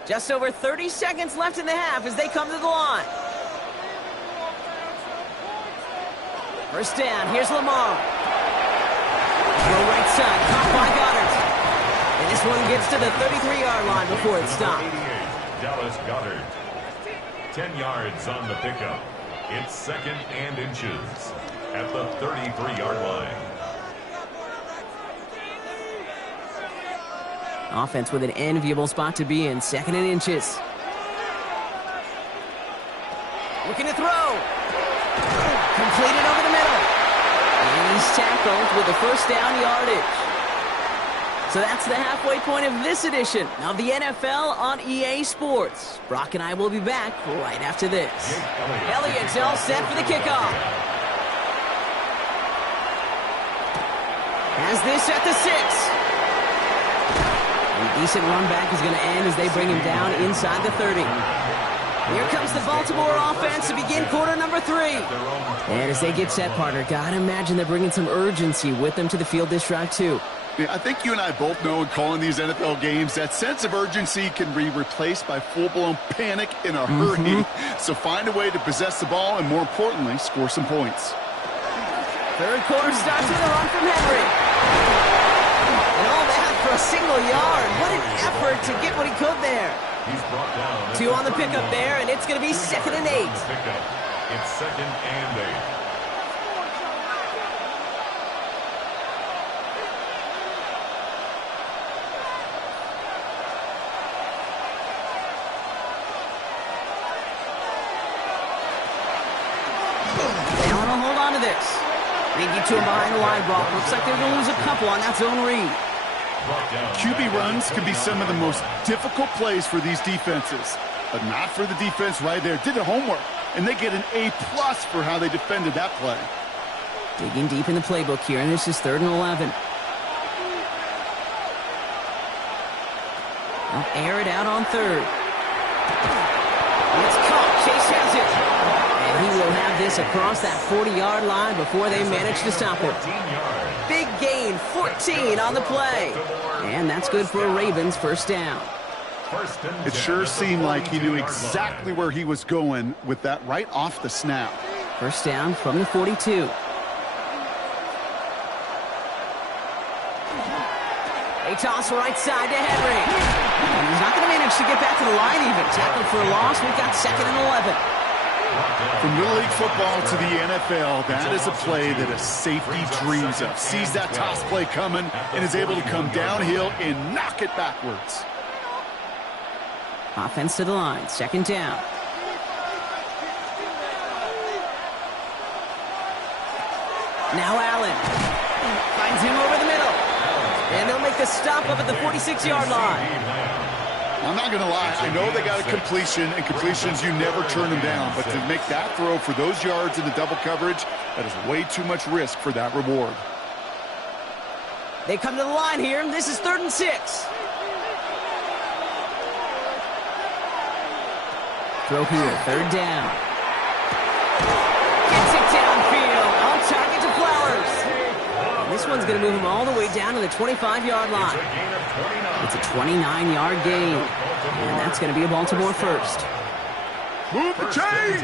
Just over 30 seconds left in the half as they come to the line. First down, here's Lamar. Throw right side, caught by Goddard. And this one gets to the 33-yard line before it's stopped. Dallas Goddard. 10 yards on the pickup. It's 2nd and inches at the 33-yard line. Offense with an enviable spot to be in, 2nd and inches. Looking to throw. Completed over the middle. And he's tackled with the first down yardage. So that's the halfway point of this edition of the NFL on EA Sports. Brock and I will be back right after this. Elliott's all set for the kickoff. Has this at the 6. A decent run back is going to end as they bring him down inside the 30. Here comes the Baltimore offense to begin quarter number 3. And as they get set, partner, gotta imagine they're bringing some urgency with them to the field this drive, too. Yeah, I think you and I both know in calling these NFL games that sense of urgency can be replaced by full-blown panic in a hurry. So find a way to possess the ball and, more importantly, score some points. Third quarter starts with a run from Henry. And all that for a single yard. What an effort to get what he could there. He's brought down 2 on the pickup there, and it's going to be 2nd and 8. It's 2nd and 8. Allen will hold on to this. They get to him behind the line block. Looks like they're going to lose a couple on that zone read. QB runs can be some of the most difficult plays for these defenses, but not for the defense right there. Did their homework, and they get an A+ for how they defended that play. Digging deep in the playbook here, and this is 3rd and 11. They'll air it out on 3rd. It's caught. Chase has it. And he will have this across that 40-yard line before they manage to stop him. Big gain, 14 on the play. And that's good for a Ravens first down. It sure seemed like he knew exactly where he was going with that right off the snap. First down from the 42. They toss right side to Henry. And he's not going to manage to get back to the line even. Tackled for a loss. We've got 2nd and 11. From Little League football to the NFL, that is a play that a safety dreams of. Sees that toss play coming and is able to come downhill and knock it backwards. Offense to the line. 2nd down. Now Allen. Finds him over the middle. And they'll make the stop up at the 46-yard line. I'm not going to lie. I know they got a completion, and completions, you never turn them down. But to make that throw for those yards in the double coverage, that is way too much risk for that reward. They come to the line here. This is 3rd and 6. Throw here, 3rd down. Gets it downfield. On target to Flowers. And this one's going to move him all the way down to the 25-yard line. It's a 29-yard gain. And that's going to be a Baltimore first. Move the chains!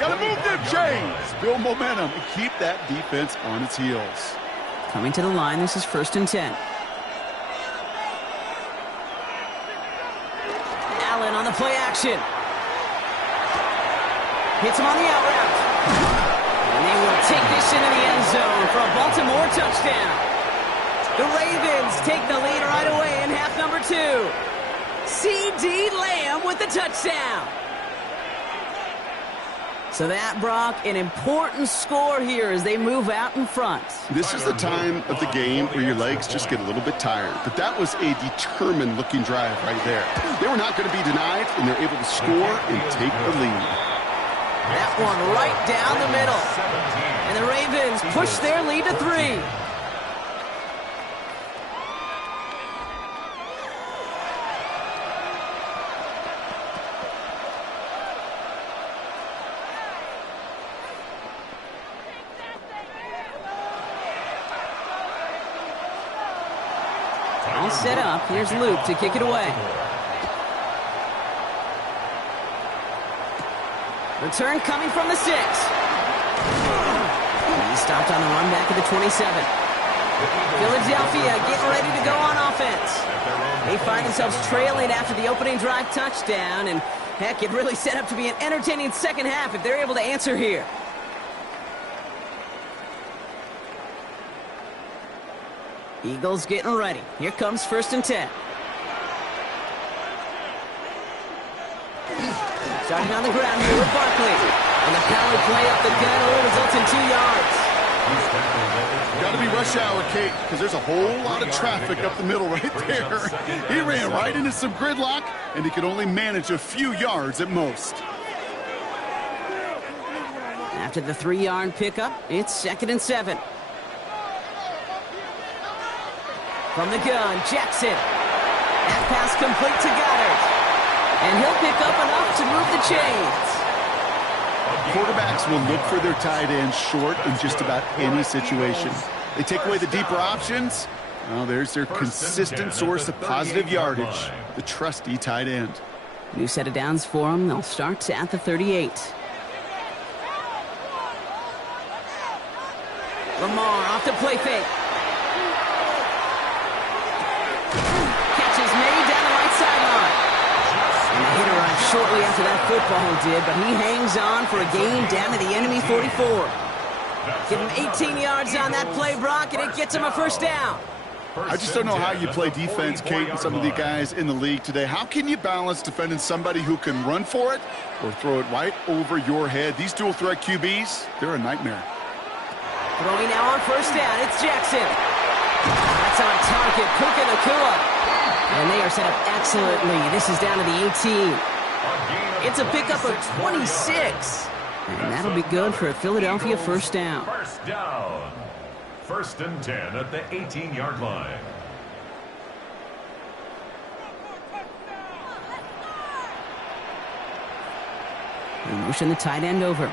Got to move them chains! Build momentum and keep that defense on its heels. Coming to the line, this is 1st and 10. Allen on the play action. Hits him on the out route. And they will take this into the end zone for a Baltimore touchdown. The Ravens take the lead right away in half number 2. C.D. Lamb with the touchdown. So that, Brock, an important score here as they move out in front. This is the time of the game where your legs just get a little bit tired. But that was a determined-looking drive right there. They were not going to be denied, and they're able to score and take the lead. That one right down the middle. And the Ravens push their lead to 3. All set up. Here's Luke to kick it away. Return coming from the 6. He stopped on the run back at the 27. Philadelphia getting ready to go on offense. They find themselves trailing after the opening drive touchdown, and heck, it really set up to be an entertaining second half if they're able to answer here. Eagles getting ready. Here comes 1st and 10. Starting on the ground here with Barkley. And the power play up the gun only results in 2 yards. Got to be rush hour, Kate, because there's a whole lot of traffic up the middle right there. He ran right into some gridlock, and he could only manage a few yards at most. After the 3-yard pickup, it's 2nd and 7. From the gun, Jackson. That pass complete to Goddard. And he'll pick up enough to move the chains. Quarterbacks will look for their tight end short in just about any situation. They take away the deeper options. Well, there's their consistent source of positive yardage, the trusty tight end. New set of downs for them. They'll start at the 38. Lamar off the play fake. Catch is made down the right sideline. And the hit arrived shortly after that football did, but he hangs on for a gain down to the enemy 44. Give him 18 yards on that play, Brock, and it gets him a first down. I just don't know how you play defense, Kate, and some of the guys in the league today. How can you balance defending somebody who can run for it or throw it right over your head? These dual threat QBs, they're a nightmare. Throwing now on first down, it's Jackson. That's on target. it, Puka Nacua. And they are set up excellently. This is down to the 18. It's a pickup of 26. And that'll be good for a Philadelphia first down. First down. 1st and 10 at the 18-yard line. We motion the tight end over.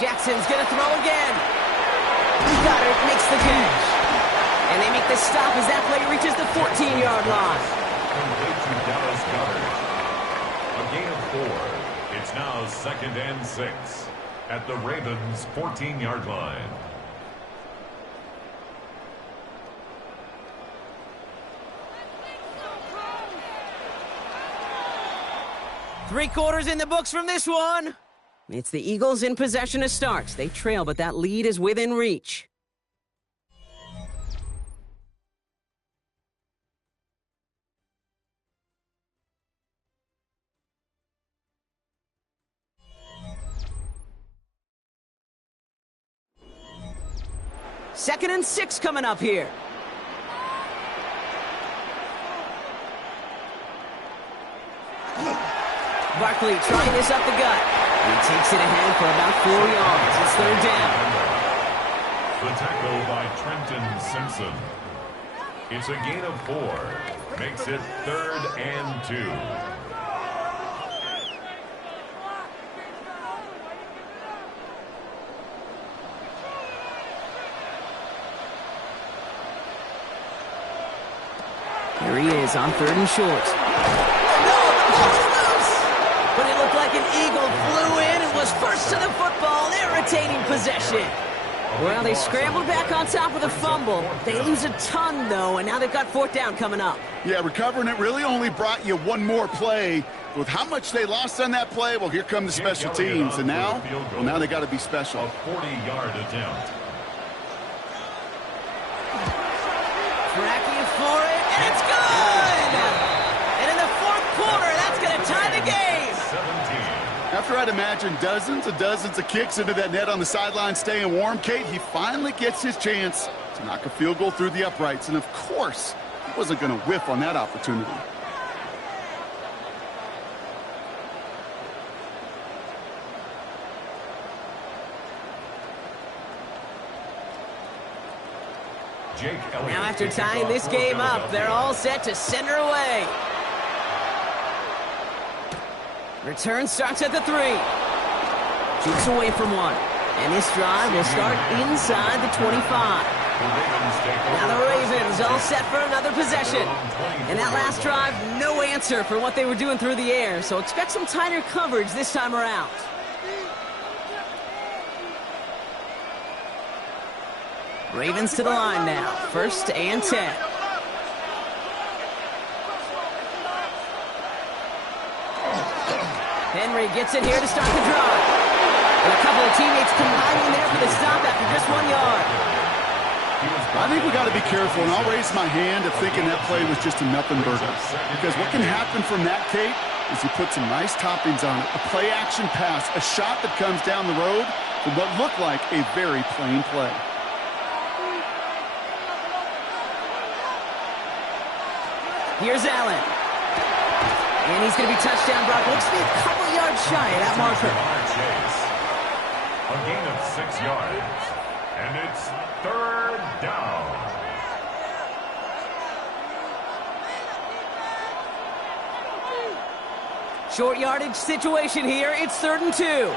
Jackson's going to throw again. Goddard makes the catch. And they make the stop as that play reaches the 14-yard line. Complete to Dallas Goedert. A gain of 4. It's now 2nd and 6 at the Ravens' 14-yard line. Three quarters in the books from this one. It's the Eagles in possession of starts. They trail, but that lead is within reach. Second and 6 coming up here. Barkley trying this up the gut. He takes it ahead for about 4 yards. It's 3rd down. The tackle by Trenton Simpson. It's a gain of 4. Makes it 3rd and 2. Here he is on 3rd and short. But it looked like an eagle flew in and was first to the football. They're retaining possession. Well, they scrambled back on top with a fumble. They lose a ton, though, and now they've got 4th down coming up. Yeah, recovering it really only brought you one more play. With how much they lost on that play, well, here come the special teams. And now, well, now they got to be special. A 40-yard attempt. Tracking for it, and it's good! And in the 4th quarter, that's going to tie the game. 17. After I'd imagine dozens of kicks into that net on the sideline staying warm, Kate, he finally gets his chance to knock a field goal through the uprights. And, of course, he wasn't going to whiff on that opportunity. Now after tying this game up, they're all set to send her away. Return starts at the 3. Jukes away from 1. And this drive will start inside the 25. Now the Ravens all set for another possession. And that last drive, no answer for what they were doing through the air. So expect some tighter coverage this time around. Ravens to the line now. 1st and 10. Henry gets it here to start the drive. And a couple of teammates combining there for the stop after just 1 yard. I think we got to be careful, and I'll raise my hand of thinking that play was just a nothing burger. Because what can happen from that, Kate, is you put some nice toppings on it. A play-action pass, a shot that comes down the road for what looked like a very plain play. Here's Allen. And he's going to be touchdown blocked. Looks to be a couple yards shy of that marker. A gain of 6 yards. And it's 3rd down. Short yardage situation here. It's 3rd and 2.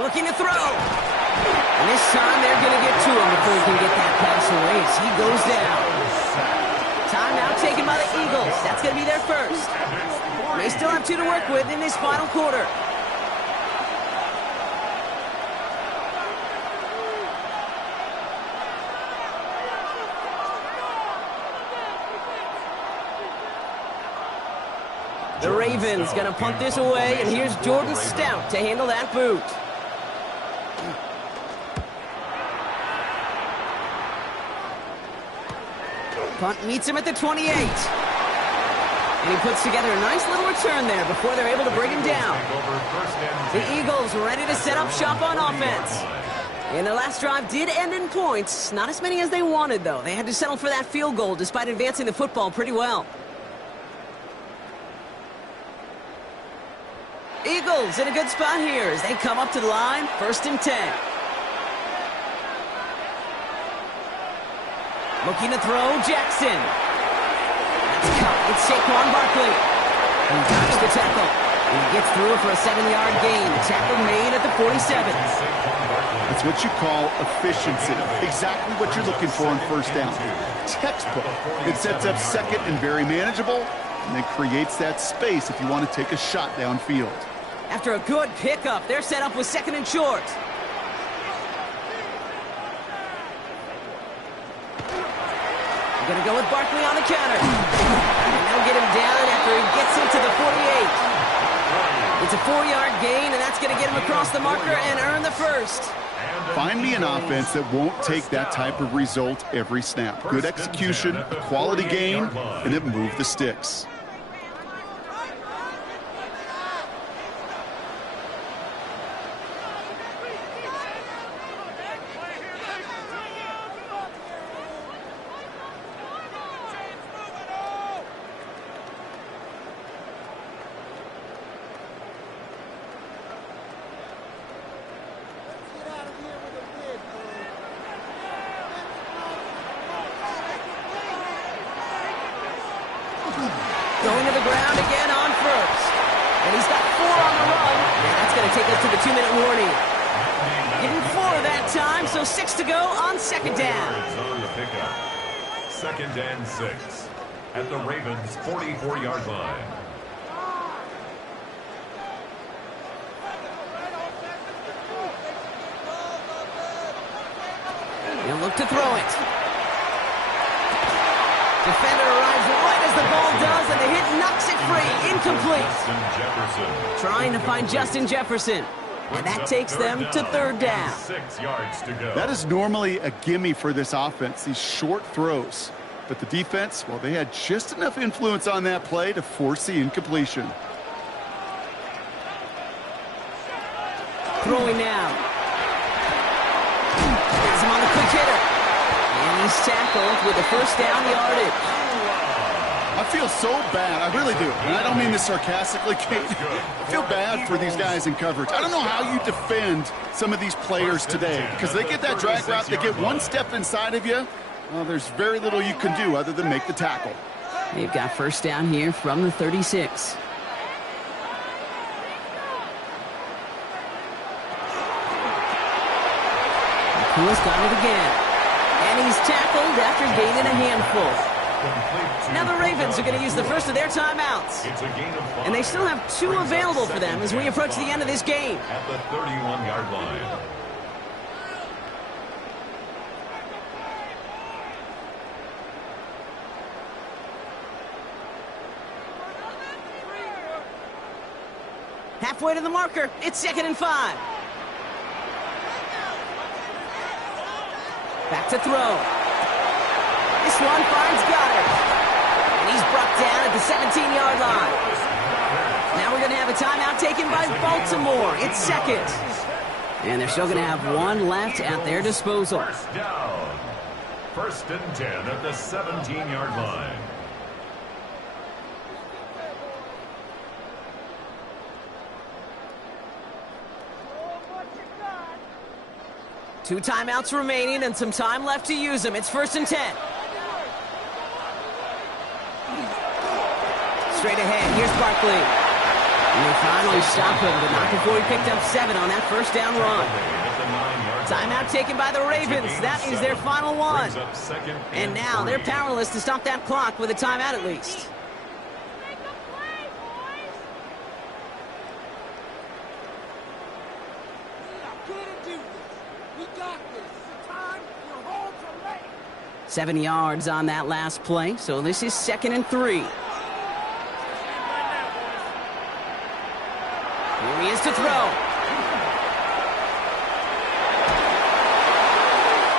Looking to throw. And this time they're going to get to him before he can get that pass away as he goes down. Timeout taken by the Eagles. That's going to be their first. They still have 2 to work with in this final quarter. The Ravens going to punt this away, and here's Jordan Stout to handle that boot. Punt meets him at the 28. And he puts together a nice little return there before they're able to bring him down. The Eagles ready to set up shop on offense. And their last drive did end in points. Not as many as they wanted, though. They had to settle for that field goal despite advancing the football pretty well. Eagles in a good spot here as they come up to the line. 1st and 10. Looking to throw, Jackson. That's caught. It's Saquon Barkley. He dodged the tackle. And he gets through for a 7-yard gain. The tackle made at the 47. That's what you call efficiency. Exactly what you're looking for on 1st down. Textbook. It sets up 2nd and very manageable, and then creates that space if you want to take a shot downfield. After a good pickup, they're set up with 2nd and short. They're going to go with Barkley on the counter. And they'll get him down after he gets into the 48. It's a 4-yard gain, and that's going to get him across the marker and earn the 1st. Find me an offense that won't take that type of result every snap. Good execution, quality game, and it moved the sticks. Going to the ground again on 1st. And he's got 4 on the run. And that's going to take us to the 2-minute warning. Getting 4 that time, so 6 to go on 2nd down. On the pickup. 2nd and 6 at the Ravens' 44-yard line. He'll look to throw it. Defender arrives right as the ball does, and the hit knocks it free. Incomplete. Trying to find Justin Jefferson. And that takes them to 3rd down. 6 yards to go. That is normally a gimme for this offense, these short throws. But the defense, well, they had just enough influence on that play to force the incompletion. Throwing now. He's him on the quick hitter. And he's tackled with the 1st down yardage. I feel so bad. I really do. And I don't mean this sarcastically, Kate. I feel bad for these guys in coverage. I don't know how you defend some of these players today because they get that drag route, they get one step inside of you. Well, there's very little you can do other than make the tackle. They've got 1st down here from the 36. Who's got it again. And he's tackled after gaining a handful. Now the Ravens are going to use the first of their timeouts. And they still have 2 available for them as we approach the end of this game. At the 31-yard line. Halfway to the marker. It's 2nd and 5. Back to throw. This one finds Goddard. And he's brought down at the 17-yard line. Now we're going to have a timeout taken by Baltimore. It's 2nd. And they're still going to have 1 left at their disposal. First down. 1st and 10 at the 17-yard line. Two timeouts remaining and some time left to use them. It's 1st and 10. Straight ahead, here's Barkley. And they finally stop him, but not before he picked up 7 on that 1st down run. Timeout taken by the Ravens. That is their final one. And now they're powerless to stop that clock with a timeout at least. We got this. The time your home to make. 7 yards on that last play, so this is 2nd and 3. Here he is to throw.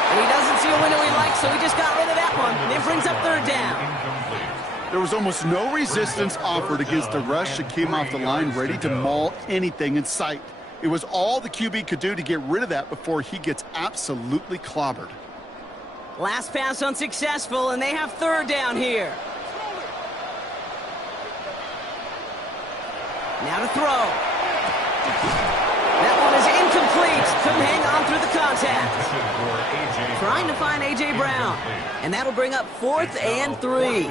And he doesn't see a window he likes, so he just got rid of that one. And it brings up 3rd down. There was almost no resistance offered against the rush that came off the line ready to maul anything in sight. It was all the QB could do to get rid of that before he gets absolutely clobbered. Last pass unsuccessful, and they have third down here. Now to throw. That one is incomplete. Couldn't hang on through the contact. Trying to find A.J. Brown. And that'll bring up 4th and 3.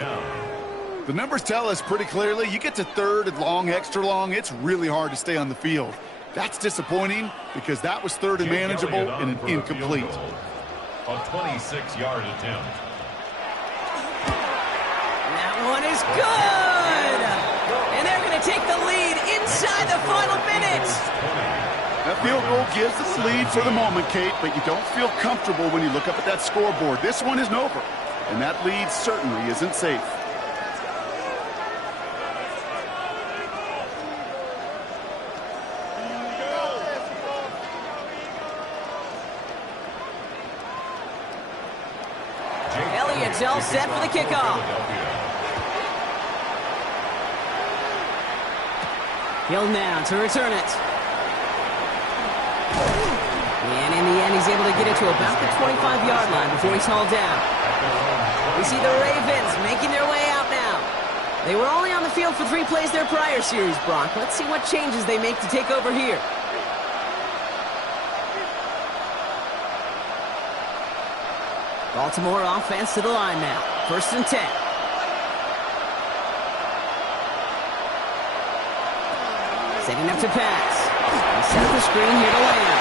The numbers tell us pretty clearly, you get to third and long, extra long, it's really hard to stay on the field. That's disappointing because that was third and manageable and an incomplete. A 26-yard attempt. That one is good! And they're going to take the lead inside the final minutes. That field goal gives us the lead for the moment, Kate, but you don't feel comfortable when you look up at that scoreboard. This one isn't over, and that lead certainly isn't safe. Elliott's all set for the kickoff. Hill now to return it. And in the end, he's able to get it to about the 25-yard line before he's hauled down. We see the Ravens making their way out now. They were only on the field for 3 plays their prior series, Brock. Let's see what changes they make to take over here. Baltimore offense to the line now. 1st and 10. Setting up to pass. He set up the screen here to Lamb.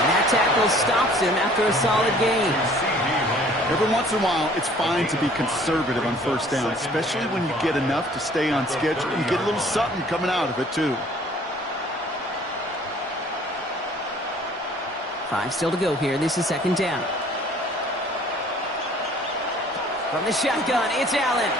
And that tackle stops him after a solid gain. Every once in a while, it's fine to be conservative on 1st down, especially when you get enough to stay on schedule and get a little something coming out of it, too. 5 still to go here. This is 2nd down. From the shotgun, it's Allen.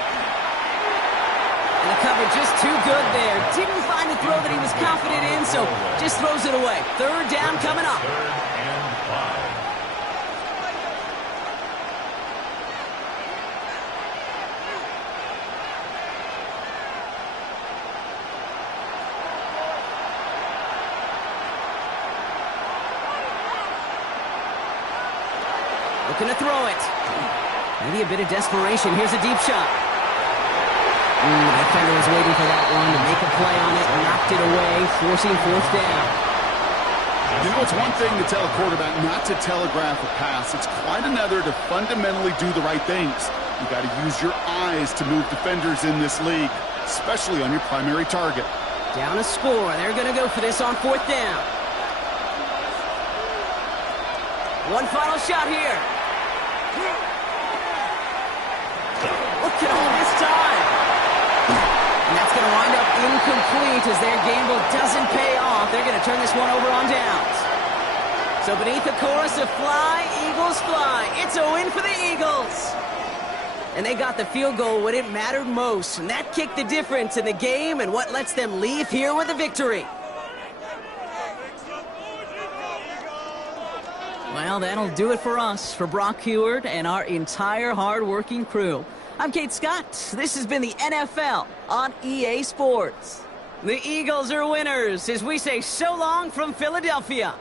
And the cover just too good there. Didn't find a throw that he was confident in, so just throws it away. 3rd down coming up. 3rd and 5. Looking to throw it. Maybe a bit of desperation. Here's a deep shot. The defender was waiting for that one to make a play on it, knocked it away, forcing 4th down. You know, it's one thing to tell a quarterback not to telegraph a pass. It's quite another to fundamentally do the right things. You got to use your eyes to move defenders in this league, especially on your primary target. Down a score. They're going to go for this on 4th down. One final shot here. Look at all this time. And that's going to wind up incomplete as their gamble doesn't pay off. They're going to turn this one over on downs. So beneath the chorus of fly, Eagles fly. It's a win for the Eagles. And they got the field goal when it mattered most. And that kicked the difference in the game and what lets them leave here with a victory. Well, that'll do it for us, for Brock Huard and our entire hard-working crew. I'm Kate Scott. This has been the NFL on EA Sports. The Eagles are winners as we say so long from Philadelphia.